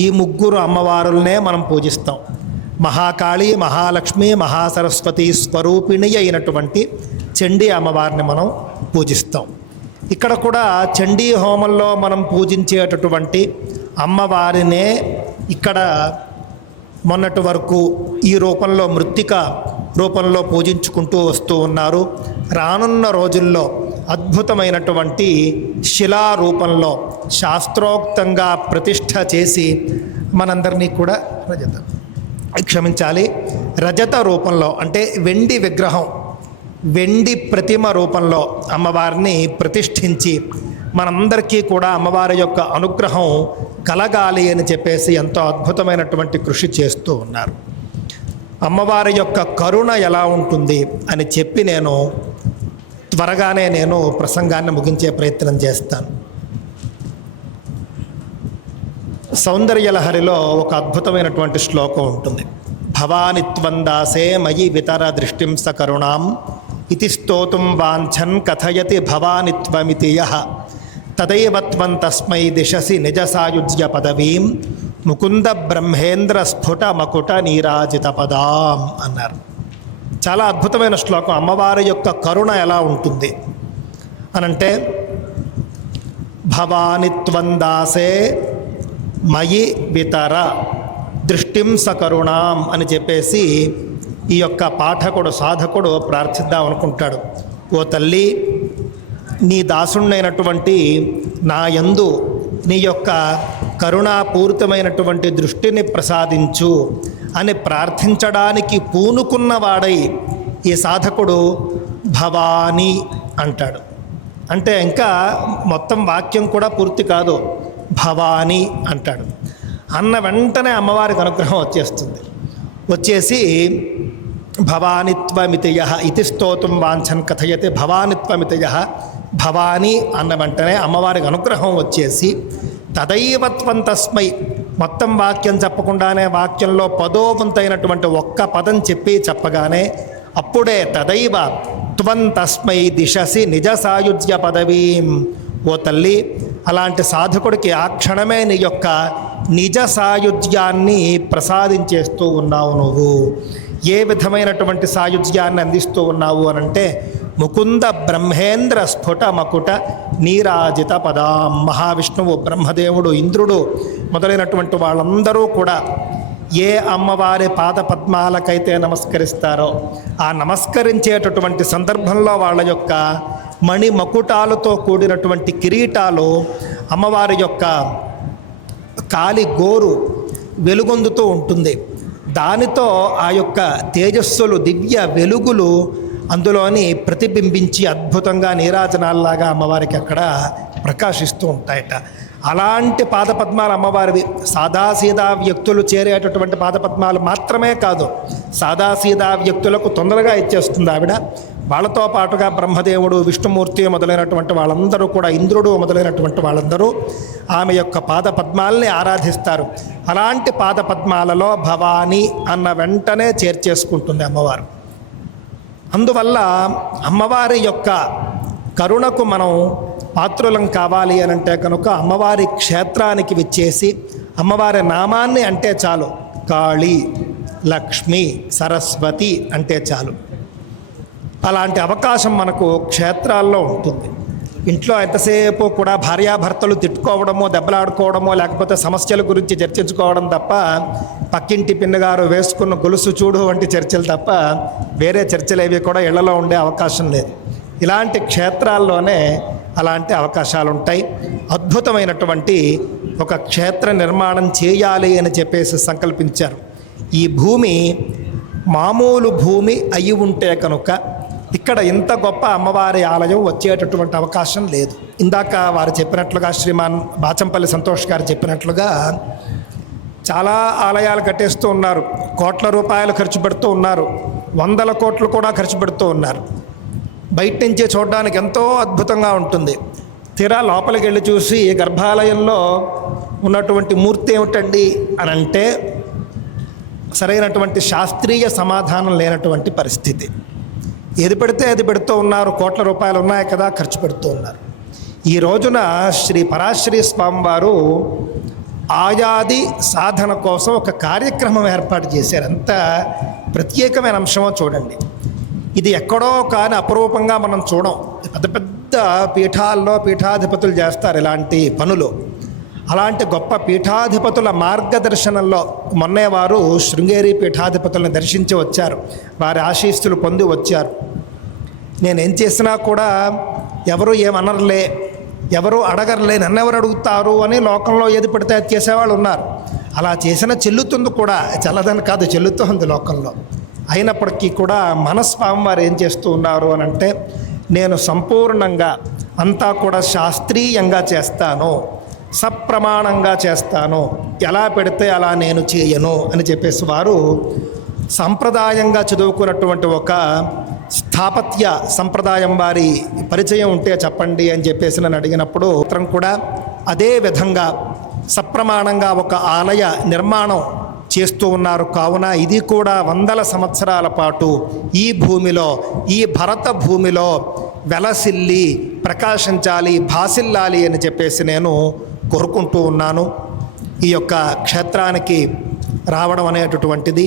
ఈ 3 అమ్మవారులనే మనం పూజిస్తాం. మహాకాళి, మహాలక్ష్మి, మహాసరస్వతి స్వరూపిణి అయినటువంటి చండీ అమ్మవారిని మనం పూజిస్తాం. ఇక్కడ కూడా చండీ హోమంలో మనం పూజించేటటువంటి అమ్మవారినే ఇక్కడ మొన్నటి వరకు ఈ రూపంలో, మృత్తిక రూపంలో పూజించుకుంటూ వస్తూ ఉన్నారు. రానున్న రోజుల్లో అద్భుతమైనటువంటి శిలా రూపంలో శాస్త్రోక్తంగా ప్రతిష్ఠ చేసి మనందరినీ కూడా రజత రూపంలో, అంటే వెండి విగ్రహం, వెండి ప్రతిమ రూపంలో అమ్మవారిని ప్రతిష్ఠించి మనందరికీ కూడా అమ్మవారి యొక్క అనుగ్రహం కలగాలి అని చెప్పేసి ఎంతో అద్భుతమైనటువంటి కృషి చేస్తూ ఉన్నారు. అమ్మవారి యొక్క కరుణ ఎలా ఉంటుంది అని చెప్పి త్వరగానే నేను ప్రసంగాన్ని ముగించే ప్రయత్నం చేస్తాను. సౌందర్యలహరిలో ఒక అద్భుతమైనటువంటి శ్లోకం ఉంటుంది. భవానిత్వం దాసే మయి వితర దృష్టిం స కరుణాం ఇతి స్తోతుం వాంఛన్ కథయతి భవానిత్వమితి యః తదైవత్వం తస్మై దిశసి నిజ సాయుజ్య పదవీం ముకుంద బ్రహ్మేంద్ర స్ఫుట మకుట నీరాజిత పదాం అన్నారు. చాలా అద్భుతమైన శ్లోకం. అమ్మవారి యొక్క కరుణ ఎలా ఉంటుంది అనంటే, భవానిత్వం దాసే మయి వితర దృష్టిం సకరుణాం అని చెప్పేసి ఈ యొక్క పాఠకుడు, సాధకుడు ప్రార్థిద్దాం అనుకుంటాడు. ఓ తల్లి, నీ దాసుణ్ణైనటువంటి నా యందు నీ యొక్క కరుణాపూరితమైనటువంటి దృష్టిని ప్రసాదించు అని ప్రార్థించడానికి పూనుకున్నవాడై ఈ సాధకుడు భవాని అంటాడు. అంటే ఇంకా మొత్తం వాక్యం కూడా పూర్తి కాదు, భవాని అంటాడు. అన్న వెంటనే అమ్మవారికి అనుగ్రహం వచ్చేసి భవానిత్వమితయ ఇతి స్తోతుం వాంఛన్ కథయతే భవానిత్వమితయ, భవాని అన్న వెంటనే అమ్మవారికి అనుగ్రహం వచ్చేసి తదైవత్వం తస్మై, మొత్తం వాక్యం చెప్పకుండానే వాక్యంలో పదో వంతైనటువంటి ఒక్క పదం చెప్పగానే అప్పుడే తదైవ త్వం తస్మై దిశసి నిజ సాయుజ్య పదవీం. ఓ తల్లి, అలాంటి సాధకుడికి ఆ క్షణమే నీ యొక్క నిజ సాయుధ్యాన్ని ప్రసాదించేస్తూ ఉన్నావు. నువ్వు ఏ విధమైనటువంటి సాయుధ్యాన్ని అందిస్తూ ఉన్నావు అనంటే, ముకుంద బ్రహ్మేంద్ర స్ఫుట మకుట నీరాజిత పదాం. మహావిష్ణువు, బ్రహ్మదేవుడు, ఇంద్రుడు మొదలైనటువంటి వాళ్ళందరూ కూడా ఏ అమ్మవారి పాద పద్మాలకైతే నమస్కరిస్తారో ఆ నమస్కరించేటటువంటి సందర్భంలో వాళ్ళ యొక్క మణి మకుటాలతో కూడినటువంటి కిరీటాలు, అమ్మవారి యొక్క కాలి గోరు వెలుగొందుతూ ఉంటుంది. దానితో ఆ యొక్క తేజస్సులు, దివ్య వెలుగులు అందులోని ప్రతిబింబించి అద్భుతంగా నీరాజనాల్లాగా అమ్మవారికి అక్కడ ప్రకాశిస్తూ ఉంటాయట. అలాంటి పాదపద్మాలు అమ్మవారివి. సాదాసీదా వ్యక్తులు చేరేటటువంటి పాదపద్మాలు మాత్రమే కాదు, సాదాసీదా వ్యక్తులకు తొందరగా ఇచ్చేస్తుంది ఆవిడ. వాళ్ళతో పాటుగా బ్రహ్మదేవుడు, విష్ణుమూర్తి మొదలైనటువంటి వాళ్ళందరూ కూడా, ఇంద్రుడు మొదలైనటువంటి వాళ్ళందరూ ఆమె యొక్క పాదపద్మాల్ని ఆరాధిస్తారు. అలాంటి పాదపద్మాలలో భవానీ అన్న వెంటనే చేర్చేసుకుంటుంది అమ్మవారు. అందువల్ల అమ్మవారి యొక్క కరుణకు మనం పాత్రులం కావాలి అని అంటే కనుక అమ్మవారి క్షేత్రానికి విచ్చేసి అమ్మవారి నామాన్ని అంటే చాలు. కాళీ, లక్ష్మి, సరస్వతి అంటే చాలు. అలాంటి అవకాశం మనకు క్షేత్రాల్లో ఉంటుంది. ఇంట్లో ఎంతసేపు కూడా భార్యాభర్తలు తిట్టుకోవడమో, దెబ్బలాడుకోవడమో, లేకపోతే సమస్యల గురించి చర్చించుకోవడం తప్ప, పక్కింటి పిన్నగారు వేసుకున్న గొలుసు చూడు వంటి చర్చలు తప్ప వేరే చర్చలు ఏవి కూడా ఇళ్లలో ఉండే అవకాశం లేదు. ఇలాంటి క్షేత్రాల్లోనే అలాంటి అవకాశాలు ఉంటాయి. అద్భుతమైనటువంటి ఒక క్షేత్ర నిర్మాణం చేయాలి అని చెప్పేసి సంకల్పించారు. ఈ భూమి మామూలు భూమి అయి ఉంటే కనుక ఇక్కడ ఇంత గొప్ప అమ్మవారి ఆలయం వచ్చేటటువంటి అవకాశం లేదు. ఇందాక వారు చెప్పినట్లుగా, శ్రీమాన్ బాచంపల్లి సంతోష్ గారు చెప్పినట్లుగా చాలా ఆలయాలు కట్టేస్తూ ఉన్నారు. కోట్ల రూపాయలు ఖర్చు పెడుతూ ఉన్నారు, 100 కోట్లు కూడా ఖర్చు పెడుతూ ఉన్నారు. బయట నుంచి చూడడానికి ఎంతో అద్భుతంగా ఉంటుంది. తీరా లోపలికి వెళ్ళి చూసి గర్భాలయంలో ఉన్నటువంటి మూర్తి ఏమిటండి అని అంటే సరైనటువంటి శాస్త్రీయ సమాధానం లేనటువంటి పరిస్థితి. ఏది పెడితే అది పెడుతూ ఉన్నారు. కోట్ల రూపాయలు ఉన్నాయి కదా, ఖర్చు పెడుతూ ఉన్నారు. ఈ రోజున శ్రీ పరాశ్రీ స్వామివారు ఆయాది సాధన కోసం ఒక కార్యక్రమం ఏర్పాటు చేశారు. అంత ప్రత్యేకమైన అంశమో చూడండి. ఇది ఎక్కడో కానీ అపరూపంగా మనం చూడం. పెద్ద పెద్ద పీఠాల్లో పీఠాధిపతులు చేస్తారు ఇలాంటి పనులు. అలాంటి గొప్ప పీఠాధిపతుల మార్గదర్శనంలో మొన్నే వారు శృంగేరి పీఠాధిపతులను దర్శించి వచ్చారు. వారి ఆశీస్సులు పొంది వచ్చారు. నేనేం చేసినా కూడా ఎవరు ఏమనర్లే, ఎవరు అడగర్లే, నన్నెవరు అడుగుతారు అని లోకంలో ఏది పడితే అది చేసేవాళ్ళు ఉన్నారు. అలా చేసిన చెల్లుతుంది కూడా, చల్లదని కాదు, చెల్లుతుంది లోకంలో. అయినప్పటికీ కూడా మనస్వామి వారు ఏం చేస్తూ ఉన్నారు అని అంటే, నేను సంపూర్ణంగా అంతా కూడా శాస్త్రీయంగా చేస్తాను, సప్రమాణంగా చేస్తాను, ఎలా పెడితే అలా నేను చేయను అని చెప్పేసి వారు సంప్రదాయంగా చదువుకున్నటువంటి ఒక స్థాపత్య సంప్రదాయం వారి పరిచయం ఉంటే చెప్పండి అని చెప్పేసి నన్ను అడిగినప్పుడు ఉత్తరం కూడా అదే విధంగా సప్రమాణంగా ఒక ఆలయ నిర్మాణం చేస్తూ ఉన్నారు. కావున ఇది కూడా 100 సంవత్సరాల పాటు ఈ భూమిలో, ఈ భరత భూమిలో వెలసిల్లి ప్రకాశించాలి, భాసిల్లాలి అని చెప్పేసి నేను కోరుకుంటూ ఉన్నాను. ఈ యొక్క క్షేత్రానికి రావడం అనేటటువంటిది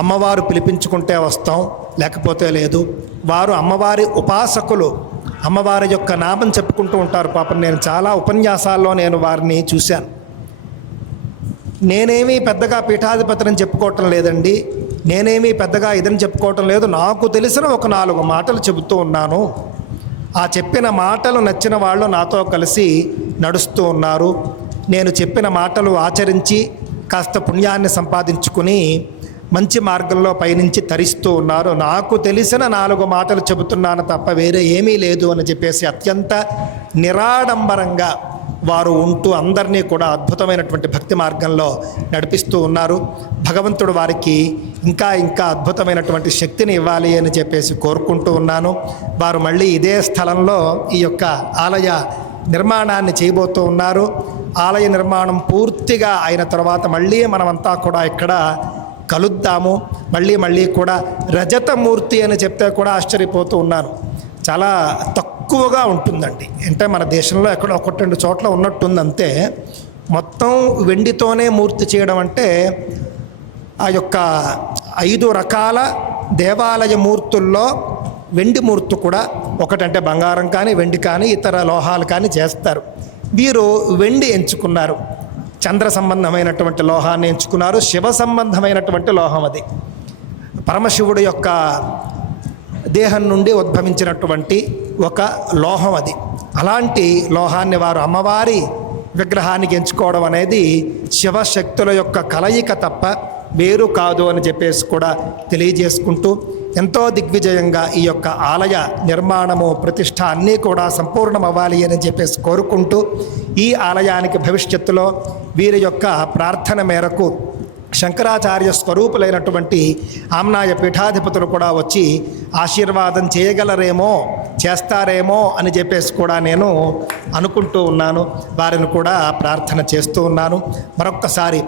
అమ్మవారు పిలిపించుకుంటే వస్తాం, లేకపోతే లేదు. వారు అమ్మవారి ఉపాసకులు, అమ్మవారి యొక్క నామం చెప్పుకుంటూ ఉంటారు. పాపం నేను చాలా ఉపన్యాసాల్లో నేను వారిని చూశాను. నేనేమీ పెద్దగా పీఠాధిపతిని చెప్పుకోవటం లేదండి, నేనేమీ పెద్దగా ఇదని చెప్పుకోవటం లేదు. నాకు తెలిసిన ఒక 4 మాటలు చెబుతూ ఉన్నాను. ఆ చెప్పిన మాటలు నచ్చిన వాళ్ళు నాతో కలిసి నడుస్తూ ఉన్నారు. నేను చెప్పిన మాటలు ఆచరించి కాస్త పుణ్యాన్ని సంపాదించుకుని మంచి మార్గంలో పయనించి తరిస్తూ ఉన్నారు. నాకు తెలిసిన 4 మాటలు చెబుతున్నాను తప్ప వేరే ఏమీ లేదు అని చెప్పేసి అత్యంత నిరాడంబరంగా వారు ఉంటూ అందరినీ కూడా అద్భుతమైనటువంటి భక్తి మార్గంలో నడిపిస్తూ ఉన్నారు. భగవంతుడు వారికి ఇంకా ఇంకా అద్భుతమైనటువంటి శక్తిని ఇవ్వాలి అని చెప్పేసి కోరుకుంటూ ఉన్నాను. వారు మళ్ళీ ఇదే స్థలంలో ఈ యొక్క ఆలయ నిర్మాణాన్ని చేయబోతూ ఉన్నారు. ఆలయ నిర్మాణం పూర్తిగా అయిన తర్వాత మళ్ళీ మనమంతా కూడా ఇక్కడ కలుద్దాము. మళ్ళీ కూడా రజతమూర్తి అని చెప్తే కూడా ఆశ్చర్యపోతూ ఉన్నాను. చాలా తక్కువగా ఉంటుందండి. అంటే మన దేశంలో ఎక్కడో 1-2 చోట్ల ఉన్నట్టుంది అంతే. మొత్తం వెండితోనే మూర్తి చేయడం అంటే ఆ యొక్క 5 రకాల దేవాలయ మూర్తుల్లో వెండి మూర్తి కూడా ఒకటంటే బంగారం కానీ వెండి కానీ ఇతర లోహాలు కానీ చేస్తారు. వీరు వెండి ఎంచుకున్నారు, చంద్ర సంబంధమైనటువంటి లోహాన్ని ఎంచుకున్నారు. శివ సంబంధమైనటువంటి లోహం అది. పరమశివుడు యొక్క దేహం నుండి ఉద్భవించినటువంటి ఒక లోహం అది. అలాంటి లోహాన్ని వారు అమ్మవారి విగ్రహానికి ఎంచుకోవడం అనేది శివశక్తుల యొక్క కలయిక తప్ప వేరు కాదు అని చెప్పేసి కూడా తెలియజేసుకుంటూ, ఎంతో దిగ్విజయంగా ఈ యొక్క ఆలయ నిర్మాణము ప్రతిష్ట అన్నీ కూడా సంపూర్ణమవ్వాలి అని చెప్పేసి కోరుకుంటూ, ఈ ఆలయానికి భవిష్యత్తులో వీరి యొక్క ప్రార్థన మేరకు శంకరాచార్య స్వరూపులైనటువంటి ఆమ్నాయ పీఠాధిపతులు కూడా వచ్చి ఆశీర్వాదం చేయగలరేమో, చేస్తారేమో అని చెప్పేసి కూడా నేను అనుకుంటూ ఉన్నాను. వారిని కూడా ప్రార్థన చేస్తూ ఉన్నాను. మరొక్కసారి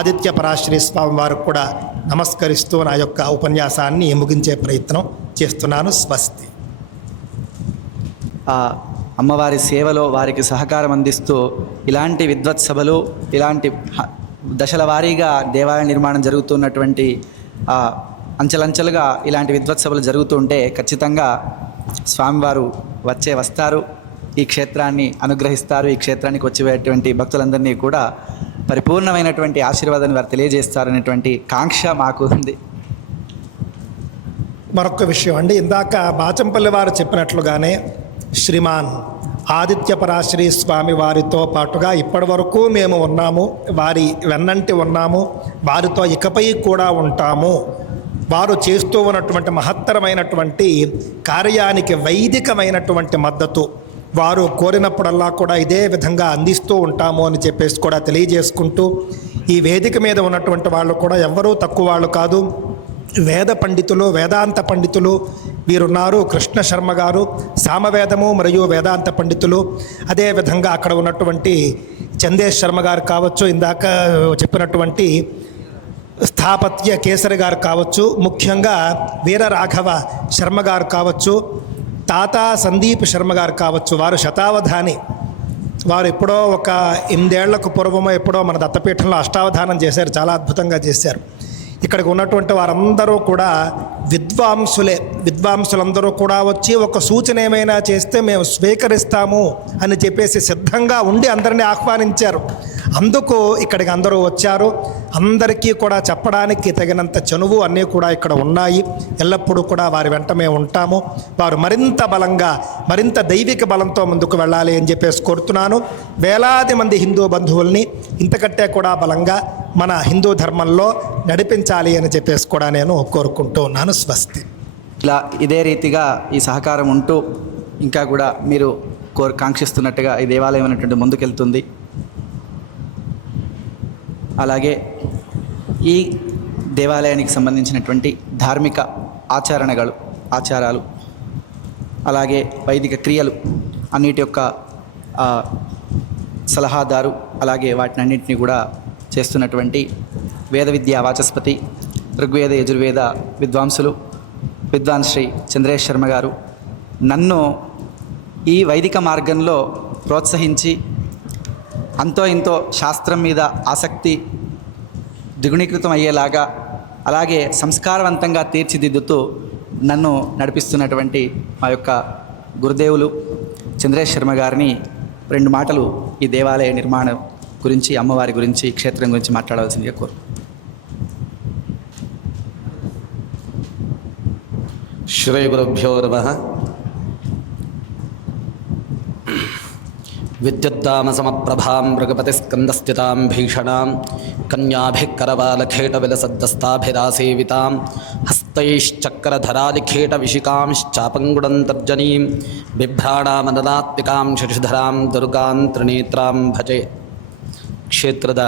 ఆదిత్య పరాశ్రీ స్వామి వారికి కూడా నమస్కరిస్తూ నా యొక్క ఉపన్యాసాన్ని ముగించే ప్రయత్నం చేస్తున్నాను. స్వస్తి. అమ్మవారి సేవలో వారికి సహకారం అందిస్తూ ఇలాంటి విద్వత్సభలు, ఇలాంటి దశల వారీగా దేవాలయ నిర్మాణం జరుగుతున్నటువంటి అంచెలంచెలుగా ఇలాంటి విద్వత్సభలు జరుగుతుంటే ఖచ్చితంగా స్వామివారు వస్తారు, ఈ క్షేత్రాన్ని అనుగ్రహిస్తారు. ఈ క్షేత్రానికి వచ్చేటువంటి భక్తులందరినీ కూడా పరిపూర్ణమైనటువంటి ఆశీర్వాదాన్ని వారు తెలియజేస్తారనేటువంటి కాంక్ష మాకు ఉంది. మరొక విషయం అండి, ఇందాక బాచంపల్లి వారు చెప్పినట్లుగానే శ్రీమాన్ ఆదిత్య పరాశ్రీ స్వామి వారితో పాటుగా ఇప్పటి వరకు మేము ఉన్నాము, వారి వెన్నంటి ఉన్నాము, వారితో ఇకపై కూడా ఉంటాము. వారు చేస్తూ ఉన్నటువంటి మహత్తరమైనటువంటి కార్యానికి వైదికమైనటువంటి మద్దతు వారు కోరినప్పుడల్లా కూడా ఇదే విధంగా అందిస్తూ ఉంటాము అని చెప్పేసి కూడా తెలియజేసుకుంటూ, ఈ వేదిక మీద ఉన్నటువంటి వాళ్ళు కూడా ఎవ్వరూ తక్కువ వాళ్ళు కాదు. వేద పండితులు, వేదాంత పండితులు వీరున్నారు. కృష్ణ శర్మ గారు సామవేదము మరియు వేదాంత పండితులు. అదేవిధంగా అక్కడ ఉన్నటువంటి చందేష్ శర్మ గారు కావచ్చు, ఇందాక చెప్పినటువంటి స్థాపత్య కేసరి గారు కావచ్చు, ముఖ్యంగా వీరరాఘవ శర్మ గారు కావచ్చు, తాతా సందీప్ శర్మ గారు కావచ్చు. వారు శతావధాని. వారు ఎప్పుడో ఒక 8 ఏళ్లకు పూర్వమో ఎప్పుడో మన దత్తపీఠంలో అష్టావధానం చేశారు, చాలా అద్భుతంగా చేశారు. ఇక్కడికి ఉన్నటువంటి వారందరూ కూడా విద్వాంసులే. విద్వాంసులందరూ కూడా వచ్చి ఒక సూచన ఏమైనా చేస్తే మేము స్వీకరిస్తాము అని చెప్పేసి సిద్ధంగా ఉండి అందరినీ ఆహ్వానించారు. అందుకు ఇక్కడికి అందరూ వచ్చారు. అందరికీ కూడా చెప్పడానికి తగినంత చనువు అన్నీ కూడా ఇక్కడ ఉన్నాయి. ఎల్లప్పుడూ కూడా వారి వెంట మేము ఉంటాము. వారు మరింత బలంగా, మరింత దైవిక బలంతో ముందుకు వెళ్ళాలి అని చెప్పేసి కోరుతున్నాను. వేలాది మంది హిందూ బంధువుల్ని ఇంతకంటే కూడా బలంగా మన హిందూ ధర్మంలో నడిపించాలి అని చెప్పేసి కూడా నేను కోరుకుంటూ ఉన్నాను. స్వస్తి. ఇలా ఇదే రీతిగా ఈ సహకారం ఉంటూ ఇంకా కూడా మీరు కాంక్షిస్తున్నట్టుగా ఈ దేవాలయం అనేటువంటి ముందుకెళ్తుంది. అలాగే ఈ దేవాలయానికి సంబంధించినటువంటి ధార్మిక ఆచారాలు అలాగే వైదిక క్రియలు అన్నిటి యొక్క సలహాదారు, అలాగే వాటిని అన్నింటినీ కూడా చేస్తున్నటువంటి వేద విద్యా వాచస్పతి, ఋగ్వేద యజుర్వేద విద్వాంసులు విద్వాన్ శ్రీ చంద్రేష్ శర్మ గారు నన్ను ఈ వైదిక మార్గంలో ప్రోత్సహించి అంతో ఇంతో శాస్త్రం మీద ఆసక్తి ద్విగుణీకృతం అయ్యేలాగా, అలాగే సంస్కారవంతంగా తీర్చిదిద్దుతూ నన్ను నడిపిస్తున్నటువంటి మా యొక్క గురుదేవులు చంద్రేష్ శర్మ గారిని 2 మాటలు ఈ దేవాలయ నిర్మాణం గురించి, అమ్మవారి గురించి, క్షేత్రం గురించి మాట్లాడవలసిందిగా కోరు. శ్రీ గురుభ్యో నమః. విద్యుద్దామసమప్రభాం మృగపతిస్కందస్థితాం భీషణాం కన్యాభిఃకరవాలఖేటవిలసద్దస్తాభిరాసేవితాం హస్తైశ్చక్రధరాలిఖేటవిశికాంశ్చాపంగుడం తర్జనీం బిభ్రాణామననాత్మికాం శశిధరాం దుర్గాం త్రినేత్రాం భజే. ಕ್ಷೇತ್ರದ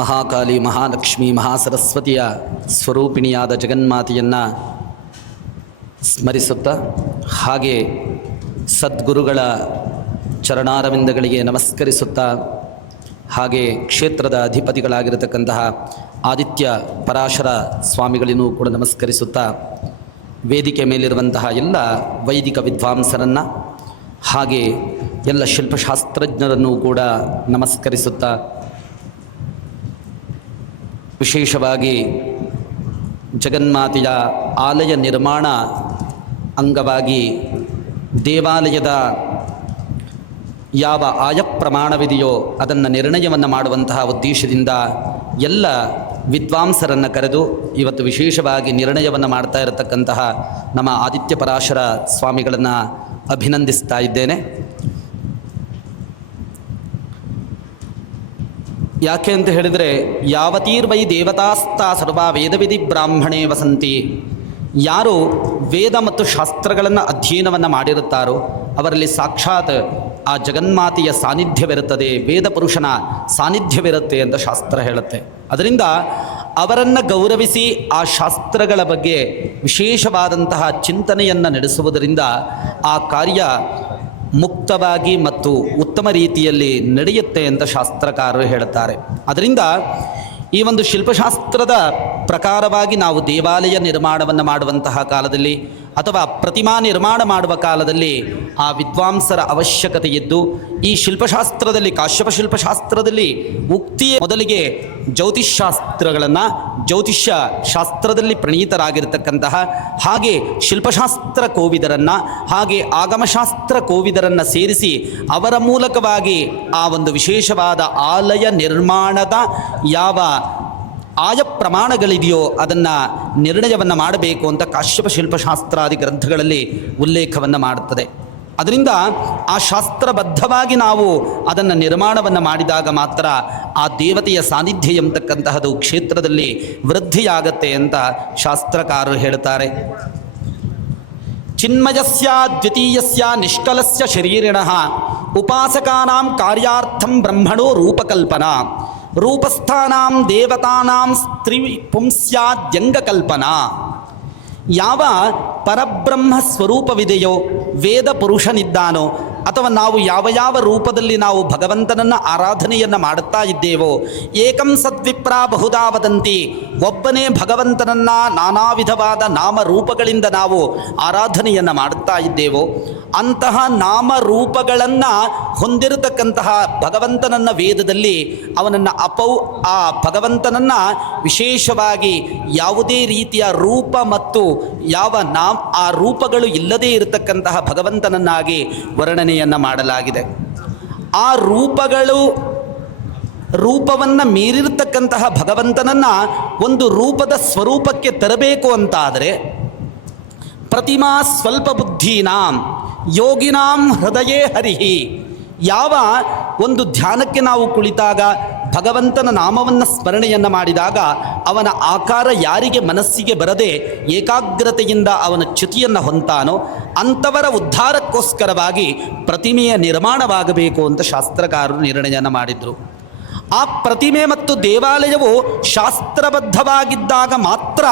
ಮಹಾಕಾಳಿ, ಮಹಾಲಕ್ಷ್ಮಿ, ಮಹಾಸರಸ್ವತಿಯ ಸ್ವರೂಪಿಣಿಯಾದ ಜಗನ್ಮಾತೆಯನ್ನು ಸ್ಮರಿಸುತ್ತಾ, ಹಾಗೆ ಸದ್ಗುರುಗಳ ಚರಣಾರವಿಂದಗಳಿಗೆ ನಮಸ್ಕರಿಸುತ್ತಾ, ಹಾಗೆ ಕ್ಷೇತ್ರದ ಅಧಿಪತಿಗಳಾಗಿರತಕ್ಕಂತಹ ಆದಿತ್ಯ ಪರಾಶರ ಸ್ವಾಮಿಗಳಿಗೂ ಕೂಡ ನಮಸ್ಕರಿಸುತ್ತಾ, ವೇದಿಕೆ ಮೇಲಿರುವಂತಹ ಎಲ್ಲ ವೈದಿಕ ವಿದ್ವಾಂಸರನ್ನು ಹಾಗೆ ಎಲ್ಲ ಶಿಲ್ಪಶಾಸ್ತ್ರಜ್ಞರನ್ನು ಕೂಡ ನಮಸ್ಕರಿಸುತ್ತಾ, ವಿಶೇಷವಾಗಿ ಜಗನ್ಮಾತೆಯ ಆಲಯ ನಿರ್ಮಾಣ ಅಂಗವಾಗಿ ದೇವಾಲಯದ ಯಾವ ಆಯ ಪ್ರಮಾಣವಿದೆಯೋ ಅದನ್ನು ನಿರ್ಣಯವನ್ನು ಮಾಡುವಂತಹ ಉದ್ದೇಶದಿಂದ ಎಲ್ಲ ವಿದ್ವಾಂಸರನ್ನು ಕರೆದು ಇವತ್ತು ವಿಶೇಷವಾಗಿ ನಿರ್ಣಯವನ್ನು ಮಾಡ್ತಾ ಇರತಕ್ಕಂತಹ ನಮ್ಮ ಆದಿತ್ಯ ಪರಾಶರ ಸ್ವಾಮಿಗಳನ್ನು ಅಭಿನಂದಿಸ್ತಾ ಇದ್ದೇನೆ. ಯಾಕೆ ಅಂತ ಹೇಳಿದರೆ, ಯಾವತೀರ್ವೈ ದೇವತಾಸ್ತಾ ಸರ್ವ ವೇದವಿಧಿ ಬ್ರಾಹ್ಮಣೇ ವಸಂತಿ. ಯಾರು ವೇದ ಮತ್ತು ಶಾಸ್ತ್ರಗಳನ್ನು ಅಧ್ಯಯನವನ್ನು ಮಾಡಿರುತ್ತಾರೋ ಅವರಲ್ಲಿ ಸಾಕ್ಷಾತ್ ಆ ಜಗನ್ಮಾತೆಯ ಸಾನ್ನಿಧ್ಯವಿರುತ್ತದೆ, ವೇದ ಪುರುಷನ ಸಾನ್ನಿಧ್ಯವಿರುತ್ತೆ ಅಂತ ಶಾಸ್ತ್ರ ಹೇಳುತ್ತೆ. ಅದರಿಂದ ಅವರನ್ನು ಗೌರವಿಸಿ ಆ ಶಾಸ್ತ್ರಗಳ ಬಗ್ಗೆ ವಿಶೇಷವಾದಂತಹ ಚಿಂತನೆಯನ್ನು ನಡೆಸುವುದರಿಂದ ಆ ಕಾರ್ಯ ಮುಕ್ತವಾಗಿ ಮತ್ತು ಉತ್ತಮ ರೀತಿಯಲ್ಲಿ ನಡೆಯುತ್ತೆ ಅಂತ ಶಾಸ್ತ್ರಕಾರರು ಹೇಳುತ್ತಾರೆ. ಅದರಿಂದ ಈ ಒಂದು ಶಿಲ್ಪಶಾಸ್ತ್ರದ ಪ್ರಕಾರವಾಗಿ ನಾವು ದೇವಾಲಯ ನಿರ್ಮಾಣವನ್ನು ಮಾಡುವಂತಹ ಕಾಲದಲ್ಲಿ ಅಥವಾ ಪ್ರತಿಮಾ ನಿರ್ಮಾಣ ಮಾಡುವ ಕಾಲದಲ್ಲಿ ಆ ವಿದ್ವಾಂಸರ ಅವಶ್ಯಕತೆ ಇದ್ದು, ಈ ಶಿಲ್ಪಶಾಸ್ತ್ರದಲ್ಲಿ ಕಾಶ್ಯಪ ಶಿಲ್ಪಶಾಸ್ತ್ರದಲ್ಲಿ ಉಕ್ತಿಯ ಮೊದಲಿಗೆ ಜ್ಯೋತಿಷ್ಶಾಸ್ತ್ರಗಳನ್ನು ಜ್ಯೋತಿಷ್ಯ ಶಾಸ್ತ್ರದಲ್ಲಿ ಪ್ರಣೀತರಾಗಿರ್ತಕ್ಕಂತಹ ಹಾಗೆ ಶಿಲ್ಪಶಾಸ್ತ್ರ ಕೋವಿದರನ್ನು ಹಾಗೆ ಆಗಮಶಾಸ್ತ್ರ ಕೋವಿದರನ್ನು ಸೇರಿಸಿ ಅವರ ಮೂಲಕವಾಗಿ ಆ ಒಂದು ವಿಶೇಷವಾದ ಆಲಯ ನಿರ್ಮಾಣದ ಯಾವ ಆಯ ಪ್ರಮಾಣಗಳಿದೆಯೋ ಅದನ್ನು ನಿರ್ಣಯವನ್ನು ಮಾಡಬೇಕು ಅಂತ ಕಾಶ್ಯಪ ಶಿಲ್ಪಶಾಸ್ತ್ರಾದಿ ಗ್ರಂಥಗಳಲ್ಲಿ ಉಲ್ಲೇಖವನ್ನು ಮಾಡುತ್ತದೆ. ಅದರಿಂದ ಆ ಶಾಸ್ತ್ರಬದ್ಧವಾಗಿ ನಾವು ಅದನ್ನು ನಿರ್ಮಾಣವನ್ನು ಮಾಡಿದಾಗ ಮಾತ್ರ ಆ ದೇವತೆಯ ಸಾನ್ನಿಧ್ಯ ಎಂಬತಕ್ಕಂತಹದ್ದು ಕ್ಷೇತ್ರದಲ್ಲಿ ವೃದ್ಧಿಯಾಗತ್ತೆ ಅಂತ ಶಾಸ್ತ್ರಕಾರರು ಹೇಳ್ತಾರೆ. ಚಿನ್ಮಯಸ್ಯ ದ್ವಿತೀಯಸ್ಯ ನಿಷ್ಕಲಸ್ಯ ಶರೀರಿಣಃ ಉಪಾಸಕಾನಾಂ ಕಾರ್ಯಾರ್ಥಂ ಬ್ರಹ್ಮಣೋ ರೂಪಕಲ್ಪನಾ ರೂಪಸ್ಥಾನಾಂ ದೇವತಾನಾಂ ಸ್ತ್ರೀ ಪುಂಸ್ಯಾದ್ಯಂಗಕಲ್ಪನಾ. ಯಾವ ಪರಬ್ರಹ್ಮ ಸ್ವರೂಪವಿದೆಯೋ, ವೇದ ಪುರುಷನಿದ್ದಾನೋ, ಅಥವಾ ನಾವು ಯಾವ ಯಾವ ರೂಪದಲ್ಲಿ ನಾವು ಭಗವಂತನನ್ನು ಆರಾಧನೆಯನ್ನು ಮಾಡುತ್ತಾ ಇದ್ದೇವೋ, ಏಕಂ ಸದ್ವಿಪ್ರಾ ಬಹುಧಾ ವದಂತಿ, ಒಬ್ಬನೇ ಭಗವಂತನನ್ನು ನಾನಾ ವಿಧವಾದ ನಾಮರೂಪಗಳಿಂದ ನಾವು ಆರಾಧನೆಯನ್ನು ಮಾಡುತ್ತಾ ಇದ್ದೇವೋ, ಅಂತಹ ನಾಮರೂಪಗಳನ್ನು ಹೊಂದಿರತಕ್ಕಂತಹ ಭಗವಂತನನ್ನು ವೇದದಲ್ಲಿ ಅವನನ್ನು ಆ ಭಗವಂತನನ್ನು ವಿಶೇಷವಾಗಿ ಯಾವುದೇ ರೀತಿಯ ರೂಪ ಮತ್ತು ಆ ರೂಪಗಳು ಇಲ್ಲದೇ ಇರತಕ್ಕಂತಹ ಭಗವಂತನನ್ನಾಗಿ ವರ್ಣನೆಯನ್ನು ಮಾಡಲಾಗಿದೆ. ಆ ರೂಪವನ್ನು ಮೀರಿರ್ತಕ್ಕಂತಹ ಭಗವಂತನನ್ನು ಒಂದು ರೂಪದ ಸ್ವರೂಪಕ್ಕೆ ತರಬೇಕು ಅಂತಾದರೆ ಪ್ರತಿಮಾ ಸ್ವಲ್ಪ ಬುದ್ಧೀನಾಂ ಯೋಗಿನಾಂ ಹೃದಯೇ ಹರಿಹಿ. ಯಾವ ಒಂದು ಧ್ಯಾನಕ್ಕೆ ನಾವು ಕುಳಿತಾಗ ಭಗವಂತನ ನಾಮವನ್ನು ಸ್ಮರಣೆಯನ್ನು ಮಾಡಿದಾಗ ಅವನ ಆಕಾರ ಯಾರಿಗೆ ಮನಸ್ಸಿಗೆ ಬರದೆ ಏಕಾಗ್ರತೆಯಿಂದ ಅವನ ಚ್ಯುತಿಯನ್ನು ಹೊಂತಾನೋ ಅಂಥವರ ಉದ್ಧಾರಕ್ಕೋಸ್ಕರವಾಗಿ ಪ್ರತಿಮೆಯ ನಿರ್ಮಾಣವಾಗಬೇಕು ಅಂತ ಶಾಸ್ತ್ರಕಾರರು ನಿರ್ಣಯವನ್ನು ಮಾಡಿದರು. ಆ ಪ್ರತಿಮೆ ಮತ್ತು ದೇವಾಲಯವು ಶಾಸ್ತ್ರಬದ್ಧವಾಗಿದ್ದಾಗ ಮಾತ್ರ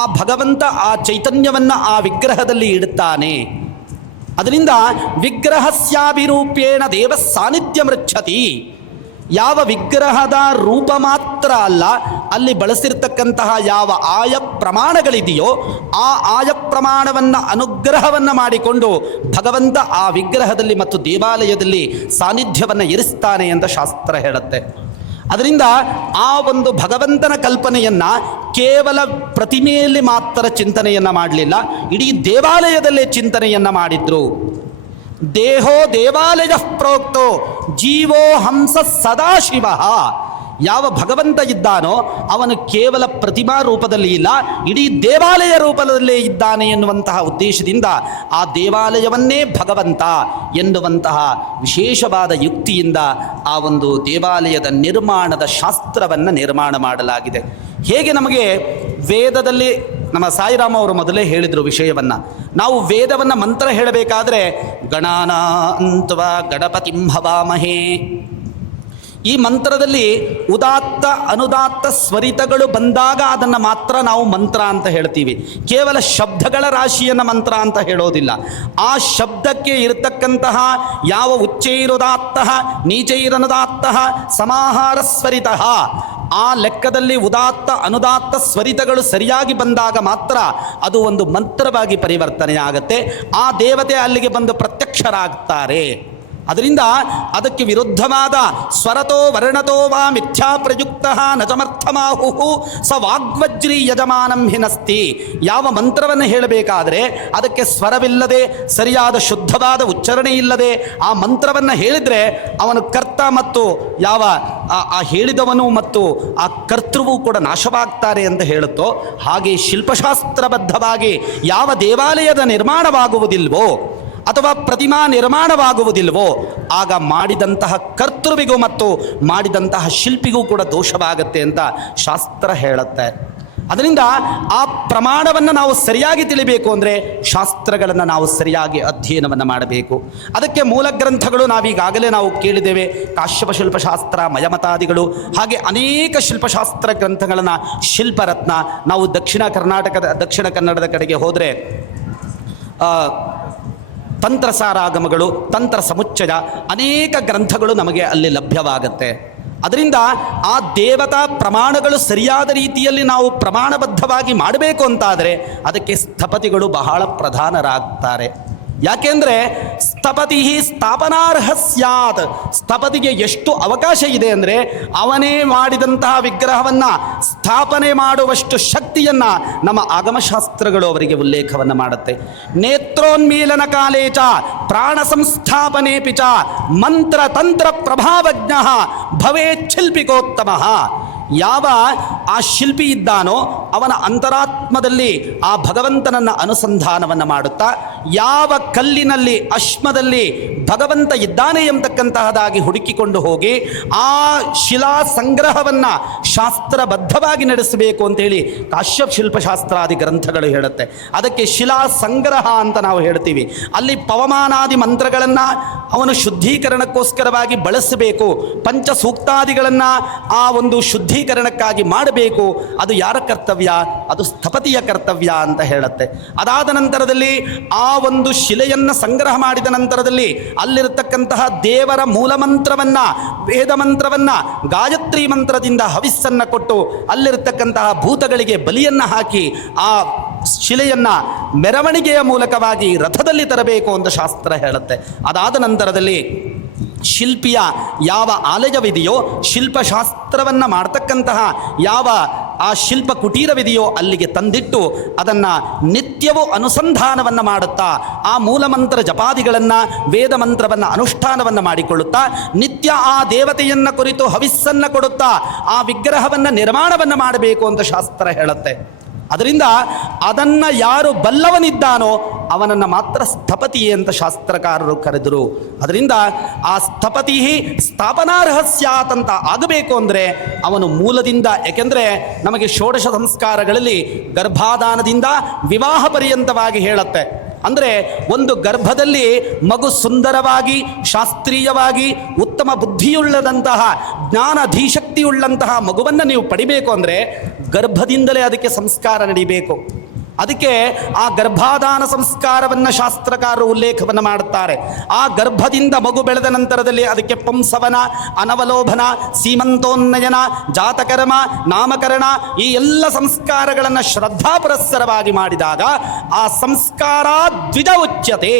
ಆ ಭಗವಂತ ಆ ಚೈತನ್ಯವನ್ನು ಆ ವಿಗ್ರಹದಲ್ಲಿ ಇಡುತ್ತಾನೆ. ಅದರಿಂದ ವಿಗ್ರಹಸ್ಯಾಭಿರೂಪೇಣ ದೇವ ಸಾನ್ನಿಧ್ಯ ಮೃಚ್ಛತಿ. ಯಾವ ವಿಗ್ರಹದ ರೂಪ ಮಾತ್ರ ಅಲ್ಲ, ಅಲ್ಲಿ ಬಳಸಿರ್ತಕ್ಕಂತಹ ಯಾವ ಆಯ ಪ್ರಮಾಣಗಳಿದೆಯೋ ಆ ಆಯ ಪ್ರಮಾಣವನ್ನು ಅನುಗ್ರಹವನ್ನು ಮಾಡಿಕೊಂಡು ಭಗವಂತ ಆ ವಿಗ್ರಹದಲ್ಲಿ ಮತ್ತು ದೇವಾಲಯದಲ್ಲಿ ಸಾನ್ನಿಧ್ಯವನ್ನು ಇರಿಸ್ತಾನೆ ಅಂತ ಶಾಸ್ತ್ರ ಹೇಳುತ್ತೆ. ಅದರಿಂದ ಆ ಒಂದು ಭಗವಂತನ ಕಲ್ಪನೆಯನ್ನು ಕೇವಲ ಪ್ರತಿಮೆಯಲ್ಲಿ ಮಾತ್ರ ಚಿಂತನೆಯನ್ನು ಮಾಡಲಿಲ್ಲ, ಇಡೀ ದೇವಾಲಯದಲ್ಲೇ ಚಿಂತನೆಯನ್ನು ಮಾಡಿದ್ರು. ದೇಹೋ ದೇವಾಲಯ ಪ್ರೋಕ್ತೋ ಜೀವೋ ಹಂಸ ಸದಾಶಿವ. ಯಾವ ಭಗವಂತ ಇದ್ದಾನೋ ಅವನು ಕೇವಲ ಪ್ರತಿಮಾ ರೂಪದಲ್ಲಿ ಇಲ್ಲ, ಇಡೀ ದೇವಾಲಯ ರೂಪದಲ್ಲೇ ಇದ್ದಾನೆ ಎನ್ನುವಂತಹ ಉದ್ದೇಶದಿಂದ ಆ ದೇವಾಲಯವನ್ನೇ ಭಗವಂತ ಎನ್ನುವಂತಹ ವಿಶೇಷವಾದ ಯುಕ್ತಿಯಿಂದ ಆ ಒಂದು ದೇವಾಲಯದ ನಿರ್ಮಾಣದ ಶಾಸ್ತ್ರವನ್ನು ನಿರ್ಮಾಣ ಮಾಡಲಾಗಿದೆ. ಹೇಗೆ ನಮಗೆ ವೇದದಲ್ಲಿ ನಮ್ಮ ಸಾಯಿರಾಮ ಅವರು ಮೊದಲೇ ಹೇಳಿದರು ವಿಷಯವನ್ನು, ನಾವು ವೇದವನ್ನು ಮಂತ್ರ ಹೇಳಬೇಕಾದ್ರೆ ಗಣಾನಾಂತ್ವ ಗಣಪತಿಂ ಹವಾಮಹೇ, ಈ ಮಂತ್ರದಲ್ಲಿ ಉದಾತ್ತ ಅನುದಾತ್ತ ಸ್ವರಿತಗಳು ಬಂದಾಗ ಅದನ್ನು ಮಾತ್ರ ನಾವು ಮಂತ್ರ ಅಂತ ಹೇಳ್ತೀವಿ. ಕೇವಲ ಶಬ್ದಗಳ ರಾಶಿಯನ್ನು ಮಂತ್ರ ಅಂತ ಹೇಳೋದಿಲ್ಲ. ಆ ಶಬ್ದಕ್ಕೆ ಇರತಕ್ಕಂತಹ ಯಾವ ಉಚ್ಚೈರುದಾತ್ತ ನೀಚೈರನುದಾತ್ತ ಸಮಾಹಾರ ಸ್ವರಿತ ಆ ಲೆಕ್ಕದಲ್ಲಿ ಉದಾತ್ತ ಅನುದಾತ್ತ ಸ್ವರಿತಗಳು ಸರಿಯಾಗಿ ಬಂದಾಗ ಮಾತ್ರ ಅದು ಒಂದು ಮಂತ್ರವಾಗಿ ಪರಿವರ್ತನೆ ಆಗುತ್ತೆ. ಆ ದೇವತೆ ಅಲ್ಲಿಗೆ ಬಂದು ಪ್ರತ್ಯಕ್ಷರಾಗ್ತಾರೆ. ಅದರಿಂದ ಅದಕ್ಕೆ ವಿರುದ್ಧವಾದ ಸ್ವರತೋ ವರ್ಣತೋ ವಾ ಮಿಥ್ಯಾ ಪ್ರಯುಕ್ತ ನ ಚಮರ್ಥಮಾಹು ಸ ವಾಗ್ವಜ್ರಿ ಯಜಮಾನಂ ಹಿನಸ್ತಿ. ಯಾವ ಮಂತ್ರವನ್ನು ಹೇಳಬೇಕಾದರೆ ಅದಕ್ಕೆ ಸ್ವರವಿಲ್ಲದೆ ಸರಿಯಾದ ಶುದ್ಧವಾದ ಉಚ್ಚಾರಣೆ ಇಲ್ಲದೆ ಆ ಮಂತ್ರವನ್ನು ಹೇಳಿದರೆ ಅವನು ಕರ್ತ ಮತ್ತು ಯಾವ ಆ ಹೇಳಿದವನು ಮತ್ತು ಆ ಕರ್ತೃವು ಕೂಡ ನಾಶವಾಗ್ತಾರೆ ಅಂತ ಹೇಳುತ್ತೋ ಹಾಗೆ ಶಿಲ್ಪಶಾಸ್ತ್ರಬದ್ಧವಾಗಿ ಯಾವ ದೇವಾಲಯದ ನಿರ್ಮಾಣವಾಗುವುದಿಲ್ವೋ ಅಥವಾ ಪ್ರತಿಮಾ ನಿರ್ಮಾಣವಾಗುವುದಿಲ್ವೋ ಆಗ ಮಾಡಿದಂತಹ ಕರ್ತೃವಿಗೂ ಮತ್ತು ಮಾಡಿದಂತಹ ಶಿಲ್ಪಿಗೂ ಕೂಡ ದೋಷವಾಗುತ್ತೆ ಅಂತ ಶಾಸ್ತ್ರ ಹೇಳುತ್ತೆ. ಅದರಿಂದ ಆ ಪ್ರಮಾಣವನ್ನು ನಾವು ಸರಿಯಾಗಿ ತಿಳಿಬೇಕು ಅಂದರೆ ಶಾಸ್ತ್ರಗಳನ್ನು ನಾವು ಸರಿಯಾಗಿ ಅಧ್ಯಯನವನ್ನು ಮಾಡಬೇಕು. ಅದಕ್ಕೆ ಮೂಲ ಗ್ರಂಥಗಳು ನಾವೀಗಾಗಲೇ ನಾವು ಕೇಳಿದ್ದೇವೆ. ಕಾಶ್ಯಪ ಶಿಲ್ಪಶಾಸ್ತ್ರ, ಮಯಮತಾದಿಗಳು, ಹಾಗೆ ಅನೇಕ ಶಿಲ್ಪಶಾಸ್ತ್ರ ಗ್ರಂಥಗಳನ್ನು, ಶಿಲ್ಪರತ್ನ. ನಾವು ದಕ್ಷಿಣ ಕನ್ನಡದ ಕಡೆಗೆ ಹೋದರೆ ತಂತ್ರಸಾರಾಗಮಗಳು, ತಂತ್ರ ಸಮುಚ್ಚಯ, ಅನೇಕ ಗ್ರಂಥಗಳು ನಮಗೆ ಅಲ್ಲಿ ಲಭ್ಯವಾಗುತ್ತೆ. ಅದರಿಂದ ಆ ದೇವತಾ ಪ್ರಮಾಣಗಳು ಸರಿಯಾದ ರೀತಿಯಲ್ಲಿ ನಾವು ಪ್ರಮಾಣಬದ್ಧವಾಗಿ ಮಾಡಬೇಕು ಅಂತಾದರೆ ಅದಕ್ಕೆ ಸ್ಥಪತಿಗಳು ಬಹಳ ಪ್ರಧಾನರಾಗ್ತಾರೆ. ಯಾಕೆಂದರೆ ಸ್ಥಪತಿ ಸ್ಥಾಪನಾರ್ಹ ಸ್ಯಾತ್. ಸ್ಥಪತಿಗೆ ಎಷ್ಟು ಅವಕಾಶ ಇದೆ ಅಂದರೆ ಅವನೇ ಮಾಡಿದಂತಹ ವಿಗ್ರಹವನ್ನು ಸ್ಥಾಪನೆ ಮಾಡುವಷ್ಟು ಶಕ್ತಿಯನ್ನು ನಮ್ಮ ಆಗಮಶಾಸ್ತ್ರಗಳು ಅವರಿಗೆ ಉಲ್ಲೇಖವನ್ನು ಮಾಡುತ್ತೆ. ನೇತ್ರೋನ್ಮೀಲನ ಕಾಲೇ ಚ ಪ್ರಾಣ ಸಂಸ್ಥಾಪನೇಪಿ ಚ ಮಂತ್ರ ತಂತ್ರ ಪ್ರಭಾವಜ್ಞ ಭವೇತ್ ಶಿಲ್ಪಿಕೋತ್ತಮ. ಯಾವ ಆ ಶಿಲ್ಪಿ ಇದ್ದಾನೋ ಅವನ ಅಂತರಾತ್ಮದಲ್ಲಿ ಆ ಭಗವಂತನನ್ನು ಅನುಸಂಧಾನವನ್ನು ಮಾಡುತ್ತಾ ಯಾವ ಕಲ್ಲಿನಲ್ಲಿ ಅಶ್ಮದಲ್ಲಿ ಭಗವಂತ ಇದ್ದಾನೆ ಎಂಬತಕ್ಕಂತಹದಾಗಿ ಹುಡುಕಿಕೊಂಡು ಹೋಗಿ ಆ ಶಿಲಾ ಸಂಗ್ರಹವನ್ನು ಶಾಸ್ತ್ರಬದ್ಧವಾಗಿ ನಡೆಸಬೇಕು ಅಂತೇಳಿ ಕಾಶ್ಯಪ ಶಿಲ್ಪಶಾಸ್ತ್ರಾದಿ ಗ್ರಂಥಗಳು ಹೇಳುತ್ತೆ. ಅದಕ್ಕೆ ಶಿಲಾ ಸಂಗ್ರಹ ಅಂತ ನಾವು ಹೇಳ್ತೀವಿ. ಅಲ್ಲಿ ಪವಮಾನಾದಿ ಮಂತ್ರಗಳನ್ನು ಅವನು ಶುದ್ಧೀಕರಣಕ್ಕೋಸ್ಕರವಾಗಿ ಬಳಸಬೇಕು. ಪಂಚಸೂಕ್ತಾದಿಗಳನ್ನು ಆ ಒಂದು ಶುದ್ಧೀಕರಣಕ್ಕಾಗಿ ಮಾಡಬೇಕು. ಅದು ಯಾರ ಕರ್ತವ್ಯ? ಅದು ಸ್ಥಪತಿಯ ಕರ್ತವ್ಯ ಅಂತ ಹೇಳುತ್ತೆ. ಅದಾದ ನಂತರದಲ್ಲಿ ಆ ಒಂದು ಶಿಲೆಯನ್ನು ಸಂಗ್ರಹ ಮಾಡಿದ ನಂತರದಲ್ಲಿ ಅಲ್ಲಿರತಕ್ಕಂತಹ ದೇವರ ಮೂಲ ಮಂತ್ರವನ್ನು, ವೇದ ಮಂತ್ರವನ್ನು, ಗಾಯತ್ರಿ ಮಂತ್ರದಿಂದ ಹವಿಸ್ಸನ್ನು ಕೊಟ್ಟು ಅಲ್ಲಿರತಕ್ಕಂತಹ ಭೂತಗಳಿಗೆ ಬಲಿಯನ್ನು ಹಾಕಿ ಆ ಶಿಲೆಯನ್ನು ಮೆರವಣಿಗೆಯ ಮೂಲಕವಾಗಿ ರಥದಲ್ಲಿ ತರಬೇಕು ಅಂತ ಶಾಸ್ತ್ರ ಹೇಳುತ್ತೆ. ಅದಾದ ನಂತರದಲ್ಲಿ ಶಿಲ್ಪಿಯ ಯಾವ ಆಲಯವಿದೆಯೋ, ಶಿಲ್ಪಶಾಸ್ತ್ರವನ್ನು ಮಾಡ್ತಕ್ಕಂತಹ ಯಾವ ಆ ಶಿಲ್ಪ ಕುಟೀರವಿದೆಯೋ ಅಲ್ಲಿಗೆ ತಂದಿಟ್ಟು ಅದನ್ನು ನಿತ್ಯವೂ ಅನುಸಂಧಾನವನ್ನು ಮಾಡುತ್ತಾ ಆ ಮೂಲಮಂತ್ರ ಜಪಾದಿಗಳನ್ನು, ವೇದ ಮಂತ್ರವನ್ನು ಅನುಷ್ಠಾನವನ್ನು ಮಾಡಿಕೊಳ್ಳುತ್ತಾ ನಿತ್ಯ ಆ ದೇವತೆಯನ್ನು ಕುರಿತು ಹವಿಸ್ಸನ್ನು ಕೊಡುತ್ತಾ ಆ ವಿಗ್ರಹವನ್ನು ನಿರ್ಮಾಣವನ್ನು ಮಾಡಬೇಕು ಅಂತ ಶಾಸ್ತ್ರ ಹೇಳುತ್ತೆ. ಅದರಿಂದ ಅದನ್ನು ಯಾರು ಬಲ್ಲವನಿದ್ದಾನೋ ಅವನನ್ನು ಮಾತ್ರ ಸ್ಥಪತಿ ಅಂತ ಶಾಸ್ತ್ರಕಾರರು ಕರೆದರು. ಅದರಿಂದ ಆ ಸ್ಥಪತಿ ಸ್ಥಾಪನಾರ್ಹ ಸ್ಯಾತ್ ಅಂತ ಆಗಬೇಕು ಅಂದರೆ ಅವನು ಮೂಲದಿಂದ, ಏಕೆಂದರೆ ನಮಗೆ ಷೋಡಶ ಸಂಸ್ಕಾರಗಳಲ್ಲಿ ಗರ್ಭಾಧಾನದಿಂದ ವಿವಾಹ ಪರ್ಯಂತವಾಗಿ ಹೇಳುತ್ತೆ. ಅಂದರೆ ಒಂದು ಗರ್ಭದಲ್ಲಿ ಮಗು ಸುಂದರವಾಗಿ, ಶಾಸ್ತ್ರೀಯವಾಗಿ, ಉತ್ತಮ ಬುದ್ಧಿಯುಳ್ಳದಂತಹ, ಜ್ಞಾನ ಧೀಶಕ್ತಿಯುಳ್ಳಂತಹ ಮಗುವನ್ನು ನೀವು ಪಡಿಬೇಕು ಅಂದರೆ ಗರ್ಭದಿಂದಲೇ ಅದಕ್ಕೆ ಸಂಸ್ಕಾರ ನಡಿಬೇಕು. ಅದಕ್ಕೆ ಆ ಗರ್ಭಾಧಾನ ಸಂಸ್ಕಾರವನ್ನು ಶಾಸ್ತ್ರಕಾರರು ಉಲ್ಲೇಖವನ್ನು ಮಾಡುತ್ತಾರೆ. ಆ ಗರ್ಭದಿಂದ ಮಗು ಬೆಳೆದ ನಂತರದಲ್ಲಿ ಅದಕ್ಕೆ ಪುಂಸವನ, ಅನವಲೋಭನ, ಸೀಮಂತೋನ್ನಯನ, ಜಾತಕರ್ಮ, ನಾಮಕರಣ ಈ ಎಲ್ಲ ಸಂಸ್ಕಾರಗಳನ್ನು ಶ್ರದ್ಧಾಪುರಸ್ಸರವಾಗಿ ಮಾಡಿದಾಗ ಆ ಸಂಸ್ಕಾರ ದ್ವಿಜ ಉಚ್ಯತೆ.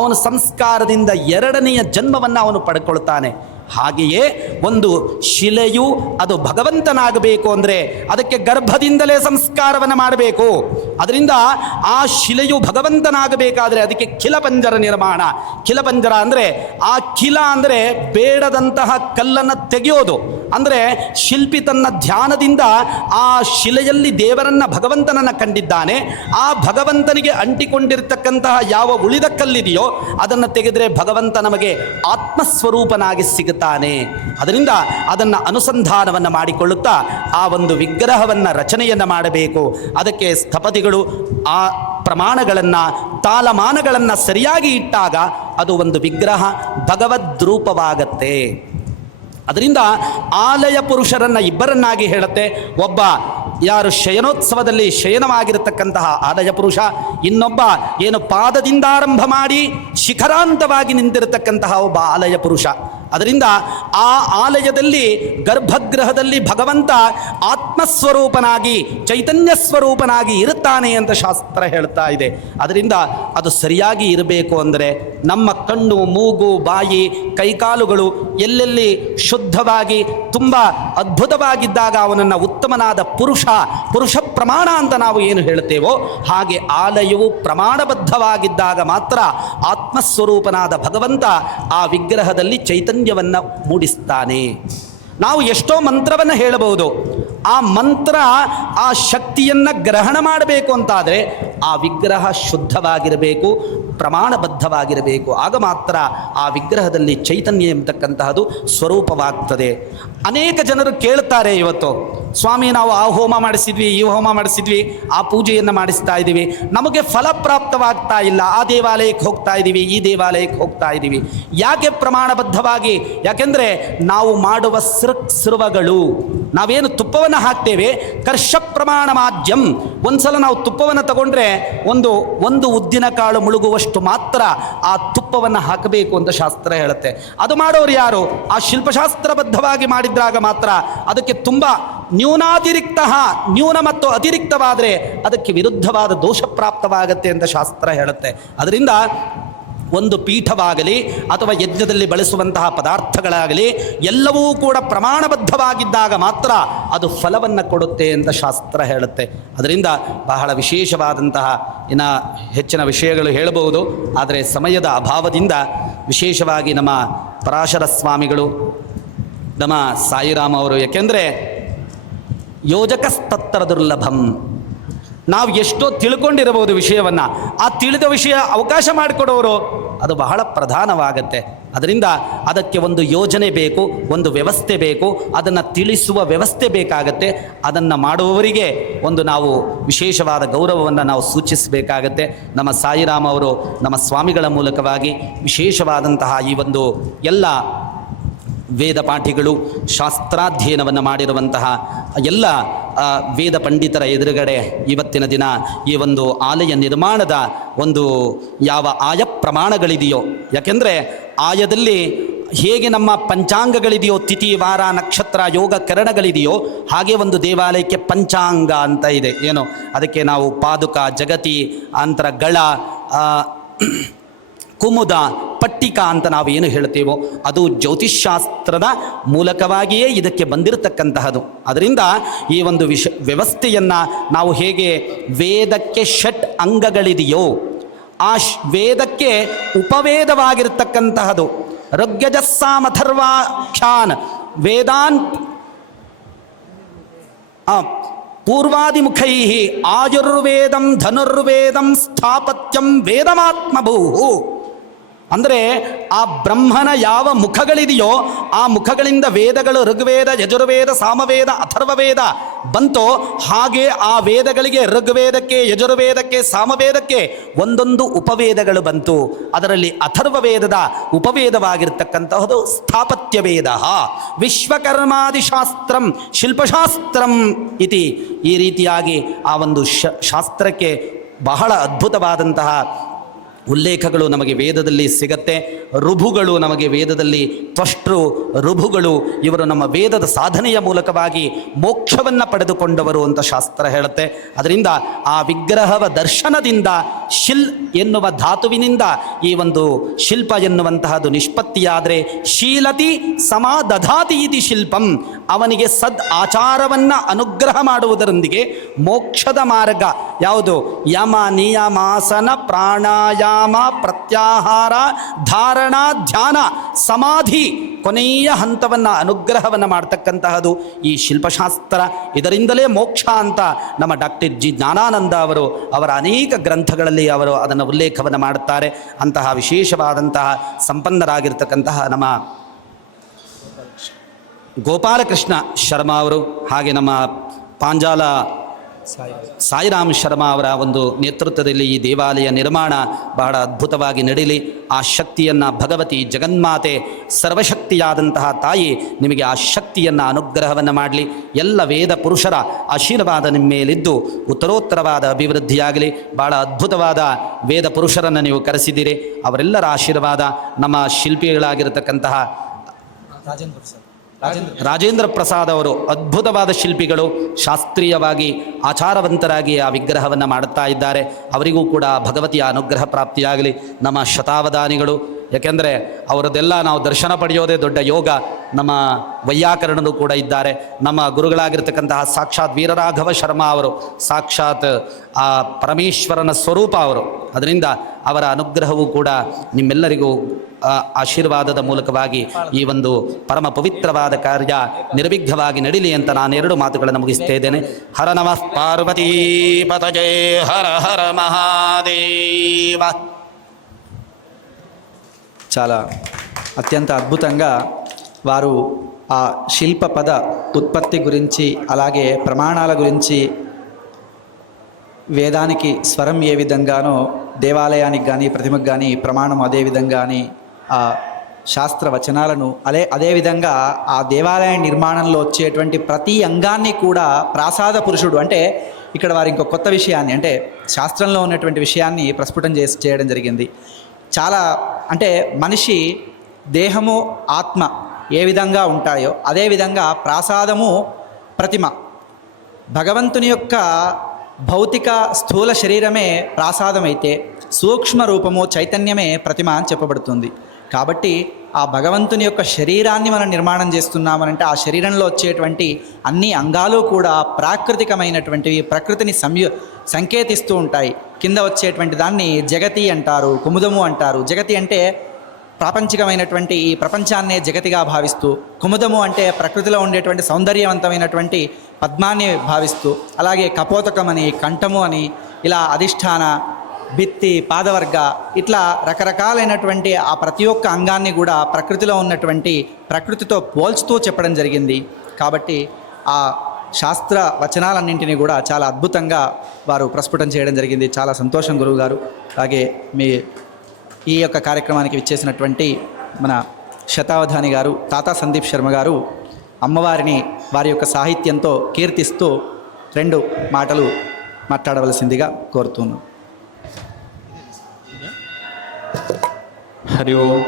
ಅವನು ಸಂಸ್ಕಾರದಿಂದ ಎರಡನೆಯ ಜನ್ಮವನ್ನು ಅವನು ಪಡ್ಕೊಳ್ತಾನೆ. ಹಾಗೆಯೇ ಒಂದು ಶಿಲೆಯು ಅದು ಭಗವಂತನಾಗಬೇಕು ಅಂದರೆ ಅದಕ್ಕೆ ಗರ್ಭದಿಂದಲೇ ಸಂಸ್ಕಾರವನ್ನು ಮಾಡಬೇಕು. ಅದರಿಂದ ಆ ಶಿಲೆಯು ಭಗವಂತನಾಗಬೇಕಾದರೆ ಅದಕ್ಕೆ ಖಿಲಪಂಜರ ನಿರ್ಮಾಣ. ಖಿಲಪಂಜರ ಅಂದರೆ ಆ ಖಿಲ ಅಂದರೆ ಬೇಡದಂತಹ ಕಲ್ಲನ್ನು ತೆಗೆಯೋದು. ಅಂದರೆ ಶಿಲ್ಪಿ ತನ್ನ ಧ್ಯಾನದಿಂದ ಆ ಶಿಲೆಯಲ್ಲಿ ದೇವರನ್ನು, ಭಗವಂತನನ್ನು ಕಂಡಿದ್ದಾನೆ. ಆ ಭಗವಂತನಿಗೆ ಅಂಟಿಕೊಂಡಿರ್ತಕ್ಕಂತಹ ಯಾವ ಉಳಿದ ಕಲ್ಲಿದೆಯೋ ಅದನ್ನು ತೆಗೆದರೆ ಭಗವಂತ ನಮಗೆ ಆತ್ಮಸ್ವರೂಪನಾಗಿ ಸಿಗುತ್ತಾನೆ. ಅದರಿಂದ ಅದನ್ನು ಅನುಸಂಧಾನವನ್ನು ಮಾಡಿಕೊಳ್ಳುತ್ತಾ ಆ ಒಂದು ವಿಗ್ರಹವನ್ನು ರಚನೆಯನ್ನು ಮಾಡಬೇಕು. ಅದಕ್ಕೆ ಸ್ಥಪತಿಗಳು ಆ ಪ್ರಮಾಣಗಳನ್ನು, ತಾಲಮಾನಗಳನ್ನು ಸರಿಯಾಗಿ ಇಟ್ಟಾಗ ಅದು ಒಂದು ವಿಗ್ರಹ ಭಗವದ್ರೂಪವಾಗತ್ತೆ. ಅದರಿಂದ ಆಲಯ ಪುರುಷರನ್ನು ಇಬ್ಬರನ್ನಾಗಿ ಹೇಳುತ್ತೆ. ಒಬ್ಬ ಯಾರು ಶಯನೋತ್ಸವದಲ್ಲಿ ಶಯನವಾಗಿರತಕ್ಕಂತಹ ಆಲಯ ಪುರುಷ, ಇನ್ನೊಬ್ಬ ಏನು ಪಾದದಿಂದ ಆರಂಭ ಮಾಡಿ ಶಿಖರಾಂತವಾಗಿ ನಿಂತಿರತಕ್ಕಂತಹ ಒಬ್ಬ ಆಲಯ ಪುರುಷ. ಅದರಿಂದ ಆ ಆಲಯದಲ್ಲಿ ಗರ್ಭಗೃಹದಲ್ಲಿ ಭಗವಂತ ಆತ್ಮ ಆತ್ಮಸ್ವರೂಪನಾಗಿ ಚೈತನ್ಯ ಸ್ವರೂಪನಾಗಿ ಇರುತ್ತಾನೆ ಅಂತ ಶಾಸ್ತ್ರ ಹೇಳ್ತಾ ಇದೆ. ಅದರಿಂದ ಅದು ಸರಿಯಾಗಿ ಇರಬೇಕು ಅಂದರೆ ನಮ್ಮ ಕಣ್ಣು, ಮೂಗು, ಬಾಯಿ, ಕೈಕಾಲುಗಳು ಎಲ್ಲೆಲ್ಲಿ ಶುದ್ಧವಾಗಿ ತುಂಬ ಅದ್ಭುತವಾಗಿದ್ದಾಗ ಅವನನ್ನು ಉತ್ತಮನಾದ ಪುರುಷ ಪ್ರಮಾಣ ಅಂತ ನಾವು ಏನು ಹೇಳ್ತೇವೋ ಹಾಗೆ ಆಲಯವು ಪ್ರಮಾಣಬದ್ಧವಾಗಿದ್ದಾಗ ಮಾತ್ರ ಆತ್ಮಸ್ವರೂಪನಾದ ಭಗವಂತ ಆ ವಿಗ್ರಹದಲ್ಲಿ ಚೈತನ್ಯವನ್ನು ಮೂಡಿಸ್ತಾನೆ. ನಾವು ಎಷ್ಟೋ ಮಂತ್ರವನ್ನು ಹೇಳಬಹುದು, ಆ ಮಂತ್ರ ಆ ಶಕ್ತಿಯನ್ನು ಗ್ರಹಣ ಮಾಡಬೇಕು ಅಂತಾದರೆ ಆ ವಿಗ್ರಹ ಶುದ್ಧವಾಗಿರಬೇಕು, ಪ್ರಮಾಣಬದ್ಧವಾಗಿರಬೇಕು. ಆಗ ಮಾತ್ರ ಆ ವಿಗ್ರಹದಲ್ಲಿ ಚೈತನ್ಯ ಎಂಬತಕ್ಕಂತಹದ್ದು ಸ್ವರೂಪವಾಗ್ತದೆ. ಅನೇಕ ಜನರು ಕೇಳ್ತಾರೆ, ಇವತ್ತು ಸ್ವಾಮಿ ನಾವು ಆ ಹೋಮ ಮಾಡಿಸಿದ್ವಿ, ಈ ಹೋಮ ಮಾಡಿಸಿದ್ವಿ, ಆ ಪೂಜೆಯನ್ನು ಮಾಡಿಸ್ತಾ ಇದ್ದೀವಿ, ನಮಗೆ ಫಲಪ್ರಾಪ್ತವಾಗ್ತಾ ಇಲ್ಲ, ಆ ದೇವಾಲಯಕ್ಕೆ ಹೋಗ್ತಾ ಇದ್ದೀವಿ, ಈ ದೇವಾಲಯಕ್ಕೆ ಹೋಗ್ತಾ ಇದ್ದೀವಿ. ಯಾಕೆ ಪ್ರಮಾಣಬದ್ಧವಾಗಿ? ಯಾಕೆಂದರೆ ನಾವು ಮಾಡುವ ಸ್ರವಗಳು, ನಾವೇನು ತುಪ್ಪವನ್ನು ಹಾಕ್ತೇವೆ, ಕರ್ಷ ಪ್ರಮಾಣ ಮಾಧ್ಯಂ. ಒಂದ್ಸಲ ನಾವು ತುಪ್ಪವನ್ನು ತಗೊಂಡ್ರೆ ಒಂದು ಉದ್ದಿನ ಕಾಳು ಮುಳುಗುವಷ್ಟು ಮಾತ್ರ ಆ ತುಪ್ಪವನ್ನು ಹಾಕಬೇಕು ಅಂತ ಶಾಸ್ತ್ರ ಹೇಳುತ್ತೆ. ಅದು ಮಾಡೋರು ಯಾರು? ಆ ಶಿಲ್ಪಶಾಸ್ತ್ರಬದ್ಧವಾಗಿ ಮಾಡಿದ್ರಾಗ ಮಾತ್ರ. ಅದಕ್ಕೆ ತುಂಬ ನ್ಯೂನ ಮತ್ತು ಅತಿರಿಕ್ತವಾದರೆ ಅದಕ್ಕೆ ವಿರುದ್ಧವಾದ ದೋಷ ಪ್ರಾಪ್ತವಾಗತ್ತೆ ಅಂತ ಶಾಸ್ತ್ರ ಹೇಳುತ್ತೆ. ಅದರಿಂದ ಒಂದು ಪೀಠವಾಗಲಿ ಅಥವಾ ಯಜ್ಞದಲ್ಲಿ ಬಳಸುವಂತಹ ಪದಾರ್ಥಗಳಾಗಲಿ ಎಲ್ಲವೂ ಕೂಡ ಪ್ರಮಾಣಬದ್ಧವಾಗಿದ್ದಾಗ ಮಾತ್ರ ಅದು ಫಲವನ್ನು ಕೊಡುತ್ತೆ ಅಂತ ಶಾಸ್ತ್ರ ಹೇಳುತ್ತೆ. ಅದರಿಂದ ಬಹಳ ವಿಶೇಷವಾದಂತಹ ಇನ್ನು ಹೆಚ್ಚಿನ ವಿಷಯಗಳು ಹೇಳಬಹುದು, ಆದರೆ ಸಮಯದ ಅಭಾವದಿಂದ ವಿಶೇಷವಾಗಿ ನಮ್ಮ ಪರಾಶರ ಸ್ವಾಮಿಗಳು, ನಮ್ಮ ಸಾಯಿರಾಮ್ ಅವರು, ಯಾಕೆಂದರೆ ಯೋಜಕಸ್ತತ್ರ ದುರ್ಲಭಂ, ನಾವು ಎಷ್ಟೋ ತಿಳ್ಕೊಂಡಿರಬಹುದು ವಿಷಯವನ್ನು, ಆ ತಿಳಿದ ವಿಷಯ ಅವಕಾಶ ಮಾಡಿಕೊಡೋರು ಅದು ಬಹಳ ಪ್ರಧಾನವಾಗತ್ತೆ. ಅದರಿಂದ ಅದಕ್ಕೆ ಒಂದು ಯೋಜನೆ ಬೇಕು, ಒಂದು ವ್ಯವಸ್ಥೆ ಬೇಕು, ಅದನ್ನು ತಿಳಿಸುವ ವ್ಯವಸ್ಥೆ ಬೇಕಾಗತ್ತೆ. ಅದನ್ನು ಮಾಡುವವರಿಗೆ ಒಂದು ನಾವು ವಿಶೇಷವಾದ ಗೌರವವನ್ನು ನಾವು ಸೂಚಿಸಬೇಕಾಗತ್ತೆ. ನಮ್ಮ ಸಾಯಿರಾಮ್ ಅವರು ನಮ್ಮ ಸ್ವಾಮಿಗಳ ಮೂಲಕವಾಗಿ ವಿಶೇಷವಾದಂತಹ ಈ ಒಂದು ಎಲ್ಲ ವೇದ ಪಾಠಿಗಳು, ಶಾಸ್ತ್ರಾಧ್ಯಯನವನ್ನು ಮಾಡಿರುವಂತಹ ಎಲ್ಲ ವೇದ ಪಂಡಿತರ ಎದುರುಗಡೆ ಇವತ್ತಿನ ದಿನ ಈ ಒಂದು ಆಲಯ ನಿರ್ಮಾಣದ ಒಂದು ಯಾವ ಆಯ ಪ್ರಮಾಣಗಳಿದೆಯೋ, ಯಾಕೆಂದರೆ ಆಯದಲ್ಲಿ ಹೇಗೆ ನಮ್ಮ ಪಂಚಾಂಗಗಳಿದೆಯೋ, ತಿಥಿ, ವಾರ, ನಕ್ಷತ್ರ, ಯೋಗ, ಕರಣಗಳಿದೆಯೋ ಹಾಗೆ ಒಂದು ದೇವಾಲಯಕ್ಕೆ ಪಂಚಾಂಗ ಅಂತ ಇದೆ. ಏನು ಅದಕ್ಕೆ ನಾವು ಪಾದುಕ, ಜಗತಿ, ಅಂತರ ಗಳ, ಕುಮುದ, ಪಟ್ಟಿಕಾ ಅಂತ ನಾವು ಏನು ಹೇಳ್ತೇವೋ ಅದು ಜ್ಯೋತಿಷ್ಶಾಸ್ತ್ರದ ಮೂಲಕವಾಗಿಯೇ ಇದಕ್ಕೆ ಬಂದಿರತಕ್ಕಂತಹದ್ದು. ಅದರಿಂದ ಈ ಒಂದು ವ್ಯವಸ್ಥೆಯನ್ನು ನಾವು ಹೇಗೆ ವೇದಕ್ಕೆ ಷಟ್ ಅಂಗಗಳಿದೆಯೋ ಆ ವೇದಕ್ಕೆ ಉಪವೇದವಾಗಿರ್ತಕ್ಕಂತಹದ್ದು ಋಗ್ಯಜಸ್ಸಾಮಥರ್ವಾಖ್ಯಾನ್ ವೇದಾನ್ ಪೂರ್ವಾದಿಮುಖೈ ಆಯುರ್ವೇದಂ ಧನುರ್ವೇದಂ ಸ್ಥಾಪತ್ಯಂ ವೇದಮಾತ್ಮಭೂ. ಅಂದರೆ ಆ ಬ್ರಹ್ಮನ ಯಾವ ಮುಖಗಳಿದೆಯೋ ಆ ಮುಖಗಳಿಂದ ವೇದಗಳು ಋಗ್ವೇದ, ಯಜುರ್ವೇದ, ಸಾಮವೇದ, ಅಥರ್ವವೇದ ಬಂತೋ ಹಾಗೆ ಆ ವೇದಗಳಿಗೆ ಋಗ್ವೇದಕ್ಕೆ, ಯಜುರ್ವೇದಕ್ಕೆ, ಸಾಮವೇದಕ್ಕೆ ಒಂದೊಂದು ಉಪವೇದಗಳು ಬಂತು. ಅದರಲ್ಲಿ ಅಥರ್ವವೇದದ ಉಪವೇದವಾಗಿರ್ತಕ್ಕಂತಹದ್ದು ಸ್ಥಾಪತ್ಯ ವೇದ, ವಿಶ್ವಕರ್ಮಾದಿಶಾಸ್ತ್ರಂ ಶಿಲ್ಪಶಾಸ್ತ್ರಂ ಇತಿ. ಈ ರೀತಿಯಾಗಿ ಆ ಒಂದು ಶಾಸ್ತ್ರಕ್ಕೆ ಬಹಳ ಅದ್ಭುತವಾದಂತಹ ಉಲ್ಲೇಖಗಳು ನಮಗೆ ವೇದದಲ್ಲಿ ಸಿಗತ್ತೆ. ಋಭುಗಳು ನಮಗೆ ವೇದದಲ್ಲಿ ತ್ವಷ್ಟೃ ಋಭುಗಳು, ಇವರು ನಮ್ಮ ವೇದದ ಸಾಧನೆಯ ಮೂಲಕವಾಗಿ ಮೋಕ್ಷವನ್ನು ಪಡೆದುಕೊಂಡವರು ಅಂತ ಶಾಸ್ತ್ರ ಹೇಳುತ್ತೆ. ಅದರಿಂದ ಆ ವಿಗ್ರಹವ ದರ್ಶನದಿಂದ ಶಿಲ್ ಎನ್ನುವ ಧಾತುವಿನಿಂದ ಈ ಒಂದು ಶಿಲ್ಪ ಎನ್ನುವಂತಹದ್ದು ನಿಷ್ಪತ್ತಿಯಾದರೆ ಶೀಲತಿ ಸಮಾದಧಾತಿ ಇತಿ ಶಿಲ್ಪಂ, ಅವನಿಗೆ ಸದ್ ಆಚಾರವನ್ನು ಅನುಗ್ರಹ ಮಾಡುವುದರೊಂದಿಗೆ ಮೋಕ್ಷದ ಮಾರ್ಗ ಯಾವುದು? ಯಮ, ನಿಯಮಾಸನ, ಪ್ರಾಣಾಯಾಮ, ಪ್ರತ್ಯಾಹಾರ, ಧಾರಣ, ಧ್ಯಾನ, ಸಮಾಧಿ, ಕೊನೆಯ ಹಂತವನ್ನು ಅನುಗ್ರಹವನ್ನು ಮಾಡ್ತಕ್ಕಂತಹದ್ದು ಈ ಶಿಲ್ಪಶಾಸ್ತ್ರ. ಇದರಿಂದಲೇ ಮೋಕ್ಷ ಅಂತ ನಮ್ಮ ಡಾಕ್ಟರ್ ಜಿ ಜ್ಞಾನಾನಂದ ಅವರು ಅವರ ಅನೇಕ ಗ್ರಂಥಗಳಲ್ಲಿ ಅವರು ಅದನ್ನು ಉಲ್ಲೇಖವನ್ನು ಮಾಡುತ್ತಾರೆ. ಅಂತಹ ವಿಶೇಷವಾದಂತಹ ಸಂಪನ್ನರಾಗಿರ್ತಕ್ಕಂತಹ ನಮ್ಮ ಗೋಪಾಲಕೃಷ್ಣ ಶರ್ಮಾ ಅವರು, ಹಾಗೆ ನಮ್ಮ ಪಾಂಜಾಲ ಸಾಯಿರಾಮ್ ಶರ್ಮಾ ಅವರ ಒಂದು ನೇತೃತ್ವದಲ್ಲಿ ಈ ದೇವಾಲಯ ನಿರ್ಮಾಣ ಬಹಳ ಅದ್ಭುತವಾಗಿ ನಡೀಲಿ. ಆ ಶಕ್ತಿಯನ್ನು ಭಗವತಿ ಜಗನ್ಮಾತೆ ಸರ್ವಶಕ್ತಿಯಾದಂತಹ ತಾಯಿ ನಿಮಗೆ ಆ ಶಕ್ತಿಯನ್ನು ಅನುಗ್ರಹವನ್ನು ಮಾಡಲಿ. ಎಲ್ಲ ವೇದ ಪುರುಷರ ಆಶೀರ್ವಾದ ನಿಮ್ಮ ಮೇಲಿದ್ದು ಉತ್ತರೋತ್ತರವಾದ ಅಭಿವೃದ್ಧಿಯಾಗಲಿ. ಬಹಳ ಅದ್ಭುತವಾದ ವೇದ ಪುರುಷರನ್ನು ನೀವು ಕರೆಸಿದ್ದೀರಿ. ಅವರೆಲ್ಲರ ಆಶೀರ್ವಾದ ನಮ್ಮ ಶಿಲ್ಪಿಗಳಾಗಿರತಕ್ಕಂತಹ ರಾಜೇಂದ್ರ ಪ್ರಸಾದ್ ಅವರು ಅದ್ಭುತವಾದ ಶಿಲ್ಪಿಗಳು, ಶಾಸ್ತ್ರೀಯವಾಗಿ ಆಚಾರವಂತರಾಗಿ ಆ ವಿಗ್ರಹವನ್ನು ಮಾಡುತ್ತಾ ಇದ್ದಾರೆ. ಅವರಿಗೂ ಕೂಡ ಭಗವತಿಯ ಅನುಗ್ರಹ ಪ್ರಾಪ್ತಿಯಾಗಲಿ. ನಮ್ಮ ಶತಾವಧಾನಿಗಳು, ಯಾಕೆಂದರೆ ಅವರದೆಲ್ಲ ನಾವು ದರ್ಶನ ಪಡೆಯೋದೇ ದೊಡ್ಡ ಯೋಗ. ನಮ್ಮ ವೈಯಾಕರಣರು ಕೂಡ ಇದ್ದಾರೆ. ನಮ್ಮ ಗುರುಗಳಾಗಿರ್ತಕ್ಕಂತಹ ಸಾಕ್ಷಾತ್ ವೀರರಾಘವ ಶರ್ಮಾ ಅವರು ಸಾಕ್ಷಾತ್ ಆ ಪರಮೇಶ್ವರನ ಸ್ವರೂಪ ಅವರು. ಅದರಿಂದ ಅವರ ಅನುಗ್ರಹವೂ ಕೂಡ ನಿಮ್ಮೆಲ್ಲರಿಗೂ ಆಶೀರ್ವಾದದ ಮೂಲಕವಾಗಿ ಈ ಒಂದು ಪರಮ ಪವಿತ್ರವಾದ ಕಾರ್ಯ ನಿರ್ವಿಘ್ನವಾಗಿ ನಡೀಲಿ ಅಂತ ನಾನು 2 ಮಾತುಗಳನ್ನು ಮುಗಿಸ್ತಾ ಇದ್ದೇನೆ. ಹರ ನಮಃ ಪಾರ್ವತೀ ಪತಜೇ ಹರ ಹರ మహాదేవ. చాలా అత్యంత అద్భుతంగా వారు ఆ శిల్ప పద ఉత్పత్తి గురించి, అలాగే ప్రమాణాల గురించి, వేదానికి స్వరం ఏ విధంగానో దేవాలయానికి కానీ ప్రతిమకు కానీ ప్రమాణం అదే విధంగా అని ఆ శాస్త్ర వచనాలను అదేవిధంగా ఆ దేవాలయ నిర్మాణంలో వచ్చేటువంటి ప్రతి అంగాన్ని కూడా ప్రాసాద పురుషుడు అంటే ఇక్కడ వారి ఇంకో కొత్త విషయాన్ని, అంటే శాస్త్రంలో ఉన్నటువంటి విషయాన్ని ప్రస్ఫుటం చేయడం జరిగింది. చాలా అంటే మనిషి దేహము ఆత్మ ఏ విధంగా ఉంటాయో అదేవిధంగా ప్రాసాదము ప్రతిమ. భగవంతుని యొక్క భౌతిక స్థూల శరీరమే ప్రాసాదమైతే సూక్ష్మ రూపము చైతన్యమే ప్రతిమ అని చెప్పబడుతుంది. కాబట్టి ఆ భగవంతుని యొక్క శరీరాన్ని మనం నిర్మాణం చేస్తున్నామనంటే ఆ శరీరంలో వచ్చేటువంటి అన్ని అంగాలు కూడా ప్రాకృతికమైనటువంటివి, ప్రకృతిని సంకేతిస్తూ ఉంటాయి. కింద వచ్చేటువంటి దాన్ని జగతి అంటారు, కుముదము అంటారు. జగతి అంటే ప్రాపంచికమైనటువంటి ఈ ప్రపంచాన్నే జగతిగా భావిస్తూ, కుముదము అంటే ప్రకృతిలో ఉండేటువంటి సౌందర్యవంతమైనటువంటి పద్మాన్ని భావిస్తూ, అలాగే కపోతకం అని, కంఠము అని, ఇలా అధిష్టాన, భిత్తి, పాదవర్గ, ఇట్లా రకరకాలైనటువంటి ఆ ప్రతి ఒక్క అంగాన్ని కూడా ప్రకృతిలో ఉన్నటువంటి ప్రకృతితో పోల్చుతూ చెప్పడం జరిగింది. కాబట్టి ఆ శాస్త్ర వచనాలన్నింటినీ కూడా చాలా అద్భుతంగా వారు ప్రస్ఫుటం చేయడం జరిగింది. చాలా సంతోషం గురువుగారు. అలాగే ఈ యొక్క కార్యక్రమానికి విచ్చేసినటువంటి మన శతావధాని గారు, తాతా సందీప్ శర్మ గారు అమ్మవారిని వారి యొక్క సాహిత్యంతో కీర్తిస్తూ 2 మాటలు మాట్లాడవలసిందిగా కోరుతున్నాను. హరి ఓం.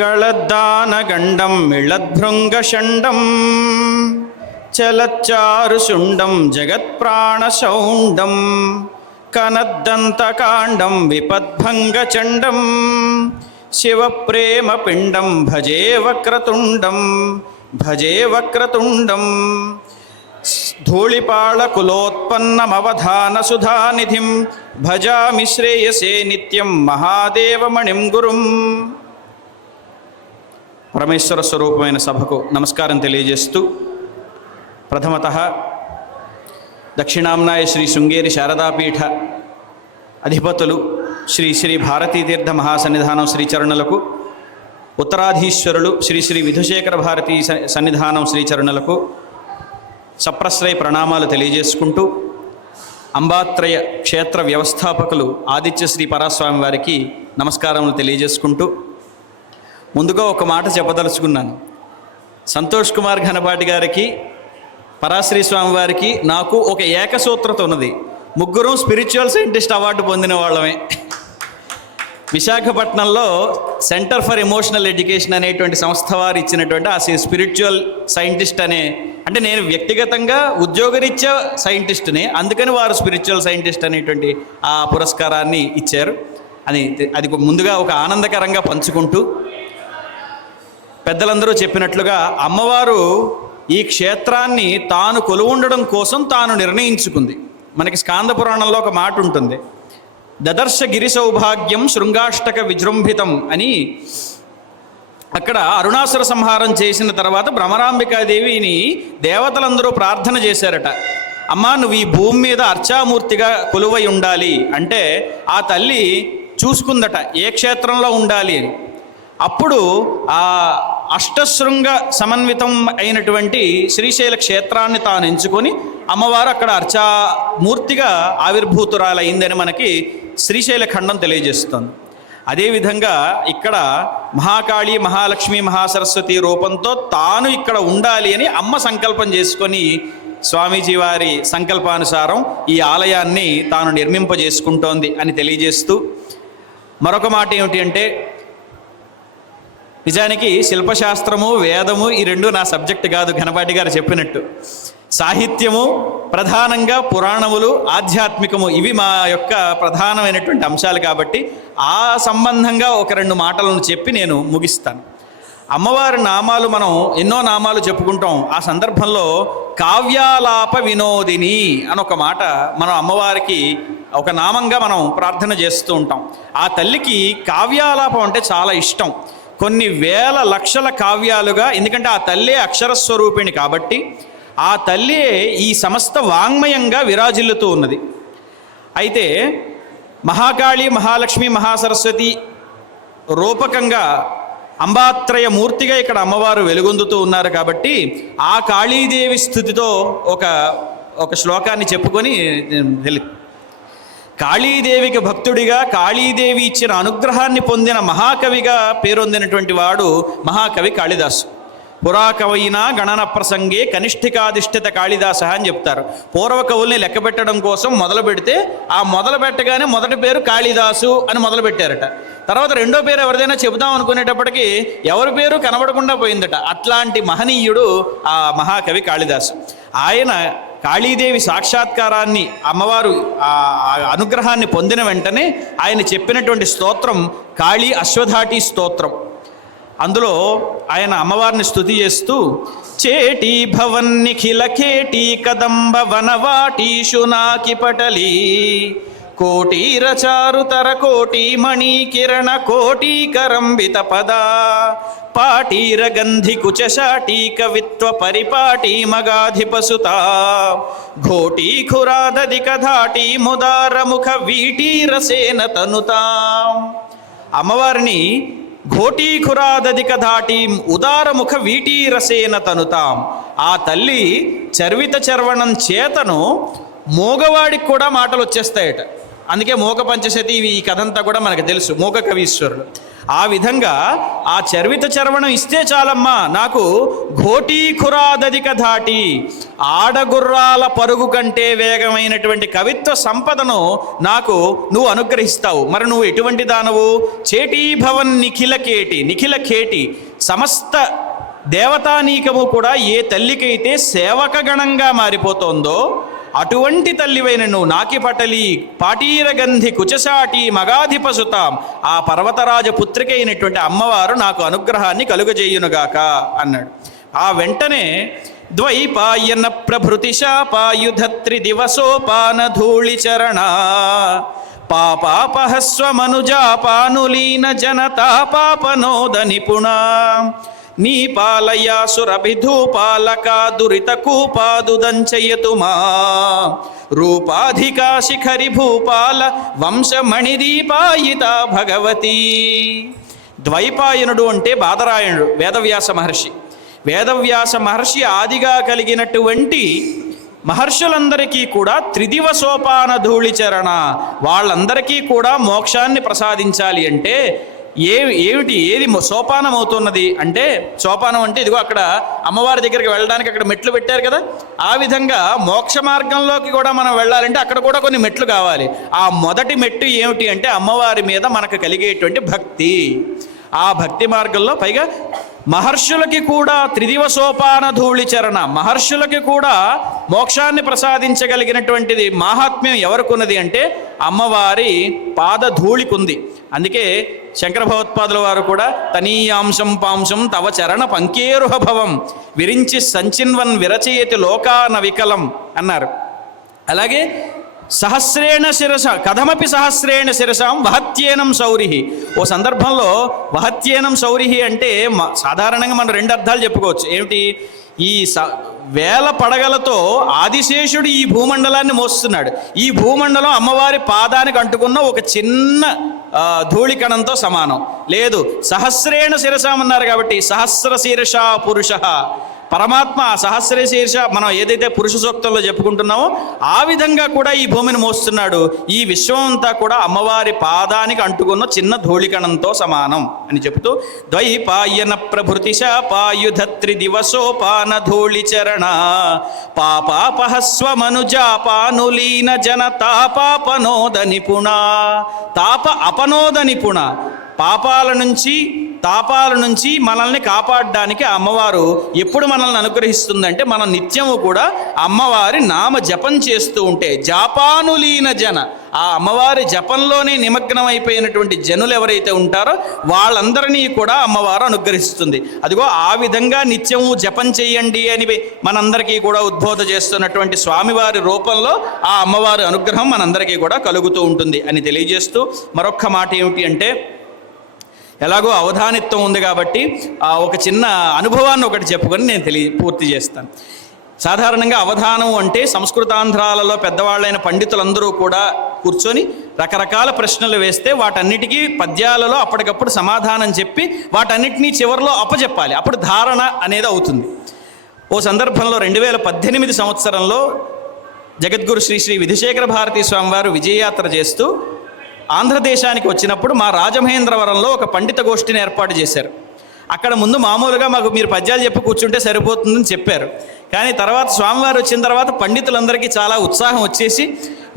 గళద్దానగండం మిళద్భృంగషండం చలచ్చారుశుండం జగత్ప్రాణశౌండం కనద్దంతకాండం విపద్భంగచండం శివప్రేమపిండం భజే వక్రతుండం ధూళిపాళకులోత్పన్నమవధానసుధానిధిం భజామి శ్రేయసే నిత్యం మహాదేవమణిం గురుం. పరమేశ్వర స్వరూపమైన సభకు నమస్కారం తెలియజేస్తూ, ప్రథమతః దక్షిణాంనాయ శ్రీ శృంగేరి శారదాపీఠ అధిపతులు శ్రీ శ్రీ భారతీతీర్థ మహాసన్నిధానం శ్రీచరణులకు, ఉత్తరాధీశ్వరులు శ్రీ శ్రీ విధుశేఖర భారతీ సన్నిధానం శ్రీచరణులకు సప్రశ్రయ ప్రణామాలు తెలియజేసుకుంటూ, అంబాత్రయ క్షేత్ర వ్యవస్థాపకులు ఆదిత్య శ్రీ పరాస్వామి వారికి నమస్కారములు తెలియజేసుకుంటూ, ముందుగా ఒక మాట చెప్పదలుచుకున్నాను. సంతోష్ కుమార్ ఘనపాటి గారికి, పరాశ్రీ స్వామి వారికి నాకు ఒక ఏకసూత్రత ఉన్నది. ముగ్గురం స్పిరిచువల్ సైంటిస్ట్ అవార్డు పొందిన వాళ్ళమే. విశాఖపట్నంలో సెంటర్ ఫర్ ఎమోషనల్ ఎడ్యుకేషన్ అనేటువంటి సంస్థ వారు ఇచ్చినటువంటి ఆ స్పిరిచువల్ సైంటిస్ట్ అంటే నేను వ్యక్తిగతంగా ఉద్యోగరీత్యా సైంటిస్ట్ని, అందుకని వారు స్పిరిచువల్ సైంటిస్ట్ అనేటువంటి ఆ పురస్కారాన్ని ఇచ్చారు. అది ముందుగా ఒక ఆనందకరంగా పంచుకుంటూ, పెద్దలందరూ చెప్పినట్లుగా అమ్మవారు ఈ క్షేత్రాన్ని తాను కొలువుండడం కోసం తాను నిర్ణయించుకుంది. మనకి స్కాంద పురాణంలో ఒక మాట ఉంటుంది, దదర్శ గిరి సౌభాగ్యం శృంగాష్టక విజృంభితం అని. అక్కడ అరుణాసుర సంహారం చేసిన తర్వాత భ్రమరాంబికాదేవిని దేవతలందరూ ప్రార్థన చేశారట. అమ్మా, నువ్వు ఈ భూమి మీద అర్చామూర్తిగా కొలువై ఉండాలి అంటే ఆ తల్లి చూసుకుందట ఏ క్షేత్రంలో ఉండాలి అని. అప్పుడు ఆ అష్టశృంగ సమన్వితం అయినటువంటి శ్రీశైల క్షేత్రాన్ని తాను ఎంచుకొని అమ్మవారు అక్కడ అర్చామూర్తిగా ఆవిర్భూతురాలైందని మనకి శ్రీశైల ఖండం తెలియజేస్తుంది. అదేవిధంగా ఇక్కడ మహాకాళి, మహాలక్ష్మి, మహాసరస్వతి రూపంతో తాను ఇక్కడ ఉండాలి అని అమ్మ సంకల్పం చేసుకొని స్వామీజీ వారి సంకల్పానుసారం ఈ ఆలయాన్ని తాను నిర్మింపజేసుకుంటోంది అని తెలియజేస్తూ, మరొక మాట ఏమిటి అంటే నిజానికి శిల్పశాస్త్రము, వేదము ఈ రెండు నా సబ్జెక్ట్ కాదు, ఘనపాటి గారు చెప్పినట్టు. సాహిత్యము ప్రధానంగా, పురాణములు, ఆధ్యాత్మికము ఇవి మా యొక్క ప్రధానమైనటువంటి అంశాలు. కాబట్టి ఆ సంబంధంగా ఒక 2 మాటలను చెప్పి నేను ముగిస్తాను. అమ్మవారి నామాలు మనం ఎన్నో నామాలు చెప్పుకుంటాం. ఆ సందర్భంలో కావ్యాలాప వినోదిని అని ఒక మాట మనం అమ్మవారికి ఒక నామంగా మనం ప్రార్థన చేస్తూ ఉంటాం. ఆ తల్లికి కావ్యాలాపం అంటే చాలా ఇష్టం. కొన్ని వేల లక్షల కావ్యాలుగా, ఎందుకంటే ఆ తల్లే అక్షరస్వరూపిణి కాబట్టి ఆ తల్లి ఈ సమస్త వాంగ్మయంగా విరాజిల్లుతూ ఉన్నది. అయితే మహాకాళి, మహాలక్ష్మి, మహాసరస్వతి రూపకంగా అంబాత్రయ మూర్తిగా ఇక్కడ అమ్మవారు వెలుగొందుతూ ఉన్నారు. కాబట్టి ఆ కాళీదేవి స్థుతితో ఒక శ్లోకాన్ని చెప్పుకొని కాళీదేవికి భక్తుడిగా, కాళీదేవి ఇచ్చిన అనుగ్రహాన్ని పొందిన మహాకవిగా పేరొందినటువంటి వాడు మహాకవి కాళిదాసు. పురాకవైనా గణన ప్రసంగే కనిష్ఠికాధిష్ఠిత కాళిదాస అని చెప్తారు. పూర్వ కవుల్ని లెక్క పెట్టడం కోసం మొదలు పెడితే ఆ మొదలు పెట్టగానే మొదటి పేరు కాళిదాసు అని మొదలు పెట్టారట. తర్వాత రెండో పేరు ఎవరిదైనా చెబుదాం అనుకునేటప్పటికీ ఎవరి పేరు కనబడకుండా పోయిందట. అట్లాంటి మహనీయుడు ఆ మహాకవి కాళిదాసు. ఆయన కాళీదేవి సాక్షాత్కారాన్ని, అమ్మవారు ఆ అనుగ్రహాన్ని పొందిన వెంటనే ఆయన చెప్పినటువంటి స్తోత్రం కాళీ అశ్వధాటి స్తోత్రం. అందులో ఆయన అమ్మవారిని స్తుతి చేస్తూ చేటీ భవన్ నిఖిల కేటీ కదంబ వనవాటీషు నాకి పటలి కోటీరచారుతర కోటి మణి కిరణ కోటీకరంబిత పదా పాటీర గంధి కుచశాటీ కవిత్వ పరిపాటి మగాధిపసుత ఘోటీ ఖురాదధిక ధాటి ముదారముఖ వీటీరసేన తనుతా. అమ్మవారిని ఘోటీఖురాదధిక ధాటి ఉదారముఖ వీటీరసేన తనుతాం. ఆ తల్లి చర్విత చర్వణం చేతను మోగవాడికి కూడా మాటలు వచ్చేస్తాయట. అందుకే మోగ పంచశతి ఈ కథంతా కూడా మనకు తెలుసు, మోగ కవీశ్వరుడు. ఆ విధంగా ఆ చర్విత చర్వణం ఇస్తే చాలమ్మా, నాకు ఘోటీఖురాదధిక ధాటి ఆడగుర్రాల పరుగు కంటే వేగమైనటువంటి కవిత్వ సంపదను నాకు నువ్వు అనుగ్రహిస్తావు. మరి నువ్వు ఎటువంటి దానవు? చేటీభవన్ నిఖిల కేటి, నిఖిల కేటి సమస్త దేవతానీకము కూడా ఏ తల్లికైతే సేవకగణంగా మారిపోతోందో అటువంటి తల్లివైన నువ్వు నాకి పటలి పాటీరగంధి కుచసాటి మగాధిపసుతాం. ఆ పర్వతరాజ పుత్రిక అయినటువంటి అమ్మవారు నాకు అనుగ్రహాన్ని కలుగజేయునుగాక అన్నాడు. ఆ వెంటనే ద్వైపాయన ప్రభృతి శాపాయుధత్రి దివసోపాన ధూళి చరణ పాపాపహస్వ మనుజాపానులీన జనతా పాపనోద నిపుణ నీ పాలయాసురభిధూపాలకా దురిత కూపాదుదంచయతుమా రూపాధికా శిఖరి భూపాల వంశమణిదీపాయిత భగవతి. ద్వైపాయనుడు అంటే బాదరాయణుడు, వేదవ్యాస మహర్షి. వేదవ్యాస మహర్షి ఆదిగా కలిగినటువంటి మహర్షులందరికీ కూడా త్రిదివసోపాన ధూళిచరణ, వాళ్ళందరికీ కూడా మోక్షాన్ని ప్రసాదించాలి అంటే ఏది సోపానం అవుతున్నది అంటే, సోపానం అంటే ఇదిగో అక్కడ అమ్మవారి దగ్గరికి వెళ్ళడానికి అక్కడ మెట్లు పెట్టారు కదా, ఆ విధంగా మోక్ష మార్గంలోకి కూడా మనం వెళ్ళాలంటే అక్కడ కూడా కొన్ని మెట్లు కావాలి. ఆ మొదటి మెట్టు ఏమిటి అంటే అమ్మవారి మీద మనకు కలిగేటువంటి భక్తి. ఆ భక్తి మార్గంలో పైగా మహర్షులకి కూడా త్రిదివసోపాన ధూళిచరణ, మహర్షులకి కూడా మోక్షాన్ని ప్రసాదించగలిగినటువంటిది మహాత్మ్యం ఎవరికున్నది అంటే అమ్మవారి పాదధూళికుంది. అందుకే శంకర భగవత్పాదుల వారు కూడా తనీయాంశం పాంశం తవ చరణ పంకేరుహభవం విరించి సంచిన్వన్ విరచయతి లోకాన వికలం అన్నారు. అలాగే సహస్రేణ శిరస కథమపి సహస్రేణ శిరసాం వహత్యేనం సౌరిహి. ఓ సందర్భంలో వహత్యేనం సౌరిహి అంటే సాధారణంగా మనం 2 అర్థాలు చెప్పుకోవచ్చు. ఏమిటి? ఈ వేల పడగలతో ఆదిశేషుడు ఈ భూమండలాన్ని మోస్తున్నాడు. ఈ భూమండలం అమ్మవారి పాదానికి అంటుకున్న ఒక చిన్న ధూళికణంతో సమానం. లేదు, సహస్రేణ శిరసామన్నారు కాబట్టి సహస్ర శీర్ష పురుష పరమాత్మ సహస్ర శీర్ష మనం ఏదైతే పురుష సూక్తంలో చెప్పుకుంటున్నామో ఆ విధంగా కూడా ఈ భూమిని మోస్తున్నాడు. ఈ విశ్వం అంతా కూడా అమ్మవారి పాదానికి అంటుకున్న చిన్న ధూళికణంతో సమానం అని చెబుతూ ద్వైపాయన ప్రభృతి శాపాయుధత్రి దివసోపాన ధూళిచరణ పాపాపహస్వ మనుజాపానులీన జన తాపాపనోద నిపుణ. తాప అపనోద నిపుణ, పాపాల నుంచి తాపాల నుంచి మనల్ని కాపాడడానికి ఆ అమ్మవారు ఎప్పుడు మనల్ని అనుగ్రహిస్తుందంటే మనం నిత్యము కూడా అమ్మవారి నామ జపం చేస్తూ ఉంటే, జాపానులీన జన, ఆ అమ్మవారి జపంలోనే నిమగ్నం అయిపోయినటువంటి జనులు ఎవరైతే ఉంటారో వాళ్ళందరినీ కూడా అమ్మవారు అనుగ్రహిస్తుంది. అదిగో ఆ విధంగా నిత్యము జపం చేయండి అని మనందరికీ కూడా ఉద్బోధ చేస్తున్నటువంటి స్వామివారి రూపంలో ఆ అమ్మవారి అనుగ్రహం మనందరికీ కూడా కలుగుతూ ఉంటుంది అని తెలియజేస్తూ, మరొక్క మాట ఏమిటి అంటే, ఎలాగో అవధానిత్వం ఉంది కాబట్టి ఒక చిన్న అనుభవాన్ని ఒకటి చెప్పుకొని నేను పూర్తి చేస్తాను. సాధారణంగా అవధానం అంటే సంస్కృతాంధ్రాలలో పెద్దవాళ్ళైన పండితులందరూ కూడా కూర్చొని రకరకాల ప్రశ్నలు వేస్తే వాటన్నిటికీ పద్యాలలో అప్పటికప్పుడు సమాధానం చెప్పి వాటన్నిటినీ చివరిలో అప్పచెప్పాలి. అప్పుడు ధారణ అనేది అవుతుంది. ఓ సందర్భంలో 2018 సంవత్సరంలో జగద్గురు శ్రీ శ్రీ విధుశేఖర భారతీ స్వామివారు విజయయాత్ర చేస్తూ ఆంధ్రదేశానికి వచ్చినప్పుడు మా రాజమహేంద్రవరంలో ఒక పండిత గోష్ఠిని ఏర్పాటు చేశారు. అక్కడ ముందు మామూలుగా మాకు మీరు పద్యాలు చెప్పి కూర్చుంటే సరిపోతుందని చెప్పారు. కానీ తర్వాత స్వామివారు వచ్చిన తర్వాత పండితులందరికీ చాలా ఉత్సాహం వచ్చేసి,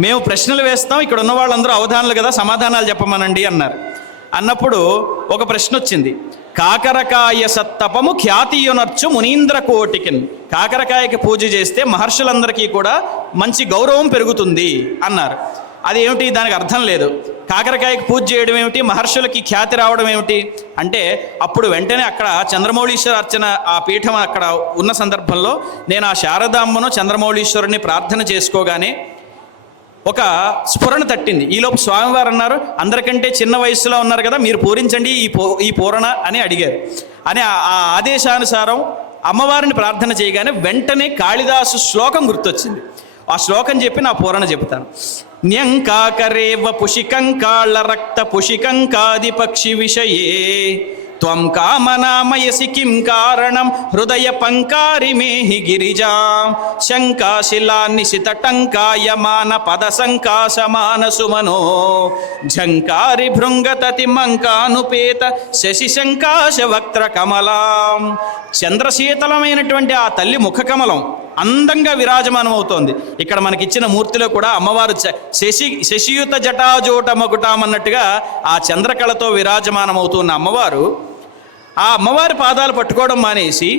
మేము ప్రశ్నలు వేస్తాం, ఇక్కడ ఉన్న వాళ్ళందరూ అవధానులు కదా, సమాధానాలు చెప్పమనండి అన్నారు. అన్నప్పుడు ఒక ప్రశ్న వచ్చింది. కాకరకాయ సత్తపము ఖ్యాతియునర్చు మునీంద్ర కోటికిన్, కాకరకాయకి పూజ చేస్తే మహర్షులందరికీ కూడా మంచి గౌరవం పెరుగుతుంది అన్నారు. అది ఏమిటి? దానికి అర్థం లేదు. కాకరకాయకి పూజ చేయడం ఏమిటి, మహర్షులకి ఖ్యాతి రావడం ఏమిటి అంటే, అప్పుడు వెంటనే అక్కడ చంద్రమౌళీశ్వర అర్చన ఆ పీఠం అక్కడ ఉన్న సందర్భంలో నేను ఆ శారదామ్మను చంద్రమౌళీశ్వరుని ప్రార్థన చేసుకోగానే ఒక స్ఫురణ తట్టింది. ఈలోపు స్వామివారు అన్నారు, అందరికంటే చిన్న వయసులో ఉన్నారు కదా, మీరు పూరించండి ఈ పూరణ అని అడిగారు. అని ఆ ఆదేశానుసారం అమ్మవారిని ప్రార్థన చేయగానే వెంటనే కాళిదాసు శ్లోకం గుర్తొచ్చింది. ఆ శ్లోకం చెప్పి నా పూరణ చెబుతాను. న్యంకాకరేవ పుషికంకాళ రక్త పుషికంకాది పక్షి విషయే త్వం కామనామయసి కిం కారణం హృదయ పంకారి మేహి గిరిజా శంకాశిలా నిశిత టంకాయమాన పద సంకాశమాన సుమనో ఝంకారి భృంగతతి మంకానుపేత శశి శంకాశ వక్త్ర కమలాం. చంద్రశీతలమైనటువంటి ఆ తల్లి ముఖ కమలం అందంగా విరాజమానం అవుతోంది. ఇక్కడ మనకిచ్చిన మూర్తిలో కూడా అమ్మవారు శశియుత జటాజోట మకుటాం అన్నట్టుగా ఆ చంద్రకళతో విరాజమానం అవుతున్న అమ్మవారు ఆ అమ్మవారి పాదాలు పట్టుకోవడం మానేసి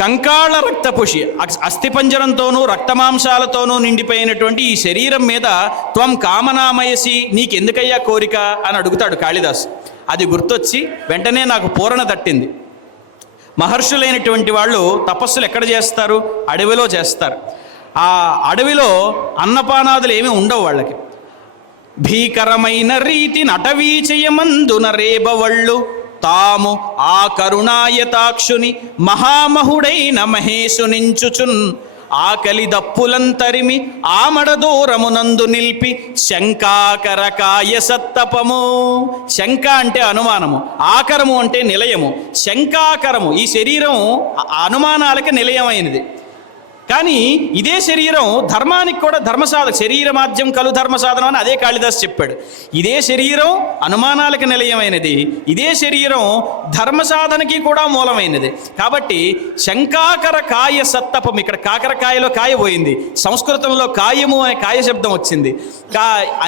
కంకాళ రక్తపుషి, అస్థిపంజరంతోనూ రక్తమాంసాలతోనూ నిండిపోయినటువంటి ఈ శరీరం మీద త్వం కామనామయసి, నీకెందుకయ్యా కోరిక అని అడుగుతాడు కాళిదాసు. అది గుర్తొచ్చి వెంటనే నాకు పూరణ తట్టింది. మహర్షులైనటువంటి వాళ్ళు తపస్సులు ఎక్కడ చేస్తారు? అడవిలో చేస్తారు. ఆ అడవిలో అన్నపానాదులు ఏమీ ఉండవు వాళ్ళకి. భీకరమైన రీతి నటవీ చేయమందున రేబవళ్ళు తాము ఆ కరుణాయతాక్షుని మహామహుడైన మహేశునించుచున్ ఆకలి దప్పులంతరిమి ఆమడ దూరమునందు నిల్పి శంకాకరకాయ సత్తపము. శంక అంటే అనుమానము, ఆకరము అంటే నిలయము. శంకాకరము, ఈ శరీరం అనుమానాలకి నిలయమైనది. కానీ ఇదే శరీరం ధర్మానికి కూడా ధర్మసాధన, శరీరమాద్యం కలు ధర్మ సాధనం అని అదే కాళిదాసు చెప్పాడు. ఇదే శరీరం అనుమానాలకు నిలయమైనది, ఇదే శరీరం ధర్మ సాధనకి కూడా మూలమైనది. కాబట్టి శంకాకర కాయ సత్తపం, ఇక్కడ కాకరకాయలో కాయ పోయింది, సంస్కృతంలో కాయము అనే కాయ శబ్దం వచ్చింది.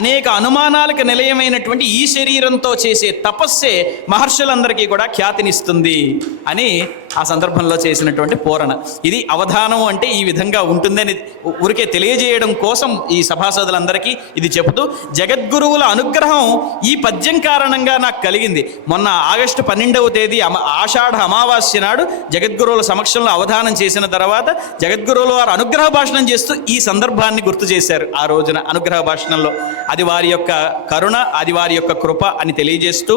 అనేక అనుమానాలకు నిలయమైనటువంటి ఈ శరీరంతో చేసే తపస్సే మహర్షులందరికీ కూడా ఖ్యాతినిస్తుంది అని ఆ సందర్భంలో చేసినటువంటి పూరణ. ఇది అవధానం అంటే ఈ విధంగా ఉంటుందని ఊరికే తెలియజేయడం కోసం ఈ సభాసదులందరికీ ఇది చెబుతూ, జగద్గురువుల అనుగ్రహం ఈ పద్యం కారణంగా నాకు కలిగింది. మొన్న ఆగస్టు 12వ తేదీ ఆషాఢ అమావాస్య నాడు జగద్గురువుల సమక్షంలో అవధానం చేసిన తర్వాత జగద్గురువుల వారు అనుగ్రహ భాషణం చేస్తూ ఈ సందర్భాన్ని గుర్తు చేశారు. ఆ రోజున అనుగ్రహ భాషణంలో అది వారి యొక్క కరుణ, అది వారి యొక్క కృప అని తెలియజేస్తూ,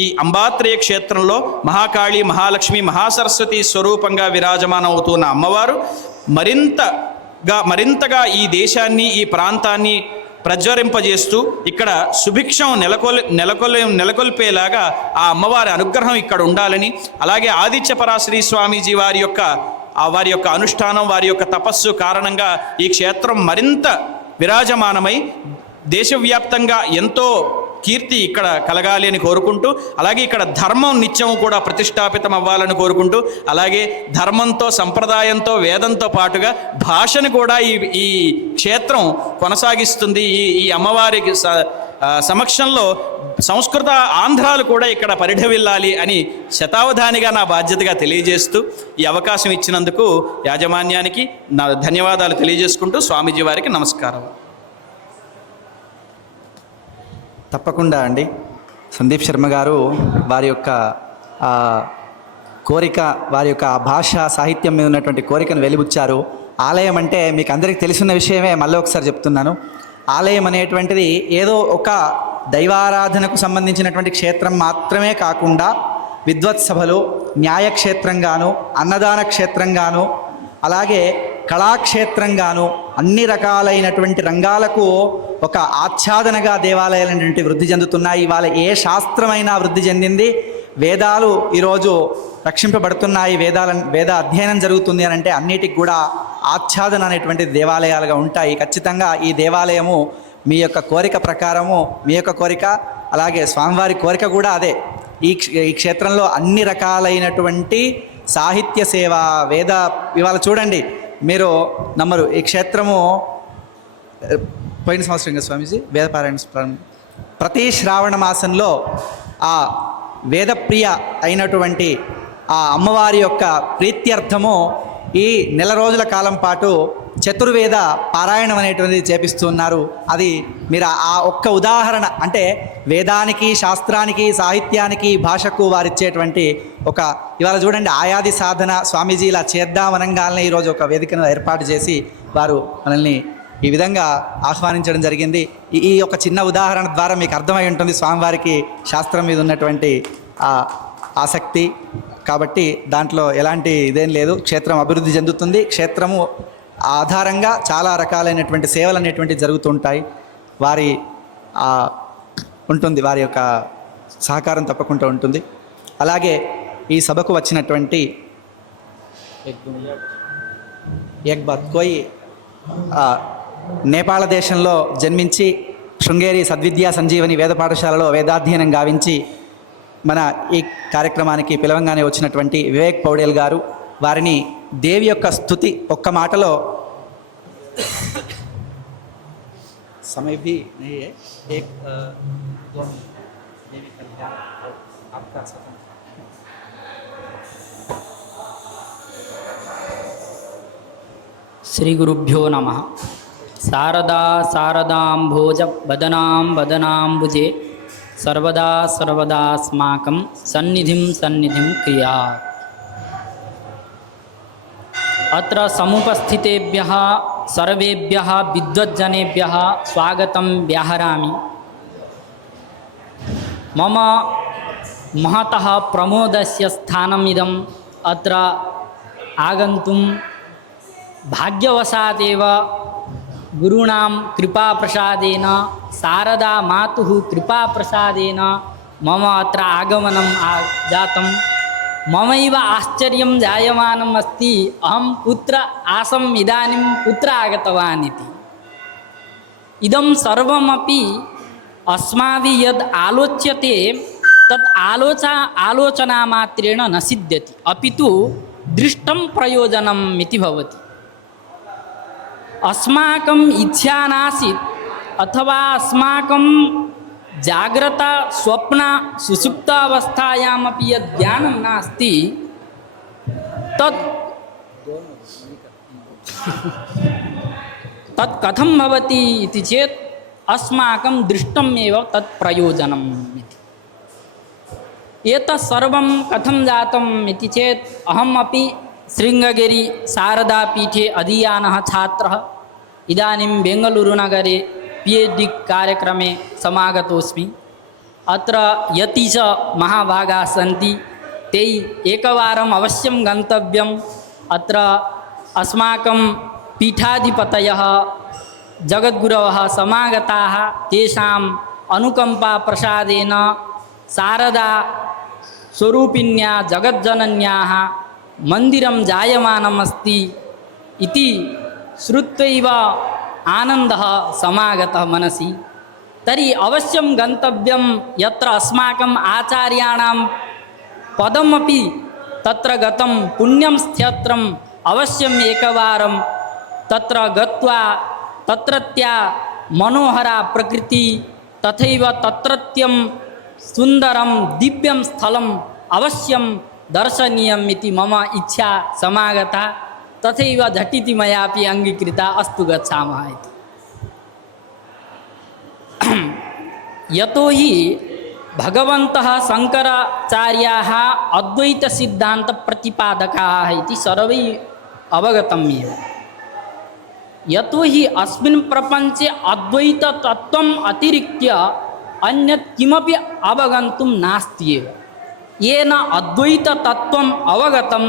ఈ అంబాత్రేయ క్షేత్రంలో మహాకాళి, మహాలక్ష్మి, మహాసరస్వతి స్వరూపంగా విరాజమానం అవుతున్న అమ్మవారు మరింతగా ఈ దేశాన్ని, ఈ ప్రాంతాన్ని ప్రజ్వరింపజేస్తూ ఇక్కడ సుభిక్షం నెలకొల్పేలాగా ఆ అమ్మవారి అనుగ్రహం ఇక్కడ ఉండాలని, అలాగే ఆదిత్య పరాశ్రీ స్వామీజీ వారి యొక్క అనుష్ఠానం, వారి యొక్క తపస్సు కారణంగా ఈ క్షేత్రం మరింత విరాజమానమై దేశవ్యాప్తంగా ఎంతో కీర్తి ఇక్కడ కలగాలి అని కోరుకుంటూ, అలాగే ఇక్కడ ధర్మం నిత్యం కూడా ప్రతిష్టాపితం అవ్వాలని కోరుకుంటూ, అలాగే ధర్మంతో, సంప్రదాయంతో, వేదంతో పాటుగా భాషను కూడా ఈ క్షేత్రం కొనసాగిస్తుంది. ఈ అమ్మవారికి సమక్షంలో సంస్కృత ఆంధ్రాలు కూడా ఇక్కడ పరిఢవిల్లాలి అని శతావధానిగా నా బాధ్యతగా తెలియజేస్తూ ఈ అవకాశం ఇచ్చినందుకు యాజమాన్యానికి నా ధన్యవాదాలు తెలియజేసుకుంటూ స్వామీజీ వారికి నమస్కారం. తప్పకుండా అండి. సందీప్ శర్మ గారు వారి యొక్క కోరిక, వారి యొక్క భాష సాహిత్యం మీద ఉన్నటువంటి కోరికను వెలిబుచ్చారు. ఆలయం అంటే మీకు అందరికీ తెలిసిన విషయమే, మళ్ళీ ఒకసారి చెప్తున్నాను. ఆలయం అనేటువంటిది ఏదో ఒక దైవారాధనకు సంబంధించినటువంటి క్షేత్రం మాత్రమే కాకుండా విద్వత్సభలు, న్యాయక్షేత్రంగాను, అన్నదాన క్షేత్రంగాను, అలాగే కళాక్షేత్రంగాను అన్ని రకాలైనటువంటి రంగాలకు ఒక ఆచ్ఛాదనగా దేవాలయాలు అనేటువంటి వృద్ధి చెందుతున్నాయి. ఇవాళ ఏ శాస్త్రమైనా వృద్ధి చెందింది. వేదాలు ఈరోజు రక్షింపబడుతున్నాయి, వేద అధ్యయనం జరుగుతుంది అని అంటే అన్నిటికి కూడా ఆచ్ఛాదన అనేటువంటి దేవాలయాలుగా ఉంటాయి. ఖచ్చితంగా ఈ దేవాలయము మీ యొక్క కోరిక ప్రకారము, మీ యొక్క కోరిక అలాగే స్వామివారి కోరిక కూడా అదే. ఈ క్షేత్రంలో అన్ని రకాలైనటువంటి సాహిత్య సేవ, వేద, ఇవాళ చూడండి మీరు నమ్మరు, ఈ క్షేత్రము పోయిన సంవత్సరంగా స్వామీజీ వేదపారాయణ ప్రతి శ్రావణ మాసంలో ఆ వేదప్రియ అయినటువంటి ఆ అమ్మవారి యొక్క ప్రీత్యర్థము ఈ నెల రోజుల కాలం పాటు చతుర్వేద పారాయణం అనేటువంటిది చేపిస్తున్నారు. అది మీరు ఆ ఒక్క ఉదాహరణ అంటే వేదానికి, శాస్త్రానికి, సాహిత్యానికి, భాషకు వారిచ్చేటువంటి ఒక ఇవాళ చూడండి ఆయాది సాధన స్వామీజీ ఇలా చేద్దామనగానే ఈరోజు ఒక వేదికను ఏర్పాటు చేసి వారు మనల్ని ఈ విధంగా ఆహ్వానించడం జరిగింది. ఈ ఒక చిన్న ఉదాహరణ ద్వారా మీకు అర్థమై ఉంటుంది స్వామివారికి శాస్త్రం మీద ఉన్నటువంటి ఆసక్తి. కాబట్టి దాంట్లో ఎలాంటి ఇదేం లేదు. క్షేత్రం అభివృద్ధి చెందుతుంది. క్షేత్రము ఆధారంగా చాలా రకాలైనటువంటి సేవలు అనేటువంటివి జరుగుతుంటాయి. వారి ఉంటుంది, వారి యొక్క సహకారం తప్పకుండా ఉంటుంది. అలాగే ఈ సభకు వచ్చినటువంటి ఏక్ బాత్ కోయి నేపాళ దేశంలో జన్మించి శృంగేరి సద్విద్యా సంజీవని వేద పాఠశాలలో వేదాధ్యయనం గావించి మన ఈ కార్యక్రమానికి పిలవంగానే వచ్చినటువంటి వివేక్ పౌడేల్ గారు, వారిని దేవి యొక్క స్తుతి ఒక్క మాటలో समय भी नहीं है एक देवी कल्याण आपका श्री गुरुभ्यो नमः। शारदा शारदाम्भोज वदनां वदनाम्बुजे सर्वदा सर्वदास्माकं सन्निधिं सन्निधिं क्रियात्। अत्र समुपस्थितेभ्यः सर्वेभ्यः विद्वज्जनेभ्यः स्वागतं व्याहरामि। मम महतः प्रमोदस्य स्थानमिदम् अत्र आगन्तुं भाग्यवशादेव गुरूणां कृपाप्रसादेन, शारदा मातुः कृपाप्रसादेन मम अत्र आगमनं जातं। ममैव आश्चर्यं जायमानम् अस्ति, अहं कुत्र आसम् इदानीं कुत्र आगतवान् इति। इदं सर्वमपि अस्माभिः यद् आलोच्यते तत् आलोचनामात्रेण न सिद्ध्यति, अपि तु दृष्टं प्रयोजनम् इति भवति। अस्माकम् इच्छा नासीत् अथवा अस्माकं जाग्रत स्वप्न सुषुप्तावस्थायामपि यद् ज्ञानं नास्ति तत् कथं भवति इति चेत् अस्माकं दृष्टम् एव तत् प्रयोजनम् इति। एतत् सर्वं कथं जातम् इति चेत् अहमपि शृङ्गगिरि शारदापीठे अधीयानः छात्रः इदानीं बेङ्गलूरुनगरे PhD कार्यक्रमे समागतोऽस्मि। अत्र यति च महाभागाः सन्ति तैः एकवारम् अवश्यं गन्तव्यम्। अत्र अस्माकं पीठाधिपतयः जगद्गुरवः समागताः, तेषाम् अनुकम्पाप्रसादेन शारदा स्वरूपिण्या जगज्जनन्याः मन्दिरं जायमानमस्ति इति श्रुत्वैव आनन्दः समागतः मनसि। तर्हि अवश्यं गन्तव्यं, यत्र अस्माकम् आचार्याणां पदमपि तत्र गतं पुण्यं स्थ्यत्रम् अवश्यम् एकवारं तत्र गत्वा तत्रत्या मनोहरा प्रकृति तथैव तत्रत्यं सुन्दरं दिव्यं स्थलम् अवश्यं दर्शनीयम् इति मम इच्छा समागता। तथैव झटिति मयापि अङ्गीकृता, अस्तु गच्छामः इति। यतोहि भगवन्तः शङ्कराचार्याः अद्वैतसिद्धान्तप्रतिपादकाः इति सर्वैः अवगतमेव। यतोहि अस्मिन् प्रपञ्चे अद्वैततत्त्वम् अतिरिक्य अन्यत् किमपि अवगन्तुं नास्ति एव। येन अद्वैततत्त्वम् अवगतं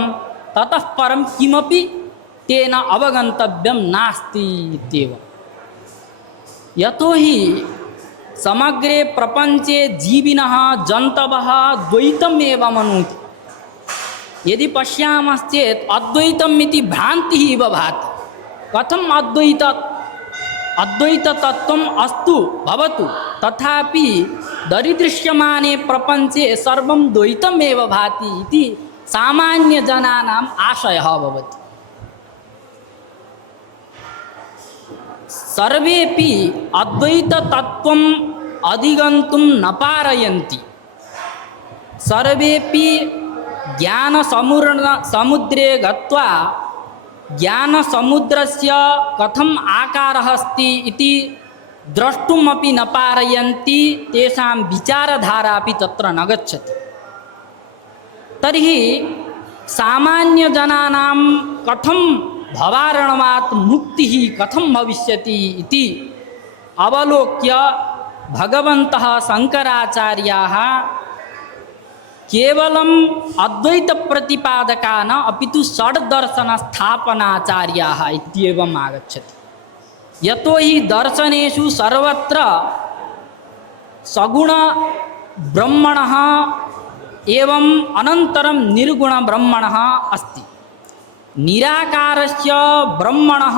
ततः परं किमपि तेन अवगन्तव्यं नास्ति इत्येव। यतोहि समग्रे प्रपञ्चे जीविनः जन्तवः द्वैतमेव मनुते। यदि पश्यामश्चेत् अद्वैतम् इति भ्रान्तिः इव भाति। कथम् अद्वैततत्त्वम् अस्तु भवतु, तथापि दरीदृश्यमाने प्रपञ्चे सर्वं द्वैतमेव भाति इति सामान्यजनानाम् आशयः भवति। सर्वेपि अद्वैततत्त्वम् अधिगन्तुं न पारयन्ति। सर्वेपि ज्ञानसमुद्रे गत्वा ज्ञानसमुद्रस्य कथम् आकारः अस्ति इति द्रष्टुमपि न पारयन्ति। तेषां विचारधारा अपि तत्र न गच्छति। तर्हि सामान्यजनानां कथं भवारणवात् मुक्तिः कथं भविष्यति इति अवलोक्य भगवन्तः शङ्कराचार्याः केवलम् अद्वैतप्रतिपादका न अपितु षड्दर्शनस्थापनाचार्याः इत्येवम् आगच्छति। यतोहि दर्शनेषु सर्वत्र सगुणब्रह्मणः एवं अनन्तरं निर्गुणब्रह्मणः अस्ति। निराकारस्य ब्रह्मणः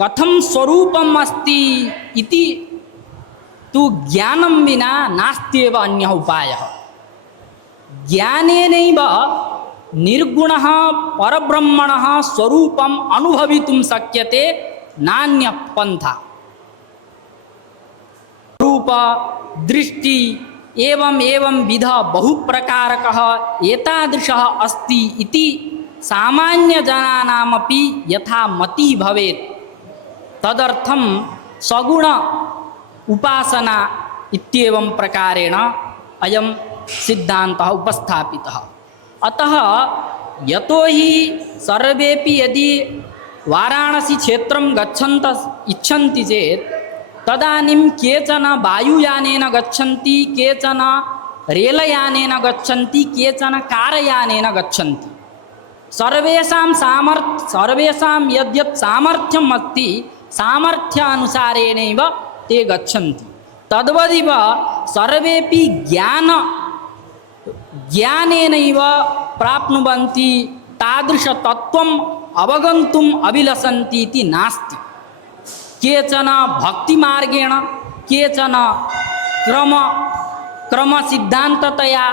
कथं स्वरूपम् अस्ति इति तु ज्ञानं विना नास्त्येव अन्यः उपायः। ज्ञानेनैव निर्गुणः परब्रह्मणः स्वरूपम् अनुभवितुं शक्यते, नान्यः पन्था। रूप दृष्टि एवं विध बहुप्रकारकः एतादृशः अस्ति इति सामान्यजनानामपि यथा मतिः भवेत्, तदर्थं सगुण उपासना इत्येवं प्रकारेण अयं सिद्धान्तः उपस्थापितः। अतः यतोहि सर्वेपि यदि वाराणसी क्षेत्रं गच्छन्तः इच्छन्ति चेत् तदानीं केचन वायुयानेन गच्छन्ति, केचन रेलयानेन गच्छन्ति, केचन कारयानेन गच्छन्ति। सर्वेषां यद्यत् सामर्थ्यम् अस्ति सामर्थ्यानुसारेणैव ते गच्छन्ति। तद्वदिव सर्वेपि ज्ञानेनैव प्राप्नुवन्ति, तादृशतत्त्वम् अवगन्तुम् अभिलषन्ति इति नास्ति। केचन भक्तिमार्गेण, केचन क्रमसिद्धान्ततया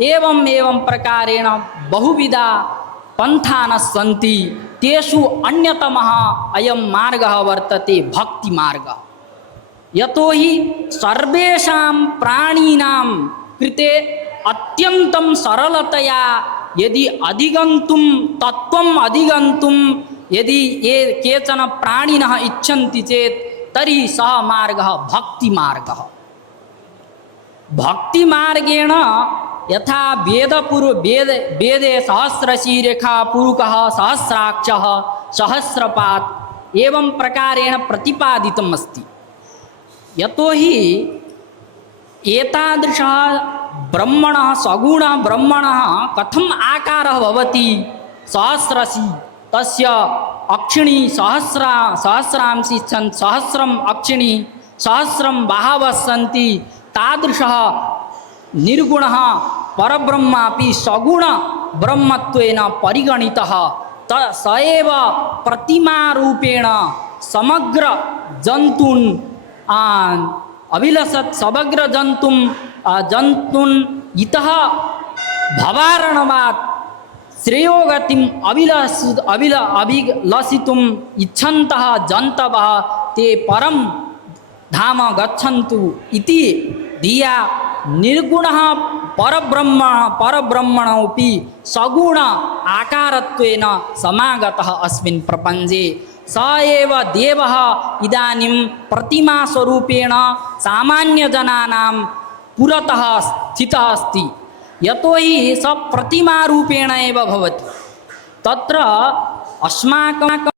एवं प्रकारेण बहुविधा पन्थानः सन्ति। तेषु अन्यतमः अयं मार्गः वर्तते भक्तिमार्गः। यतोहि सर्वेषां प्राणिनां कृते अत्यन्तं सरलतया यदि अधिगन्तुं तत्त्वम् अधिगन्तुं यदि ये केचन प्राणिनः इच्छन्ति चेत् तर्हि सः मार्गः भक्तिमार्गः। भक्तिमार्गेण यथा वेदे सहस्रशीरेखा पुरुषः सहस्राक्षः सहस्रपात् एवं प्रकारेण प्रतिपादितम् अस्ति। यतोहि एतादृशः ब्रह्मणः सगुणः ब्रह्मणः कथम् आकारः भवति, सहस्रशी तस्य अक्षिणी सहस्रांशी सहस्रम् अक्षिणी सहस्रं बाहवः सन्ति। तादृशः निर्गुणः परब्रह्मापि सगुण ब्रह्मत्वेन परिगणितः। स एव प्रतिमारूपेण समग्र जन्तून् अभिलषत्। समग्र जन्तून् इतः भवारणवात् श्रेयोगतिम् अभिलषितुम् इच्छन्तः जन्तवः ते परं धाम गच्छन्तु इति धिया निर्गुणः परब्रह्मणोऽपि सगुण आकारत्वेन समागतः अस्मिन् प्रपञ्चे स एव देवः इदानीं प्रतिमास्वरूपेण सामान्यजनानां पुरतः स्थितः अस्ति यतोहि स प्रतिमारूपेण एव भवति तत्र अस्माकं